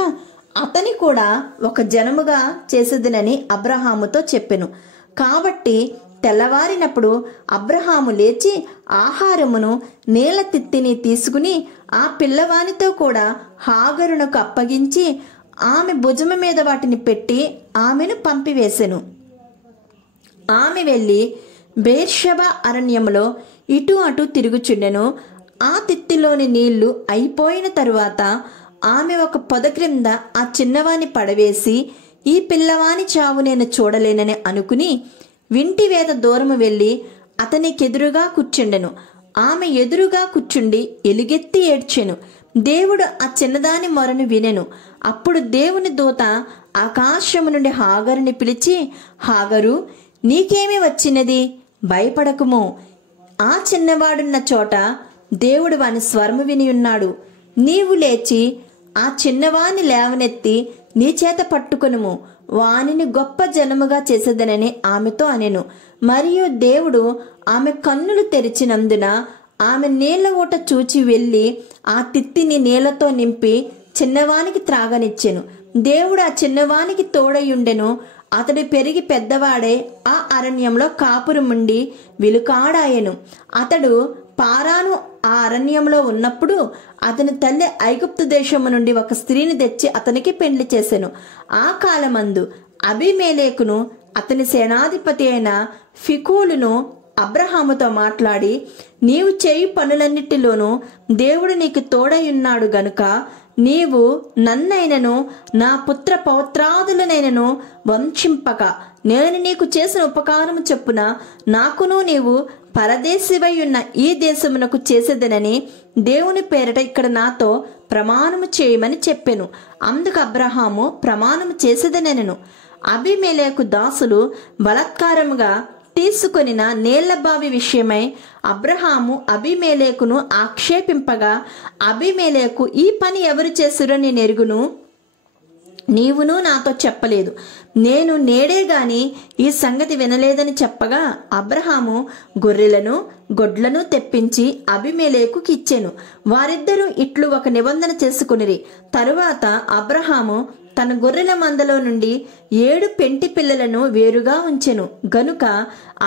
అతని కూడా ఒక జనముగా చేసేదినని అబ్రహాముతో చెప్పెను. కాబట్టి తెల్లవారినప్పుడు అబ్రహాము లేచి ఆహారమును నీళ్ల తిత్తిని తీసుకుని ఆ పిల్లవానితో కూడా హాగరునకు అప్పగించి ఆమె భుజము మీద వాటిని పెట్టి ఆమెను పంపివేసెను. ఆమె వెళ్ళి బేర్షెబా అరణ్యములో ఇటు అటు తిరుగుచుండెను. ఆ తిత్తిలోని నీళ్లు అయిపోయిన తరువాత ఆమె ఒక పొద క్రింద ఆ చిన్నవాని పడవేసి, ఈ పిల్లవాని చావు నేను చూడలేనని అనుకుని వింటివేద దూరము వెళ్ళి అతనికెదురుగా కూర్చుండెను. ఆమె ఎదురుగా కూర్చుండి ఎలుగెత్తి ఏడ్చెను. దేవుడు ఆ చిన్నదాని మొరను వినెను. అప్పుడు దేవుని దూత ఆకాశము నుండి హాగరుని పిలిచి, హాగరు, నీకేమి వచ్చినది? భయపడకుము. ఆ చిన్నవాడున్న చోట దేవుడు వాని స్వరము విని ఉన్నాడు. నీవు లేచి ఆ చిన్నవాని లేవనెత్తి నీ చేత పట్టుకొనుము, వానిని గొప్ప జనముగా చేసేదనని ఆమెతో అనెను. మరియు దేవుడు ఆమె కన్నులు తెరిచినందున ఆమె నీళ్ల ఊట చూచి వెళ్ళి ఆ తిత్తిని నీళ్లతో నింపి చిన్నవానికి త్రాగనిచ్చెను. దేవుడు ఆ చిన్నవానికి తోడయుండెను. అతడు పెరిగి పెద్దవాడే ఆ అరణ్యంలో కాపురముండి విలుకాడాయెను. అతడు పారాను ఆ అరణ్యంలో ఉన్నప్పుడు అతని తల్లి ఐగుప్తు దేశము నుండి ఒక స్త్రీని తెచ్చి అతనికి పెండ్లి చేసెను. ఆ కాలమందు అబీమెలెకును అతని సేనాధిపతి అయిన ఫికోలును అబ్రహాముతో మాట్లాడి, నీవు చేయు పనులన్నిటిలోనూ దేవుడు నీకు తోడయున్నాడు గనుక నీవు నన్నైనను నా పుత్ర పౌత్రాదులనైనను వంచింపక నేను నీకు చేసిన ఉపకారము చొప్పున నాకును నీవు పరదేశివై ఉన్న ఈ దేశమునకు చేసేదనని దేవుని పేరట ఇక్కడ నాతో ప్రమాణము చేయమని చెప్పెను. అందుకు అబ్రహాము ప్రమాణము చేసేదనెను. అబీమెలెకు దాసులు బలాత్కారముగా తీసుకొనిన నీళ్ల బావి విషయమై అబ్రహాము అబీమెలెకును ఆక్షేపింపగా, అబీమెలెకు, ఈ పని ఎవరు చేసిరో నేను ఎరుగును, నీవును నాతో చెప్పలేదు, నేను నేడే గాని ఈ సంగతి వినలేదని చెప్పగా, అబ్రహాము గొర్రెలను గొడ్లను తెప్పించి అబీమెలెకుకి ఇచ్చెను. వారిద్దరూ ఇట్లు ఒక నిబంధన చేసుకొనిరి. తరువాత అబ్రహాము తన గొర్రెల మందలో నుండి 7 పెంటి పిల్లలను వేరుగా ఉంచెను. గనుక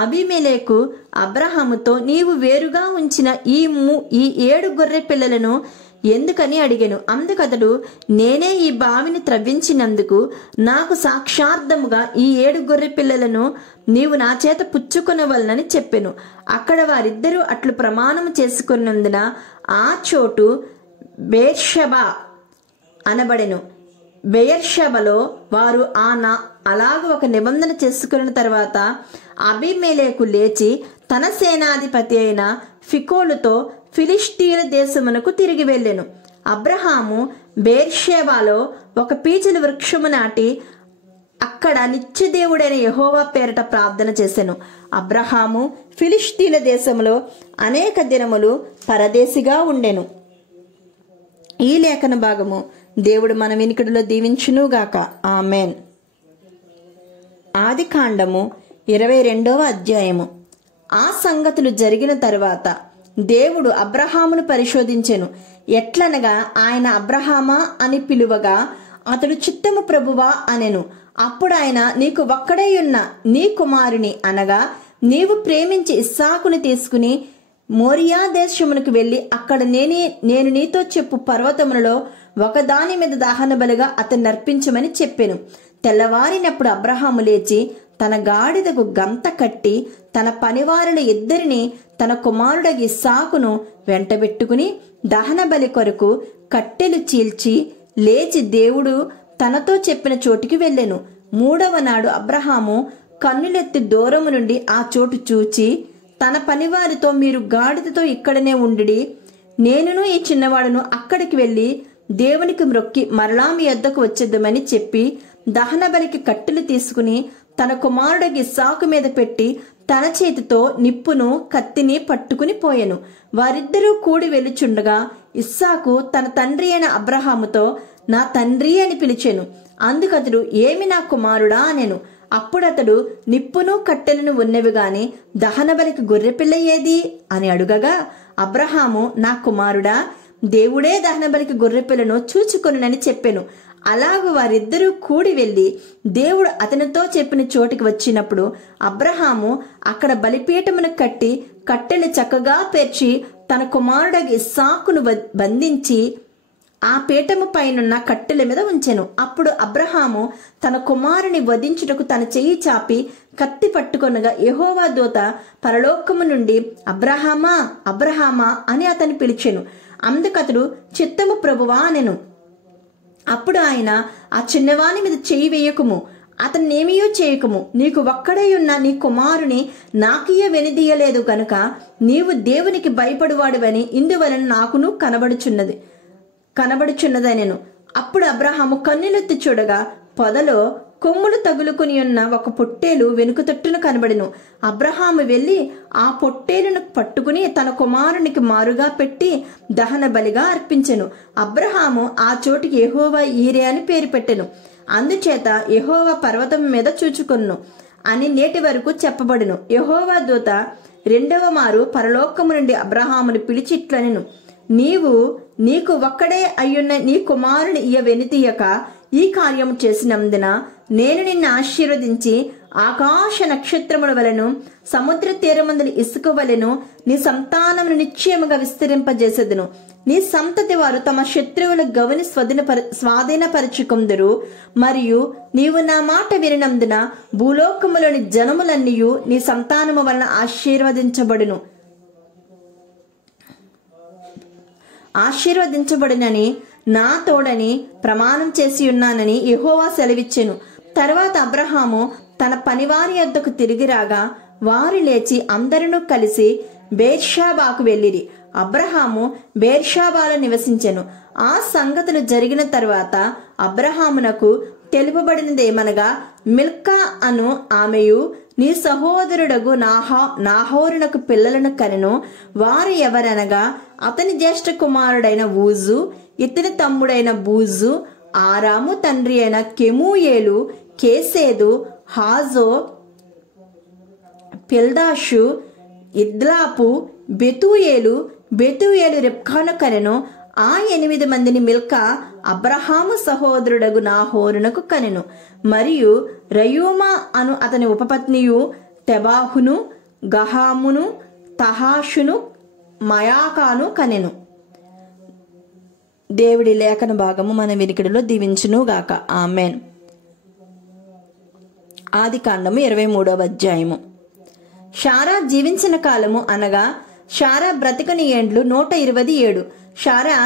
అబీమెలెకు అబ్రహాముతో, నీవు వేరుగా ఉంచిన ఈ 7 గొర్రె పిల్లలను ఎందుకని అడిగాను. అందుకతడు, నేనే ఈ బావిని త్రవ్వించినందుకు నాకు సాక్షార్థముగా ఈ 7 గొర్రె పిల్లలను నీవు నా చేత పుచ్చుకొనవలనని చెప్పెను. అక్కడ వారిద్దరూ అట్లు ప్రమాణము చేసుకున్నందున ఆ చోటు బెయేర్షెబా అనబడెను. బెయేర్షెబలో వారు అలాగ ఒక నిబంధన చేసుకున్న తర్వాత అబీమెలెకు లేచి తన సేనాధిపతి అయిన ఫికోలుతో ఫిలిష్తీయుల దేశమునకు తిరిగి వెళ్ళెను. అబ్రహాము బెయేర్షెబాలో ఒక పీచుల వృక్షము నాటి అక్కడ నిత్యదేవుడైన యెహోవా పేరట ప్రార్థన చేసెను. అబ్రహాము ఫిలిష్తీయుల దేశములో అనేక దినములు పరదేశిగా ఉండెను. ఈ లేఖన భాగము దేవుడు మన వినికిడిలో దీవించునుగాక. ఆమెన్. ఆదికాండము 22వ అధ్యాయము. ఆ సంగతులు జరిగిన తరువాత దేవుడు అబ్రహామును పరిశోధించెను. ఎట్లనగా ఆయన అబ్రహామా అని పిలువగా అతడు చిత్తము ప్రభువా అనెను. అప్పుడు ఆయన, నీకు ఒక్కడేయున్న నీ కుమారుని అనగా నీవు ప్రేమించి ఇస్సాకుని తీసుకుని మోరియా దేశమునకు వెళ్ళి అక్కడ నేను నీతో చెప్పు పర్వతములలో ఒకదాని మీద దహన బలిగా అతన్ని అర్పించమని చెప్పెను. తెల్లవారినప్పుడు అబ్రహాము లేచి తన గాడిదకు గంత కట్టి తన పనివారులు ఇద్దరిని తన కుమారుడు ఇస్సాకును వెంటబెట్టుకుని దహన బలి కొరకు కట్టెలు చీల్చి లేచి దేవుడు తనతో చెప్పిన చోటికి వెళ్ళెను. 3వ నాడు అబ్రహాము కన్నులెత్తి దూరము నుండి ఆ చోటు చూచి తన పనివారితో, మీరు గాడిదతో ఇక్కడనే ఉండి నేనును ఈ చిన్నవాడును అక్కడికి వెళ్ళి దేవునికి మ్రొక్కి మరలా మీ యొద్దకు వచ్చేద్దామని చెప్పి దహన బలికి కట్టెలు తీసుకుని తన కుమారుడు ఇస్సాకు మీద పెట్టి తన చేతితో నిప్పును కత్తిని పట్టుకుని పోయెను. వారిద్దరూ కూడి వెలుచుండగా ఇస్సాకు తన తండ్రి అయిన అబ్రహాముతో, నా తండ్రి అని పిలిచెను. అందుకతడు, ఏమి నా కుమారుడా అనెను. అప్పుడతడు, నిప్పును కట్టెలను ఉన్నవి గాని దహన బలికి గొర్రెపిల్ల ఏది అని అడుగగా అబ్రహాము, నా కుమారుడా, దేవుడే దహన బలికి గొర్రెపిల్లను చూచుకొనునని చెప్పెను. అలాగూ వారిద్దరూ కూడి వెళ్లి దేవుడు అతనితో చెప్పిన చోటికి వచ్చినప్పుడు అబ్రహాము అక్కడ బలిపీఠమును కట్టి కట్టెలు చక్కగా పేర్చి తన కుమారుడు ఇస్సాకును బంధించి ఆ పీఠము పైనున్న కట్టెల మీద ఉంచెను. అప్పుడు అబ్రహాము తన కుమారుని వధించుటకు తన చెయ్యి చాపి కత్తి పట్టుకొనగా యెహోవా దూత పరలోకము నుండి, అబ్రహామా, అబ్రహామా అని అతన్ని పిలిచెను. అందుకతడు, చిత్తము ప్రభువా అనెను. అప్పుడు ఆయన, ఆ చిన్నవాని మీద చెయ్యి వేయకుము, అతన్నేమీయూ చేయకుము. నీకు ఒక్కడే ఉన్న నీ కుమారుని నాకియ వెనుదీయలేదు గనుక నీవు దేవునికి భయపడువాడువని ఇందువలన నాకును కనబడుచున్నదనెను. అప్పుడు అబ్రహాము కన్నులెత్తి చూడగా పొదలో కొమ్ములు తగులుకుని ఉన్న ఒక పొట్టేలు వెనుక తట్టును కనబడెను. అబ్రహాము వెళ్లి ఆ పొట్టేలును పట్టుకుని తన కుమారునికి మారుగా పెట్టి దహన బలిగా అర్పించెను. అబ్రహాము ఆ చోటికి యెహోవా ఈరే అని పేరు పెట్టెను. అందుచేత యెహోవా పర్వతం మీద చూచుకొను అని నేటి వరకు చెప్పబడును. యెహోవా దూత 2వ మారు పరలోకము నుండి అబ్రహామును పిలిచి ఇట్లనెను, నీకు ఒక్కడే అయ్యున్న నీ కుమారుని వెనుతీయక ఈ కార్యము చేసినందున నేను నిన్ను ఆశీర్వదించి ఆకాశ నక్షత్రముల వలెను సముద్ర తీరమందుల ఇసుక వలెను నీ సంతానమును నిశ్చయముగా విస్తరింపజేసేదను. నీ సంతతి వారు తమ శత్రువుల గవిని స్వాధీనపరచుకొందురు. మరియు నీవు నా మాట వినినందున భూలోకములోని జనములన్నీయు నీ సంతానము వలన ఆశీర్వదించబడినని నా తోడని ప్రమాణం చేసి ఉన్నానని యెహోవా సెలవిచ్చెను. తర్వాత అబ్రహాము తన పనివారి యొద్దకు తిరిగి రాగా వారు లేచి అందరూ కలిసి బెయేర్షెబాకు వెళ్ళిరి. అబ్రహాము బెయేర్షెబాలో నివసించెను. ఆ సంగతులు జరిగిన తరువాత అబ్రహామునకు తెలుపబడినదేమనగా, మిల్కా అను ఆమెయు నీ సహోదరుడగు నాహోరునకు పిల్లలను కనెను. వారు ఎవరనగా, అతని జ్యేష్ఠ కుమారుడైన ఊజు, ఇతని తమ్ముడైన బూజు, ఆరాము తండ్రి అయిన కెమూయేలు, కేసేదు, హాజో, పిల్దాషు, ఇద్లాపు, బెతూయేలు రెబ్కాను కనెను. ఆ 8 మందిని మిల్కా అబ్రహాము సహోదరుడగు నాహోరునకు కనెను. మరియు రయూమా అను అతని ఉపపత్నియు తెబాహును, గహామును, తహాషును, మయాకాను కనెను. దేవుడి లేఖన భాగము మన వినికిడిలో దీవించునుగాక. ఆమెన్. ఆదికాండము 23వ అధ్యాయము. షారా జీవించిన కాలము అనగా షారా బ్రతికని ఏండ్లు 127. షారా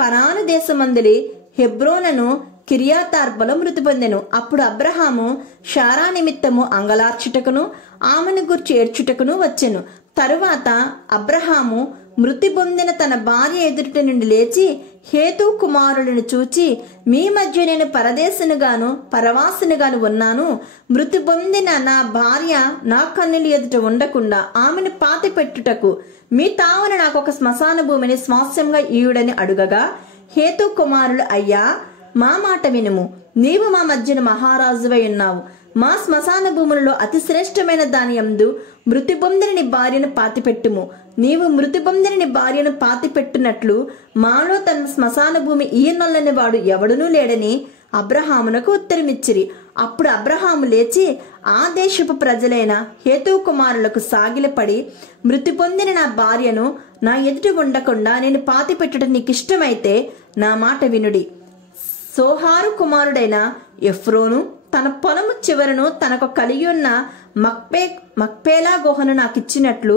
కనాను దేశమందలి హెబ్రోనను కిర్యాతార్బలో మృతి పొందెను. అప్పుడు అబ్రహాము షారా నిమిత్తము అంగలార్చుటకును ఆమెను గూర్చి ఏడ్చుటకును వచ్చెను. తరువాత అబ్రహాము మృతి పొందిన తన భార్య ఎదుట నుండి లేచి హేతు కుమారులను చూచి, మీ మధ్య నేను పరదేశనుగాను పరవాసునుగాను ఉన్నాను. మృతి పొందిన నా భార్య నా కన్నుల ఎదుట ఉండకుండా ఆమెను పాతి పెట్టుటకు మీ తావున నాకు ఒక శ్మశాన భూమిని స్వాస్యంగా ఇయుడని అడుగగా, హేతు కుమారులు, అయ్యా మా మాట వినుము, నీవు మా మధ్యన మహారాజువై ఉన్నావు. మా శ్మశాన భూములలో అతి శ్రేష్టమైన దాని యందు మృతి పొందిన నీ భార్యను పాతిపెట్టుము. నీవు మృతి పొందిన నీ భార్యను పాతిపెట్టునట్లు మాలో తన శ్మశాన భూమి ఈయనొల్లని వాడు ఎవడునూ లేడని అబ్రహామునకు ఉత్తరమిచ్చిరి. అప్పుడు అబ్రహాము లేచి ఆ దేశపు ప్రజలైన హేతు కుమారులకు సాగిలపడి, మృతి పొందిన నా భార్యను నా ఎదుట ఉండకుండా నేను పాతిపెట్టడం నీకు ఇష్టమైతే నా మాట వినుడి. సోహారు కుమారుడైన ఎఫ్రోను తన పొలము చివరను తనకు కలిగి ఉన్న మక్పేలా గుహను నాకిచ్చినట్లు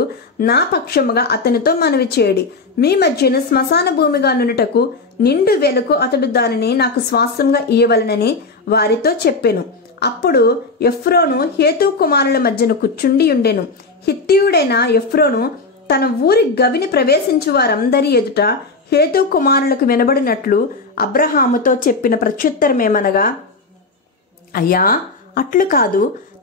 నా పక్షముగా అతనితో మనవి చేయడి. మీ మధ్యన శ్మశాన భూమిగా నున్నటకు నిండు వెలుకు అతడు దానిని నాకు స్వాస్థ్యంగా ఇయ్యవలనని వారితో చెప్పెను. అప్పుడు ఎఫ్రోను హేతు కుమారుల మధ్యన కూర్చుండి ఉండెను. హిత్తీయుడైన ఎఫ్రోను తన ఊరి గవిని ప్రవేశించు వారందరి ఎదుట హేతు కుమారులకు వినబడినట్లు అబ్రహాముతో చెప్పిన ప్రత్యుత్తరమేమనగా, అయ్యా అట్లు కాదు,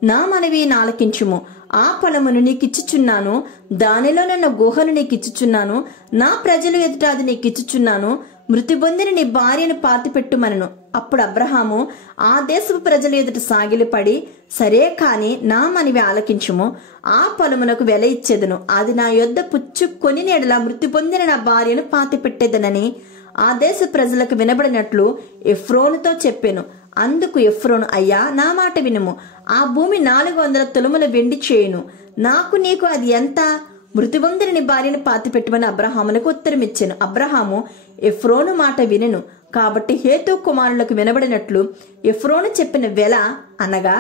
నా మనవి నాలకించుము. ఆ పొలమును నీకిచ్చుచున్నాను, దానిలోనున్న గుహను నీకిచ్చుచున్నాను, నా ప్రజలు ఎదుట అది నీకిచ్చుచున్నాను. మృతి పొందిన నీ భార్యను పాతిపెట్టుమనను. అప్పుడు అబ్రహాము ఆ దేశపు ప్రజల ఎదుట సాగిలిపడి, సరే కాని నా మనవి ఆలకించుము, ఆ పొలమునకు వెల ఇచ్చేదను, అది నా యొద్ద పుచ్చుకొని నేడలా మృతి పొందిన నా భార్యను పాతిపెట్టేదనని ఆ దేశ ప్రజలకు వినబడినట్లు ఎఫ్రోనుతో చెప్పెను. అందుకు ఎఫ్రోను, అయ్యా నా మాట వినుము, ఆ భూమి 400 తులముల వెండి చేయును. నాకు నీకు అది ఎంత? మృతి పొందిన నీ భార్యను పాతిపెట్టమని అబ్రహామునకు ఉత్తరమిచ్చాను. అబ్రహాము ఎఫ్రోను మాట వినెను. కాబట్టి హేతు కుమారులకు వినబడినట్లు ఎఫ్రోను చెప్పిన వెల అనగా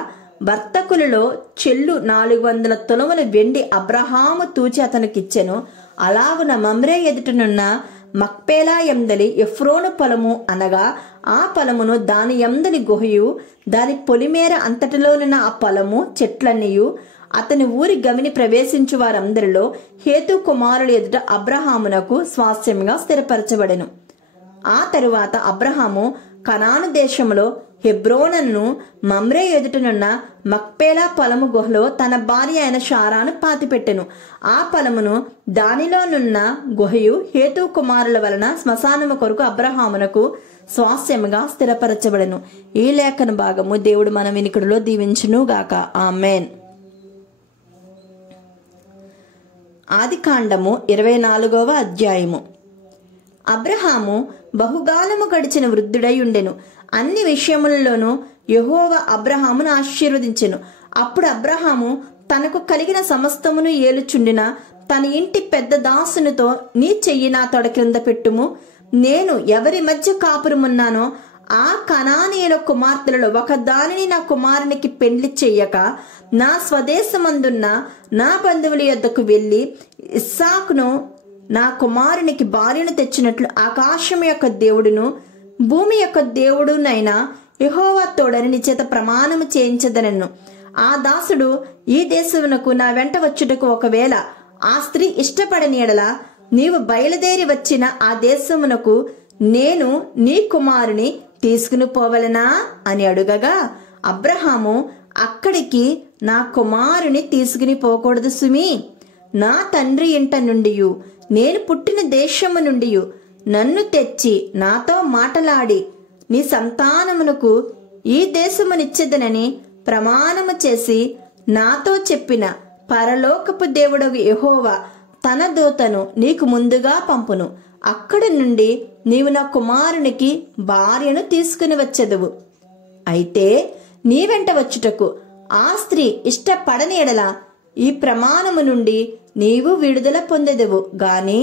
వర్తకులలో చెల్లు 400 తులముల వెండి అబ్రహాము తూచి అతనికిచ్చెను. అలాగున మమ్రే ఎదుటనున్న మక్పేలా ఎందలి ఎఫ్రోను పొలము అనగా ఆ పొలమును దాని ఎందలి గుహయు దాని పొలిమేర అంతటిలోనున్న ఆ పొలము చెట్లన్నీయు అతని ఊరి గవిని ప్రవేశించు వారందరిలో హేతు కుమారుల ఎదుట అబ్రహామునకు స్వాస్థ్యంగా స్థిరపరచబడెను. ఆ తరువాత అబ్రహాము కనాను దేశంలో హెబ్రోనను మమ్రే ఎదుటనున్న మక్పేలా పొలము గుహలో తన భార్య అయిన షారాను పాతిపెట్టెను. ఆ పొలమును దానిలోనున్న గుహయు హేతు కుమారుల వలన శ్మశానము కొరకు అబ్రహామునకు స్వాస్థ్యముగా స్థిరపరచబడెను. ఈ లేఖన భాగము దేవుడు మన వినికిడిలో దీవించునుగాక. ఆమెన్. ఆదికాండము 24వ అధ్యాయము. అబ్రహాము బహుకాలము గడిచిన వృద్ధుడై ఉండెను. అన్ని విషయములలోనూ యెహోవా అబ్రహామును ఆశీర్వదించెను. అప్పుడు అబ్రహాము తనకు కలిగిన సమస్తమును ఏలుచుండిన తన ఇంటి పెద్ద దాసునితో, నీ చెయ్యి నా తొడ క్రింద పెట్టుము, నేను ఎవరి మధ్య కాపురమున్నానో ఆ కనానీయుల కుమార్తెలలో ఒక దానిని నా కుమారునికి పెండ్లి చెయ్యక నా స్వదేశమందున్న నా బంధువుల యొద్దకు వెళ్ళి ఇస్సాకును నా కుమారునికి భార్యను తెచ్చినట్లు ఆకాశం యొక్క దేవుడును భూమి యొక్క దేవుడునైనా యెహోవా తోడని నీ చేత ప్రమాణము చేయించదనను. ఆ దాసుడు ఈ దేశమునకు నా వెంట వచ్చుటకు ఒకవేళ ఆ స్త్రీ ఇష్టపడని ఎడల నీవు బయలుదేరి వచ్చిన ఆ దేశమునకు నేను నీ కుమారుని తీసుకుని పోవలనా అని అడుగగా, అబ్రహాము అక్కడికి నా కుమారుని తీసుకుని పోకూడదు సుమి, నా తండ్రి ఇంట నుండి నేను పుట్టిన దేశము నుండి నన్ను తెచ్చి నాతో మాటలాడి నీ సంతానమునకు ఈ దేశమునిచ్చేదనని ప్రమాణము చేసి నాతో చెప్పిన పరలోకపు దేవుడగు యెహోవా తన దూతను నీకు ముందుగా పంపును. అక్కడి నుండి నీవు నా కుమారునికి భార్యను తీసుకుని వచ్చెదవు. అయితే నీ వెంట వచ్చుటకు ఆ స్త్రీ ఇష్టపడని ఎడల ఈ ప్రమాణము నుండి నీవు విడుదల పొందెదవు గాని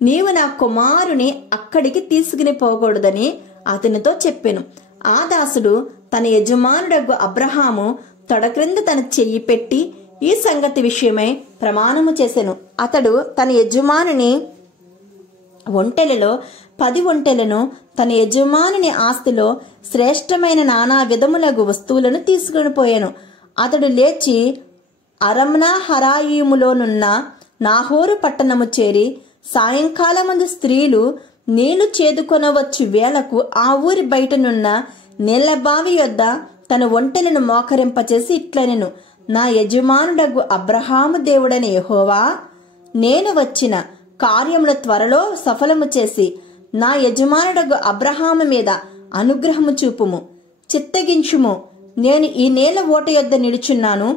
నీవు నా కుమారుని అక్కడికి తీసుకుని పోకూడదని అతనితో చెప్పెను. ఆ దాసుడు తన యజమానుడగు అబ్రహాము తొడ క్రింద తన చెయ్యి పెట్టి ఈ సంగతి విషయమై ప్రమాణము చేసెను. అతడు తన యజమానుని ఒంటెలలో 10 ఒంటెలను, తన యజమానుని ఆస్తిలో శ్రేష్టమైన నానా విధములగు వస్తువులను తీసుకుని పోయాను. అతడు లేచి అరమ్నా హరాయిములోనున్న నాహోరు పట్టణము చేరి సాయంకాలమందు స్త్రీలు నీళ్లు చేదుకొనవచ్చు వేళకు ఆ ఊరి బయటనున్న నీళ్లబావి యొద్ద తన ఒంటెలను మోకరింపచేసి ఇట్లనెను, నా యజమానుడగు అబ్రహాము దేవుడైన యెహోవా, నేను వచ్చిన కార్యమును త్వరలో సఫలము చేసి నా యజమానుడగు అబ్రహాము మీద అనుగ్రహము చూపుము, చిత్తగించుము. నేను ఈ నేల ఓట యొద్ద నిలుచున్నాను.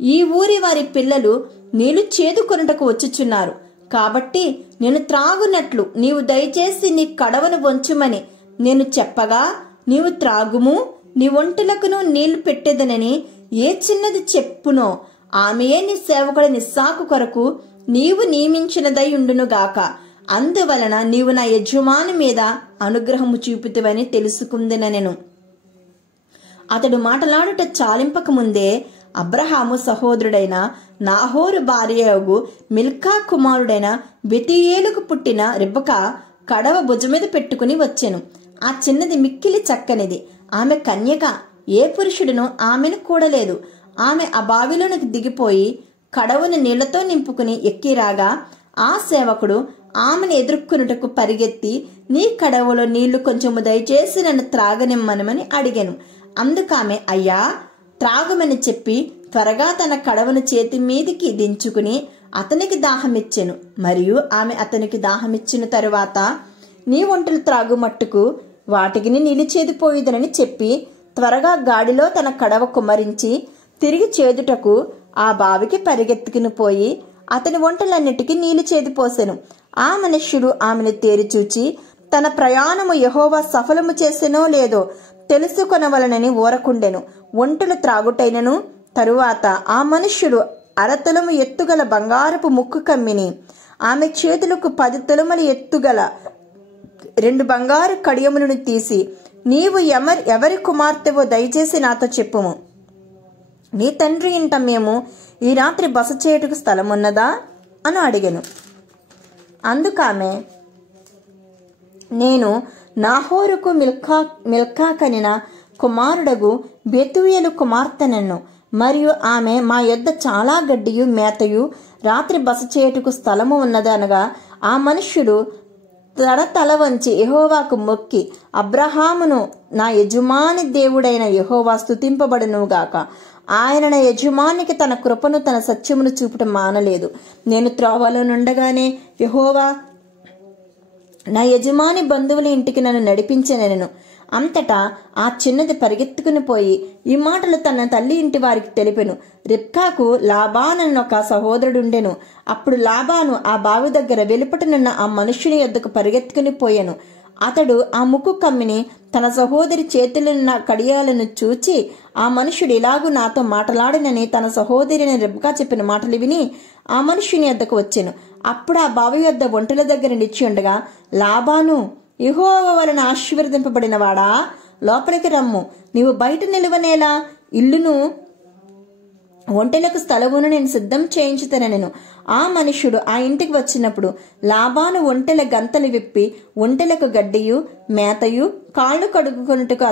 ఈ ఊరి వారి పిల్లలు నీళ్లు చేదుకొనుటకు వచ్చుచున్నారు. కాబట్టి నేను త్రాగునట్లు నీవు దయచేసి నీ కడవను వంచుమని నేను చెప్పగా, నీవు త్రాగుము, నీ ఒంటెలకును నీళ్లు పెట్టేదనని ఏ చిన్నది చెప్పునో ఆమెయే నీ సేవకుడి ఇస్సాకు కొరకు నీవు నియమించినదై ఉండునుగాక. అందువలన నీవు నా యజమాని మీద అనుగ్రహము చూపుతావని తెలుసుకుందినెను. అతడు మాటలాడుట చాలింపక ముందే అబ్రహాము సహోదరుడైన నాహోరు భార్యయగు మిల్కా కుమారుడైన బెతూయేలుకు పుట్టిన రిబ్కా కడవ భుజమీద పెట్టుకుని వచ్చెను. ఆ చిన్నది మిక్కిలి చక్కనిది. ఆమె కన్యక. ఏ పురుషుడును ఆమెను కూడలేదు. ఆమె ఆ బావిలోనికి దిగిపోయి కడవను నీళ్లతో నింపుకుని ఎక్కిరాగా ఆ సేవకుడు ఆమెను ఎదుర్కొనుటకు పరిగెత్తి, నీ కడవలో నీళ్లు కొంచెము దయచేసి నన్ను త్రాగనిమ్మనమని అడిగాను. అందుకామె అయ్యా త్రాగమని చెప్పి త్వరగా తన కడవను చేతి మీదికి దించుకుని అతనికి దాహమిచ్చెను. మరియు ఆమె అతనికి దాహమిచ్చిన తరువాత, నీ ఒంటెలు త్రాగు మట్టుకు వాటికి నీళ్ళు చేదిపోయిదనని చెప్పి త్వరగా గాడిలో తన కడవ కుమ్మరించి తిరిగి చేదుటకు ఆ బావికి పరిగెత్తుకుని పోయి అతని ఒంటెలన్నిటికీ నీళ్లు చేదిపోసెను. ఆ మనుష్యుడు ఆమెను తేరిచూచి తన ప్రయాణము యెహోవా సఫలము చేసెనో లేదో తెలుసుకొనవలనని ఊరకుండెను. ఒంటెలు త్రాగుటైనను తరువాత ఆ మనుష్యుడు 1/2 తులము ఎత్తుగల బంగారపు ముక్కు కమ్మిని, ఆమె చేతులకు 10 తులముల ఎత్తుగల 2 బంగారు కడియములను తీసి, నీవు ఎవరి కుమార్తెవో దయచేసి నాతో చెప్పుము. నీ తండ్రి ఇంట మేము ఈ రాత్రి బస చేయుటకు స్థలమున్నదా అని అడిగాను. అందుకామె, నేను నాహోరుకు మిల్కా కనిన కుమారుడగు బెతూయేలు కుమార్తెనన్ను. మరియు ఆమె, మా యొద్ద చాలా గడ్డియు మేతయు రాత్రి బస చేయుటకు స్థలము ఉన్నదనగా, ఆ మనుష్యుడు తల వంచి యెహోవాకు మొక్కి, అబ్రహామును నా యజమాని దేవుడైన యెహోవా స్తుతింపబడునుగాక. ఆయన నా యజమానికి తన కృపను తన సత్యమును చూపటం మానలేదు. నేను త్రోవలోనుండగానే యెహోవా నా యజమాని బంధువుల ఇంటికి నన్ను నడిపించెనెను. అంతటా ఆ చిన్నది పరిగెత్తుకుని పోయి ఈ మాటలు తన తల్లి ఇంటి వారికి తెలిపెను. రిబ్కాకు లాబానన్న ఒక సహోదరుడుండెను. అప్పుడు లాబాను ఆ బావి దగ్గర వెలుపటనున్న ఆ మనుష్యుని యొద్దకు పరిగెత్తుకుని పోయాను. అతడు ఆ ముక్కు కమ్మిని తన సహోదరి చేతులున్న కడియాలను చూచి, ఆ మనుష్యుడు ఇలాగూ నాతో మాటలాడినని తన సహోదరి రిబ్కా చెప్పిన మాటలు విని ఆ మనుష్యుని యొద్దకు వచ్చెను. అప్పుడు ఆ బావి యొద్ద ఒంటెల దగ్గర నిలిచి ఉండగా, లాబాను, యెహోవా వలన ఆశీర్వదింపబడిన వాడా, లోపలికి రమ్ము. నీవు బయట నిలువనేలా? ఇల్లును ఒంటెలకు స్థలమును నేను సిద్ధం చేయించుతానెను. ఆ మనుష్యుడు ఆ ఇంటికి వచ్చినప్పుడు లాబాను ఒంటెల గంతలు విప్పి ఒంటెలకు గడ్డియు మేతయు కాళ్ళు కడుగుకొనుటకు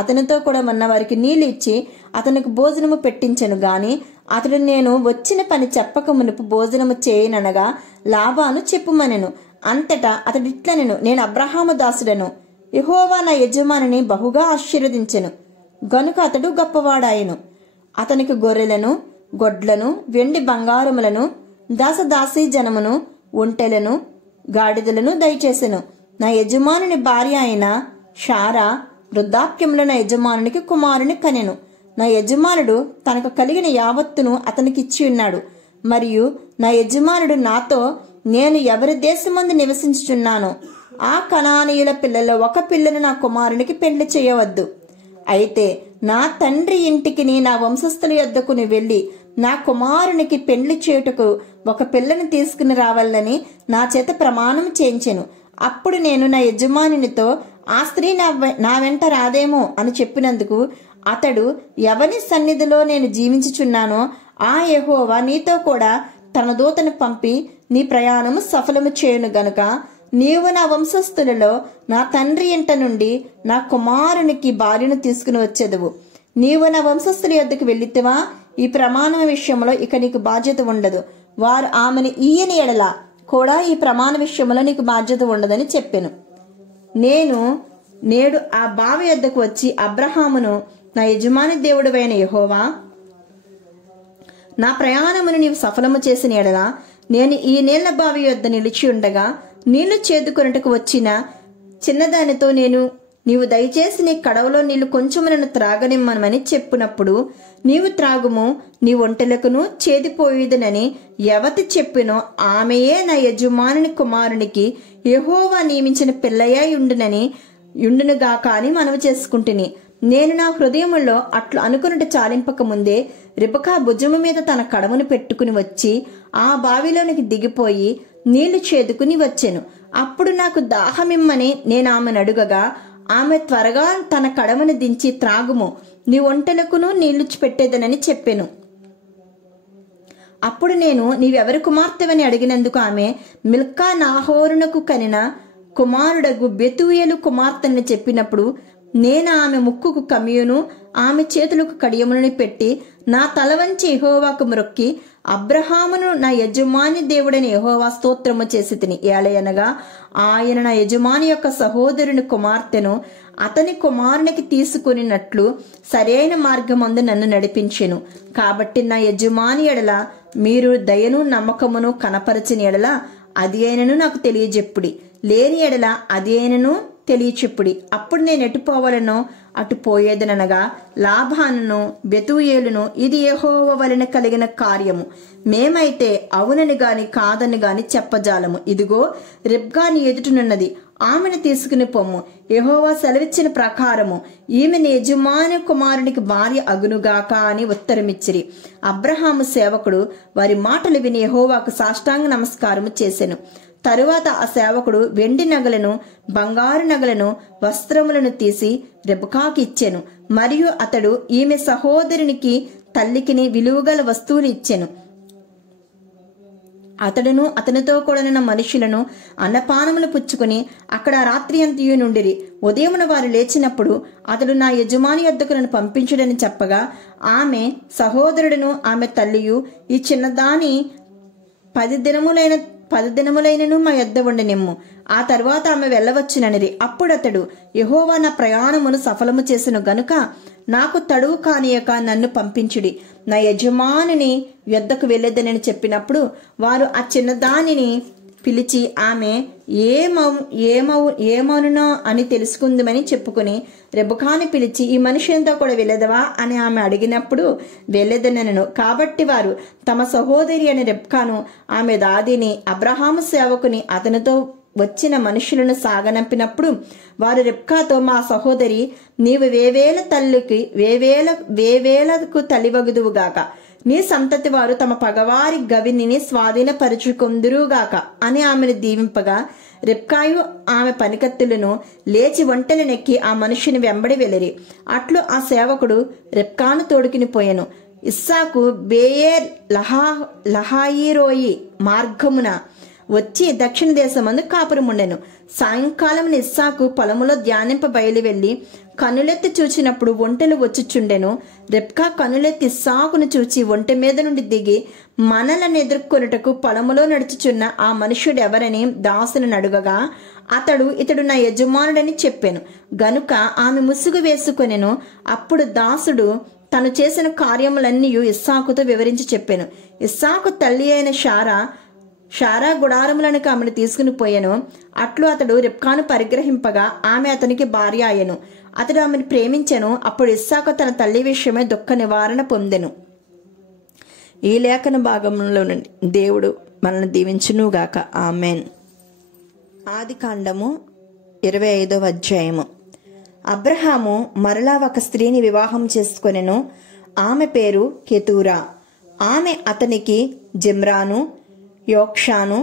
అతనితో కూడా ఉన్న వారికి నీళ్లు ఇచ్చి అతనికి భోజనము పెట్టించెను. గాని అతడు నేను వచ్చిన పని చెప్పక మునుపు భోజనము చేయననగా లాబాను చెప్పుమనెను. అంతటా అతడిట్లనెను, నేను అబ్రహాము దాసుడను. యెహోవా నా యజమానిని బహుగా ఆశీర్వదించెను గనుక అతడు గొప్పవాడాయెను. అతనికి గొర్రెలను, గొడ్లను, వెండి బంగారములను, దాసదాసీ జనమును, ఒంటెలను, గాడిదలను దయచేసెను. నా యజమానుని భార్య అయిన షారా వృద్ధాప్యంలో నా యజమానునికి కుమారుని కనెను. నా యజమానుడు తనకు కలిగిన యావత్తును అతనికి ఇచ్చి ఉన్నాడు. మరియు నా యజమానుడు నాతో, నేను ఎవరి దేశమందు నివసించుచున్నానో ఆ కనానీయుల పిల్లలో ఒక పిల్లను నా కుమారునికి పెళ్లి చేయవద్దు. అయితే నా తండ్రి ఇంటికి నా వంశస్థుల యొద్దకు వెళ్ళి నా కుమారునికి పెండ్లి చేయుటకు ఒక పిల్లను తీసుకుని రావాలని నా చేత ప్రమాణం చేయించెను. అప్పుడు నేను నా యజమానినితో, ఆ స్త్రీ నా వెంట రాదేమో అని చెప్పినందుకు అతడు, ఎవని సన్నిధిలో నేను జీవించుచున్నానో ఆ యెహోవా నీతో కూడా తన దూతను పంపి నీ ప్రయాణము సఫలము చేయును గనుక నీవు నా వంశస్థులలో నా తండ్రి ఇంట నుండి నా కుమారునికి భార్యను తీసుకుని వచ్చేదవు. నీవు నా వంశస్థుల యొద్దకు వెళ్ళితివా, ఈ ప్రమాణ విషయంలో ఇక నీకు బాధ్యత ఉండదు. వారు ఆమెను ఈయని ఎడల కూడా ఈ ప్రమాణ విషయంలో నీకు బాధ్యత ఉండదని చెప్పాను. నేడు ఆ బావి యొద్దకు వచ్చి అబ్రహామును, నా యజమాని దేవుడవైన యెహోవా, నా ప్రయాణమును నీవు సఫలము చేసిన ఎడల నేను ఈ నీళ్ల బావి యొద్ద నిలిచి ఉండగా నీళ్లు చేదుకొనుటకు వచ్చిన చిన్నదానితో నీవు దయచేసి నీ కడవలో నీళ్లు కొంచెము నన్ను త్రాగనిమ్మనమని చెప్పినప్పుడు, నీవు త్రాగుము, నీ ఒంటెలకును చేదిపోయేదనని ఎవతి చెప్పినో ఆమెయే నా యజమానుని కుమారునికి యెహోవా నియమించిన పిల్లయ్య యుండునుగాక అని మనవి చేసుకుంటుని. నేను నా హృదయములో అట్లు అనుకున్నట్టు చాలింపక ముందే రిబకా భుజము మీద తన కడవను పెట్టుకుని వచ్చి ఆ బావిలోనికి దిగిపోయి నీళ్లు చేదుకుని వచ్చెను. అప్పుడు నాకు దాహమిమ్మని నేను ఆమెను అడుగగా ఆమె త్వరగా తన కడవను దించి, త్రాగుము, నీ ఒంటెలకును నీళ్లు పెట్టేదనని చెప్పెను. అప్పుడు నేను, నీవెవరి కుమార్తెవని అడిగినందుకు ఆమె, మిల్కా నాహోరునకు కనిన కుమారుడగు బెతూయేలు కుమార్తెని చెప్పినప్పుడు నేను ఆమె ముక్కుకు కమియును ఆమె చేతులకు కడియములను పెట్టి నా తల వంచి యెహోవాకు మ్రొక్కి అబ్రహామును నా యజమాని దేవుడని యెహోవా స్తోత్రము చేసి తిని. ఏలయనగా ఆయన నా యజమాని యొక్క సహోదరుని కుమార్తెను అతని కుమారునికి తీసుకునినట్లు సరైన మార్గమందు నన్ను నడిపించెను. కాబట్టి నా యజమాని ఎడల మీరు దయను నమ్మకమును కనపరచిన ఎడల అది అయినను నాకు తెలియజెప్పుడి, లేని ఎడల అది అయినను తెలియచెప్పుడి. అప్పుడు నేను ఎటుపోవాలనో అటు పోయేదనగా లాబానును బెతూయేలును, ఇది యెహోవా వలన కలిగిన కార్యము, మేమైతే అవునని గాని కాదని గాని చెప్పజాలము. ఇదిగో రిబ్కా నీ ఎదుటనున్నది, ఆమెను తీసుకుని పొమ్ము. యెహోవా సెలవిచ్చిన ప్రకారము ఈమె నీ యజమాని కుమారునికి భార్య అగునుగాక అని ఉత్తరమిచ్చిరి. అబ్రహాము సేవకుడు వారి మాటలు విని యెహోవాకు సాష్టాంగ నమస్కారము చేసెను. తరువాత ఆ సేవకుడు వెండి నగలను బంగారు నగలను వస్త్రములను తీసి రెబెకాకి ఇచ్చెను. మరియు అతడు ఈమె సహోదరునికి తల్లికిని విలువగల వస్తువులు ఇచ్చెను. అతడును అతనితో కూడిన మనుషులను అన్నపానములు పుచ్చుకుని అక్కడ రాత్రి అంతయు నుండిరి. ఉదయమున వారు లేచినప్పుడు అతడు నా యజమాని యొద్దకు నన్ను పంపించుడని చెప్పగా ఆమె సహోదరుడును ఆమె తల్లియు, ఈ చిన్నదాని 10 దినములైనను మా యొద్ద ఉండనిమ్ము, ఆ తరువాత ఆమె వెళ్ళవచ్చుననిరి. అప్పుడు అతడు, యెహోవా నా ప్రయాణమును సఫలము చేసెను గనుక నాకు తడువు కానియక నన్ను పంపించుడి, నా యజమానుని యొద్దకు వెళ్ళేదనని చెప్పినప్పుడు వారు ఆ చిన్నదానిని పిలిచి ఆమె ఏమవునో అని తెలుసుకుందామని చెప్పుకుని రెబెకాని పిలిచి, ఈ మనుషునితో కూడా వెళ్ళదవా అని ఆమె అడిగినప్పుడు వెళ్ళేదనను. కాబట్టి వారు తమ సహోదరి అని రెబ్కాను ఆమె దాదిని అబ్రహాము సేవకుని అతనితో వచ్చిన మనుషులను సాగనంపినప్పుడు వారు రెబ్కాతో, మా సహోదరి నీవు వేవేలకు తల్లివగుదువుగాక, నీ సంతతి వారు తమ పగవారి గవిని స్వాధీనపరుచుకొందురుగాక అని ఆమెను దీవింపగా రెబ్కాయు ఆమె పనికత్తులను లేచి ఒంటెలనెక్కి ఆ మనుషుని వెంబడి వెళ్ళిరి. అట్లు ఆ సేవకుడు రెబ్కాను తోడుకుని పోయెను. ఇస్సాకు బేయేర్ లహాయిరోయి మార్గమున వచ్చి దక్షిణ దేశమందు కాపురముండెను. సాయంకాలం ఇస్సాకు పొలములో ధ్యానింప బయలు వెళ్లి కనులెత్తి చూచినప్పుడు ఒంటెలు వచ్చుచుండెను. రెబ్కా కనులెత్తి ఇస్సాకును చూచి ఒంటె మీద నుండి దిగి మనలను ఎదుర్కొనుటకు పొలములో నడుచుచున్న ఆ మనుష్యుడెవరని దాసును అడుగగా ఇతడు నా యజమానుడని చెప్పాను గనుక ఆమె ముసుగు వేసుకొనెను. అప్పుడు దాసుడు తను చేసిన కార్యములన్నీ ఇస్సాకుతో వివరించి చెప్పాను. ఇస్సాకు తల్లి అయిన షారా గుడారములకు ఆమెను తీసుకుని పోయాను. అట్లు అతడు రెబ్కాను పరిగ్రహింపగా ఆమె అతనికి భార్య అయ్యను. అతడు ఆమెను ప్రేమించెను. అప్పుడు ఇస్సాకు తన తల్లి విషయమే దుఃఖ నివారణ పొందెను. ఈ లేఖన భాగంలో నుండి దేవుడు మనల్ని దీవించునుగాక. ఆమెన్. ఆదికాండము 25వ అధ్యాయము. అబ్రహాము మరలా ఒక స్త్రీని వివాహం చేసుకొనెను. ఆమె పేరు కెతూరా. ఆమె అతనికి జిమ్రాను, యోక్షాను,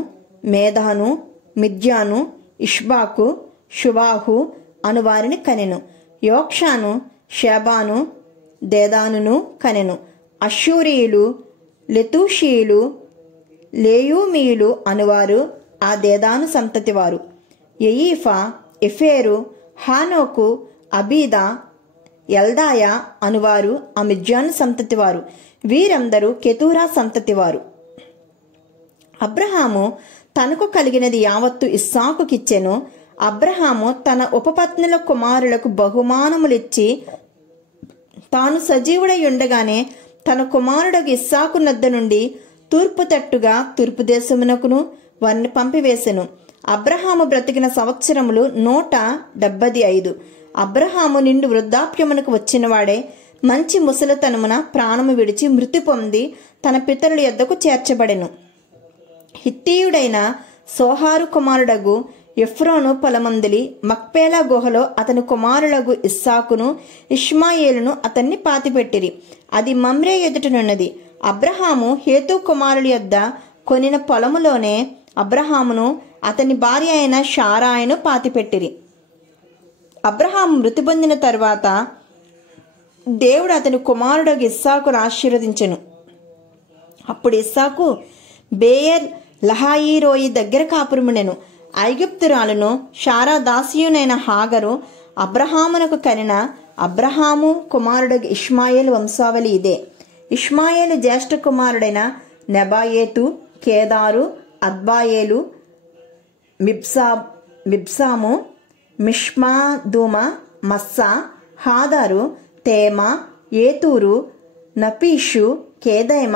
మేధాను, మిద్యాను, ఇష్బాకు, షువాహు అను వారిని కనెను. యోక్షాను షేబాను, దేదానును కనెను. అషూరియులు, లెతూషీయులు, లేయూమీయులు అనువారు ఆ దేదాను సంతతి వారు. యయీఫా, ఎఫేరు, హానోకు, అబీదా, ఎల్దాయా అనువారు ఆ మిద్యాను సంతతి వారు. వీరందరూ కెతూరా సంతతి వారు. అబ్రహాము తనకు కలిగినది యావత్తు ఇస్సాకుకిచ్చెను. అబ్రహాము తన ఉపపత్నుల కుమారులకు బహుమానములిచ్చి తాను సజీవుడై ఉండగానే తన కుమారుడకు ఇస్సాకు నద్ద నుండి తూర్పు తట్టుగా తూర్పు దేశమునకును వారిని పంపివేసెను. అబ్రహాము బ్రతికిన సంవత్సరములు 175. అబ్రహాము నిండు వృద్ధాప్యమునకు వచ్చినవాడే మంచి ముసలితనమున ప్రాణము విడిచి మృతి పొంది తన పితరుల యొద్దకు చేర్చబడెను. హిత్తీయుడైన సోహారు కుమారుడగు ఎఫ్రోను పొలమందిలి మక్పేలా గుహలో అతని కుమారులగు ఇస్సాకును ఇష్మాయేలును అతన్ని పాతిపెట్టిరి. అది మమ్రే ఎదుటనున్నది. అబ్రహాము హేతు కుమారుల యొద్ద కొనిన పొలములోనే అబ్రహామును అతని భార్య అయిన షారాయను పాతిపెట్టిరి. అబ్రహాము మృతి పొందిన తరువాత దేవుడు అతని కుమారుడగు ఇస్సాకును ఆశీర్వదించెను. అప్పుడు ఇస్సాకు బేయర్ లహాయిరోయి దగ్గర కాపురమునెను. ఐగుప్తురాలును షారా దాసియునైన హాగరు అబ్రహామునకు కనిన అబ్రహాము కుమారుడగు ఇష్మాయేలు వంశావళి ఇదే. ఇష్మాయేలు జ్యేష్ఠ కుమారుడైన నెబాయేతు, కేదారు, అద్బాయేలు, మిబ్సాము, మిష్మాదూమ, మస్సా, హాదారు, తేమ, ఏతూరు, నపీషు, కేదైమ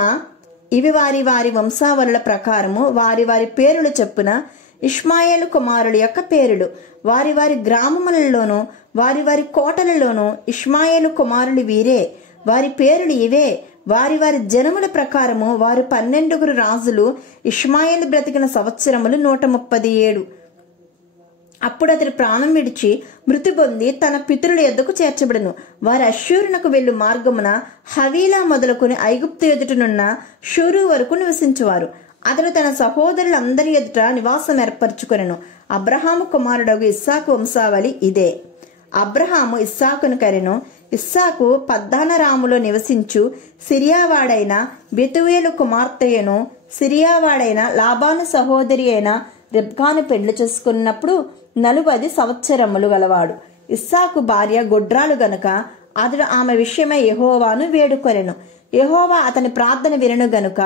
ఇవి వారి వారి వంశావళుల ప్రకారము వారి వారి పేరుల చొప్పున ఇష్మాయేలు కుమారుల యొక్క పేరులు. వారి వారి గ్రామములలోనూ వారి వారి కోటలలోనూ ఇష్మాయేలు కుమారులు వీరే. వారి పేరులు ఇవే. వారి వారి జనముల ప్రకారము వారు 12 రాజులు. ఇష్మాయేలు బ్రతికిన సంవత్సరములు 137. అప్పుడు అతడు ప్రాణం విడిచి మృతి పొంది తన పితరుల యొద్దకు చేర్చబడను. వారు అష్షూరునకు వెళ్ళు మార్గమున హవీలా మొదలుకొని ఐగుప్తు ఎదుటనున్న షూరు వరకు నివసించువారు. అతడు తన సహోదరులందరి ఎదుట నివాసం ఏర్పరచుకొనెను. అబ్రహాము కుమారుడగు ఇస్సాకు వంశావళి ఇదే. అబ్రహాము ఇస్సాకును కరెను. ఇస్సాకు పద్దనరాములో నివసించు సిరియావాడైన బెతువేలు కుమార్తెయను సిరియావాడైన లాబాను సహోదరి అయిన రెబ్కాను పెళ్లి చేసుకున్నప్పుడు 40 సంవత్సరములు గలవాడు. ఇస్సాకు భార్య గొడ్రాలు గనుక అతడు ఆమె విషయమై యెహోవాను వేడుకొనెను. యెహోవా అతని ప్రార్థన వినెను గనుక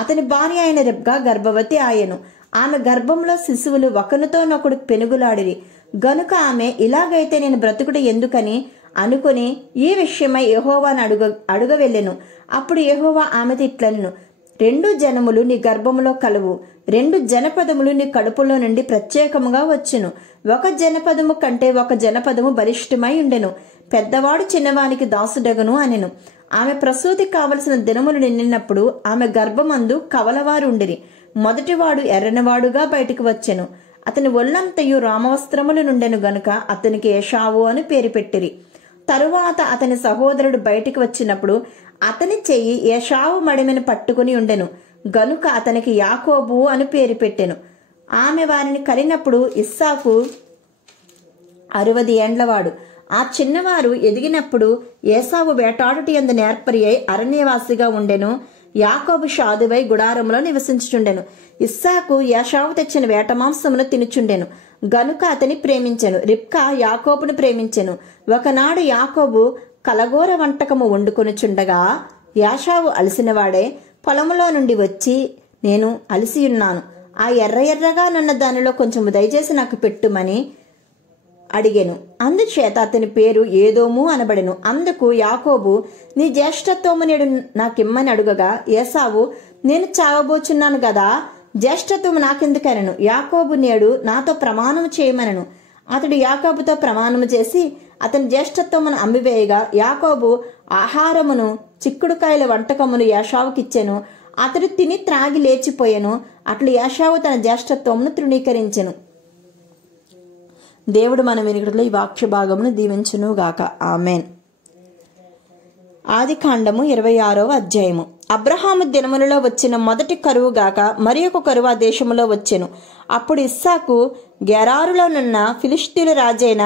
అతని భార్య అయిన రెబ్కా గర్భవతి ఆయెను. ఆమె గర్భంలో శిశువులు ఒకనితోనొకడు పెనుగులాడిరి గనుక ఆమె ఇలాగైతే నేను బ్రతుకుడు ఎందుకని అనుకుని ఈ విషయమై యెహోవాను అడుగవెళ్ళెను. అప్పుడు యెహోవా ఆమెతో ఇట్లనెను, 2 జనములు నీ గర్భములో కలువు, 2 జనపదములు నీ కడుపులో నుండి ప్రత్యేకముగా వచ్చెను. ఒక జనపదము కంటే ఒక జనపదము బలిష్టమై ఉండెను. పెద్దవాడు చిన్నవానికి దాసుడగను అనెను. ఆమె ప్రసూతి కావలసిన దినములు నిండినప్పుడు ఆమె గర్భమందు కవలవారు ఉండిరి. మొదటివాడు ఎర్రనివాడుగా బయటికి వచ్చెను. అతని ఒళ్ళంతయు రామవస్త్రములు నుండెను గనుక అతనికి ఏషావు అని పేరు పెట్టిరి. తరువాత అతని సహోదరుడు బయటికి వచ్చినప్పుడు అతని చెయ్యి ఏషావు మడిమెను పట్టుకుని ఉండెను గనుక అతనికి యాకోబు అని పేరు పెట్టెను. ఆమె వారిని కరినప్పుడు ఇస్సాకు 60 ఏండ్లవాడు. ఆ చిన్నవారు ఎదిగినప్పుడు ఏసావు వేటాడుటి యందు నేర్పరి అయి అరణ్యవాసిగా ఉండెను. యాకోబు షాదువై గుడారంలో నివసించుచుండెను. ఇస్సాకు ఏషావు తెచ్చిన వేట మాంసమును తినుచుండెను గనుక అతని ప్రేమించెను. రిబ్కా యాకోబును ప్రేమించెను. ఒకనాడు యాకోబు కలగోర వంటకము వండుకొనుచుండగా ఏషావు అలసినవాడే పొలములో నుండి వచ్చి, నేను అలసియున్నాను, ఆ ఎర్రగా నున్న దానిలో కొంచెము దయచేసి నాకు పెట్టుమని అడిగెను. అందుచేత అతని పేరు ఏదోము అనబడెను. అందుకు యాకోబు, నీ జ్యేష్ఠత్వము నేడు నాకిమ్మని అడుగగా ఏసావు, నేను చావబోచున్నాను గదా, జ్యేష్ఠత్వము నాకెందుకనెను. యాకోబు నేడు నాతో ప్రమాణము చేయమనెను. అతడు యాకోబుతో ప్రమాణము చేసి అతని జ్యేష్ఠత్వమును అమ్మివేయగా యాకోబు ఆహారమును చిక్కుడుకాయల వంటకమును ఏషావుకిచ్చెను. అతడు తిని త్రాగి లేచిపోయెను. అట్లు ఏషావు తన జ్యేష్ఠత్వమును తృణీకరించెను. దేవుడు మన వినికిడిలో ఈ వాక్య భాగమును దీవించును గాక. ఆమెన్. ఆదికాండము 26వ అధ్యాయము. అబ్రహాము దినములలో వచ్చిన మొదటి కరువు గాక మరి ఒక కరువు ఆ దేశములో వచ్చెను. అప్పుడు ఇస్సాకు గెరారులోనున్న ఫిలిష్తీయుల రాజైన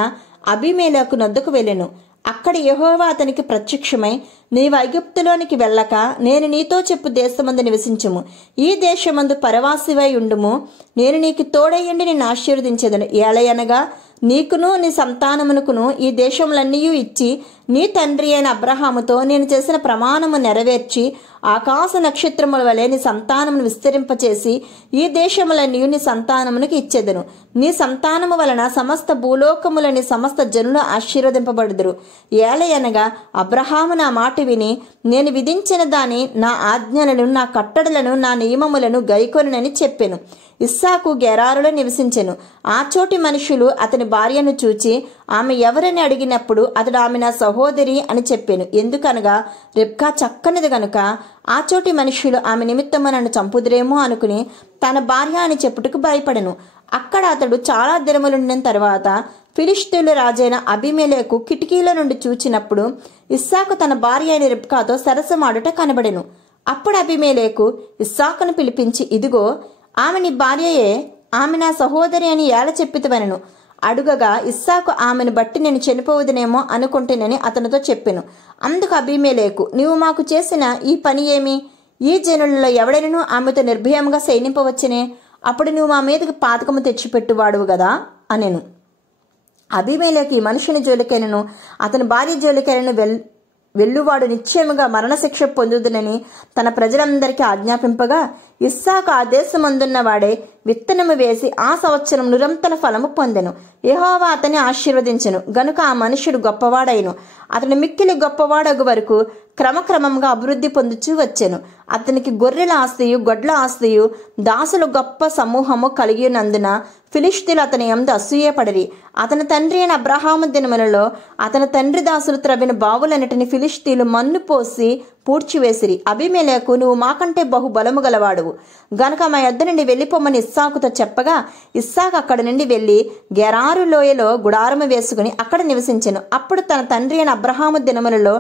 అబీమెలెకు నొద్దకు వెళ్ళెను. అక్కడ యెహోవా అతనికి ప్రత్యక్షమై, నీవు ఐగుప్తులోనికి వెళ్ళక నేను నీతో చెప్పు దేశమందు నివసించుము, ఈ దేశమందు పరవాసివై ఉండుము, నేను నీకు తోడయ్యుండి నిన్ను ఆశీర్వదించెదను. ఏలయనగా నీకును నీ సంతానమునకును ఈ దేశములన్నీ ఇచ్చి నీ తండ్రి అయిన అబ్రహాముతో నేను చేసిన ప్రమాణము నెరవేర్చి ఆకాశ నక్షత్రముల వలె నీ సంతానమును విస్తరింపచేసి ఈ దేశములన్నీ నీ సంతానమునికి ఇచ్చెదను. నీ సంతానము వలన సమస్త భూలోకములని సమస్త జనులు ఆశీర్వదింపబడుదురు. ఏలయనగా అబ్రహాము నా మాట విని నేను విధించిన దాని నా ఆజ్ఞలను నా కట్టడలను నా నియమములను గైకొనునని చెప్పెను. ఇస్సాకు గెరారులో నివసించెను. ఆ చోటి మనుషులు అతని భార్యను చూచి ఆమె ఎవరని అడిగినప్పుడు అతడు ఆమె నా సహోదరి అని చెప్పాను. ఎందుకనగా రిబ్కా చక్కనిది గనుక ఆ చోటి మనుషులు ఆమె నిమిత్తము నన్ను చంపుదురేమో అనుకుని తన భార్య అని చెప్పుటకు భయపడెను. అక్కడ అతడు చాలా దినములుండిన తర్వాత ఫిలిష్తీయుల రాజైన అబీమెలెకు కిటికీలో నుండి చూచినప్పుడు ఇస్సాకు తన భార్య అయిన రిబ్కాతో సరసమాడుట కనబడెను. అప్పుడు అబీమెలెకు ఇస్సాకును పిలిపించి, ఇదిగో ఆమె నీ భార్యయే, ఆమె నా సహోదరి అని ఏల చెప్పితవనెను. అడుగగా ఇస్సాకు ఆమెను బట్టి నేను చనిపోవదునేమో అనుకుంటేనని అతనితో చెప్పెను. అందుకు అబీమెలెకు, నీవు మాకు చేసిన ఈ పని ఏమి? ఈ జనులలో ఎవడైనను ఆమెతో నిర్భయంగా సైనింపవచ్చునే, అప్పుడు నువ్వు మా మీదకి పాతకము తెచ్చిపెట్టువాడువు గదా అనెను. అబీమెలెకు ఈ మనుషుని జోలికైనను అతని భార్య జోలికైనను వెళ్ళువాడు నిశ్చయముగా మరణశిక్ష పొందుదునని తన ప్రజలందరికీ ఆజ్ఞాపింపగా, ఇస్సాకు ఆ దేశమందున్న వాడే విత్తనము వేసి ఆ సంవత్సరం నిరంతర ఫలము పొందెను. యెహోవా అతన్ని ఆశీర్వదించెను గనుక ఆ మనుష్యుడు గొప్పవాడైను. అతని మిక్కిలి గొప్పవాడగు వరకు క్రమక్రమంగా అభివృద్ధి పొందుచూ వచ్చెను. అతనికి గొర్రెల ఆస్తియు గొడ్ల ఆస్తియు దాసులు గొప్ప సమూహము కలిగినందున ఫిలిష్తీయులు అతని యందు అసూయపడిరి. అతని తండ్రి అయిన అబ్రహాము దినములలో అతని తండ్రి దాసులు త్రవ్విన బావులన్నిటిని ఫిలిష్తీయులు మన్ను పోసి పూడ్చివేసిరి. అబీమెలెకు, నువ్వు మాకంటే బహు బలము గలవాడువు గనుక మా యొద్ద నుండి వెళ్ళిపోమని ఇస్సాకుతో చెప్పగా, ఇస్సాకు అక్కడ నుండి వెళ్లి గెరారు లోయలో గుడారము వేసుకుని అక్కడ నివసించెను. అప్పుడు తన తండ్రి అయిన అబ్రహాము దినములలో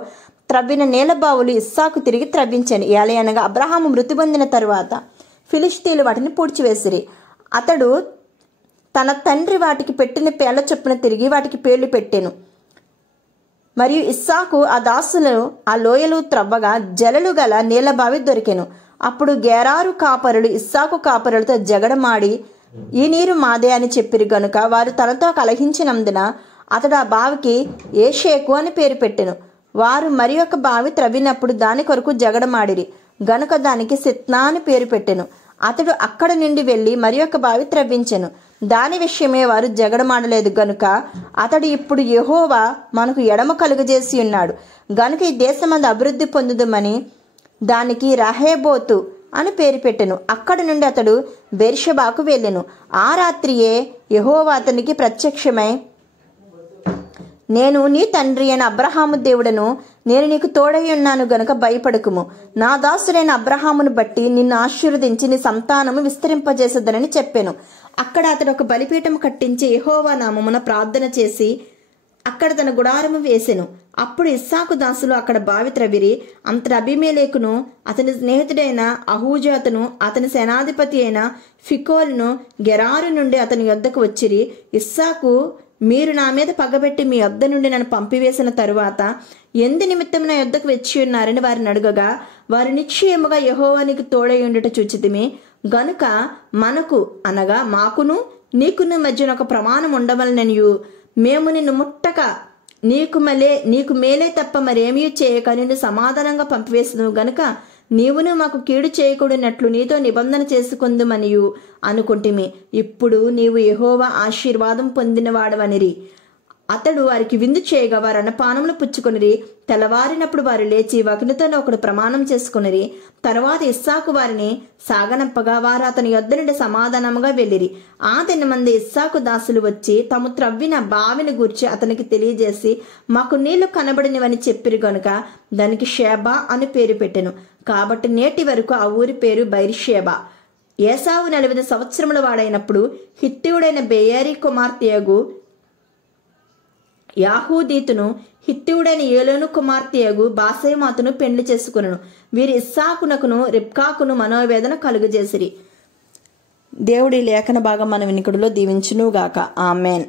త్రవ్విన నేల బావులు ఇస్సాకు తిరిగి త్రవ్వించాను. ఏలయనగా అబ్రహాము మృతి పొందిన తరువాత ఫిలిష్తీయులు వాటిని పూడ్చివేసిరి. అతడు తన తండ్రి వాటికి పెట్టిన పేర్ల చొప్పున తిరిగి వాటికి పేర్లు పెట్టెను. మరియు ఇస్సాకు ఆ దాసులను ఆ లోయలు త్రవ్వగా జలలు గల నీళ్లబావి దొరికెను. అప్పుడు గెరారు కాపరులు ఇస్సాకు కాపరులతో జగడమాడి, ఈ నీరు మాదే అని చెప్పిరి గనుక వారు తనతో కలహించినందున అతడు ఆ బావికి ఏషేకు అని పేరు పెట్టెను. వారు మరి ఒక బావి త్రవ్వినప్పుడు దాని కొరకు జగడమాడిరి గనుక దానికి సిత్నా అని పేరు పెట్టెను. అతడు అక్కడ నుండి వెళ్లి మరి ఒక బావి త్రవ్వించెను. దాని విషయమే వారు జగడమాడలేదు గనుక అతడు ఇప్పుడు యెహోవా మనకు ఎడమ కలుగజేసి ఉన్నాడు గనుక ఈ దేశమందు అభివృద్ధి పొందుదమని దానికి రహేబోతు అని పేరు పెట్టెను. అక్కడి నుండి అతడు బెర్షెబాకు వెళ్ళెను. ఆ రాత్రియే యెహోవా అతనికి ప్రత్యక్షమై, నేను నీ తండ్రి అయిన అబ్రహాము దేవుడను, నేను నీకు తోడై ఉన్నాను గనుక భయపడకుము. నా దాసుడైన అబ్రహామును బట్టి నిన్ను ఆశీర్వదించి నీ సంతానము విస్తరింపజేసదనని చెప్పాను. అక్కడ అతడు ఒక బలిపీఠం కట్టించి యెహోవా నామమున ప్రార్థన చేసి అక్కడ తన గుడారము వేసెను. అప్పుడు ఇస్సాకు దాసులు అక్కడ బావి త్రవిరి. అంతట అబీమెలెకును అతని స్నేహితుడైన అహూజాతును అతని సేనాధిపతి అయిన ఫికోలును గెరారు నుండి అతని యొద్దకు వచ్చిరి. ఇస్సాకు, మీరు నా మీద పగబెట్టి మీ యొద్ద నుండి నన్ను పంపివేసిన తరువాత ఎందు నిమిత్తం నా యొద్దకు వచ్చి ఉన్నారని వారిని అడుగగా, వారు నిశ్చయముగా యెహోవానికి తోడై ఉండుట చూచితిమి గనుక మనకు అనగా మాకును నీకును మధ్యన ఒక ప్రమాణం ఉండవలననియు మేము నిన్ను ముట్టక నీకు మేలే తప్ప మరేమీ చేయక నిన్ను సమాధానంగా పంపివేసను గనుక నీవును మాకు కీడు చేయకూడనట్లు నీతో నిబంధన చేసుకుందుమనియు అనుకుంటిమి. ఇప్పుడు నీవు యెహోవా ఆశీర్వాదం పొందినవాడవనిరి. అతడు వారికి విందు చేయగా వారు అన్నపానములు పుచ్చుకొనిరి. తెల్లవారినప్పుడు వారు లేచి ఒకనితో ఒకడు ప్రమాణం చేసుకునిరి. తర్వాత ఇస్సాకు వారిని సాగనంపగా వారు అతని యొద్ద నుండి సమాధానముగా వెళ్ళిరి. ఆ దినమందు ఇస్సాకు దాసులు వచ్చి తాము త్రవ్విన బావిని గూర్చి అతనికి తెలియజేసి, మాకు నీళ్లు కనబడినవని చెప్పిరి గనుక దానికి షేబా అని పేరు పెట్టెను. కాబట్టి నేటి వరకు ఆ ఊరి పేరు బైర్షేబా. ఏసావు 40 సంవత్సరముల వాడైనప్పుడు హిత్తీయుడైన బెయేరీ కుమార్తెయగు యాహూదీతును హిత్తీయుడైన ఏలోను కుమార్తెయగు బాసేమాతును పెండ్లి చేసుకును. వీరు ఇస్సాకునకును రిబ్కాకును మనోవేదన కలుగజేసిరి. దేవుడి లేఖన భాగం మన వినికిడిలో దీవించునుగాక. ఆమెన్.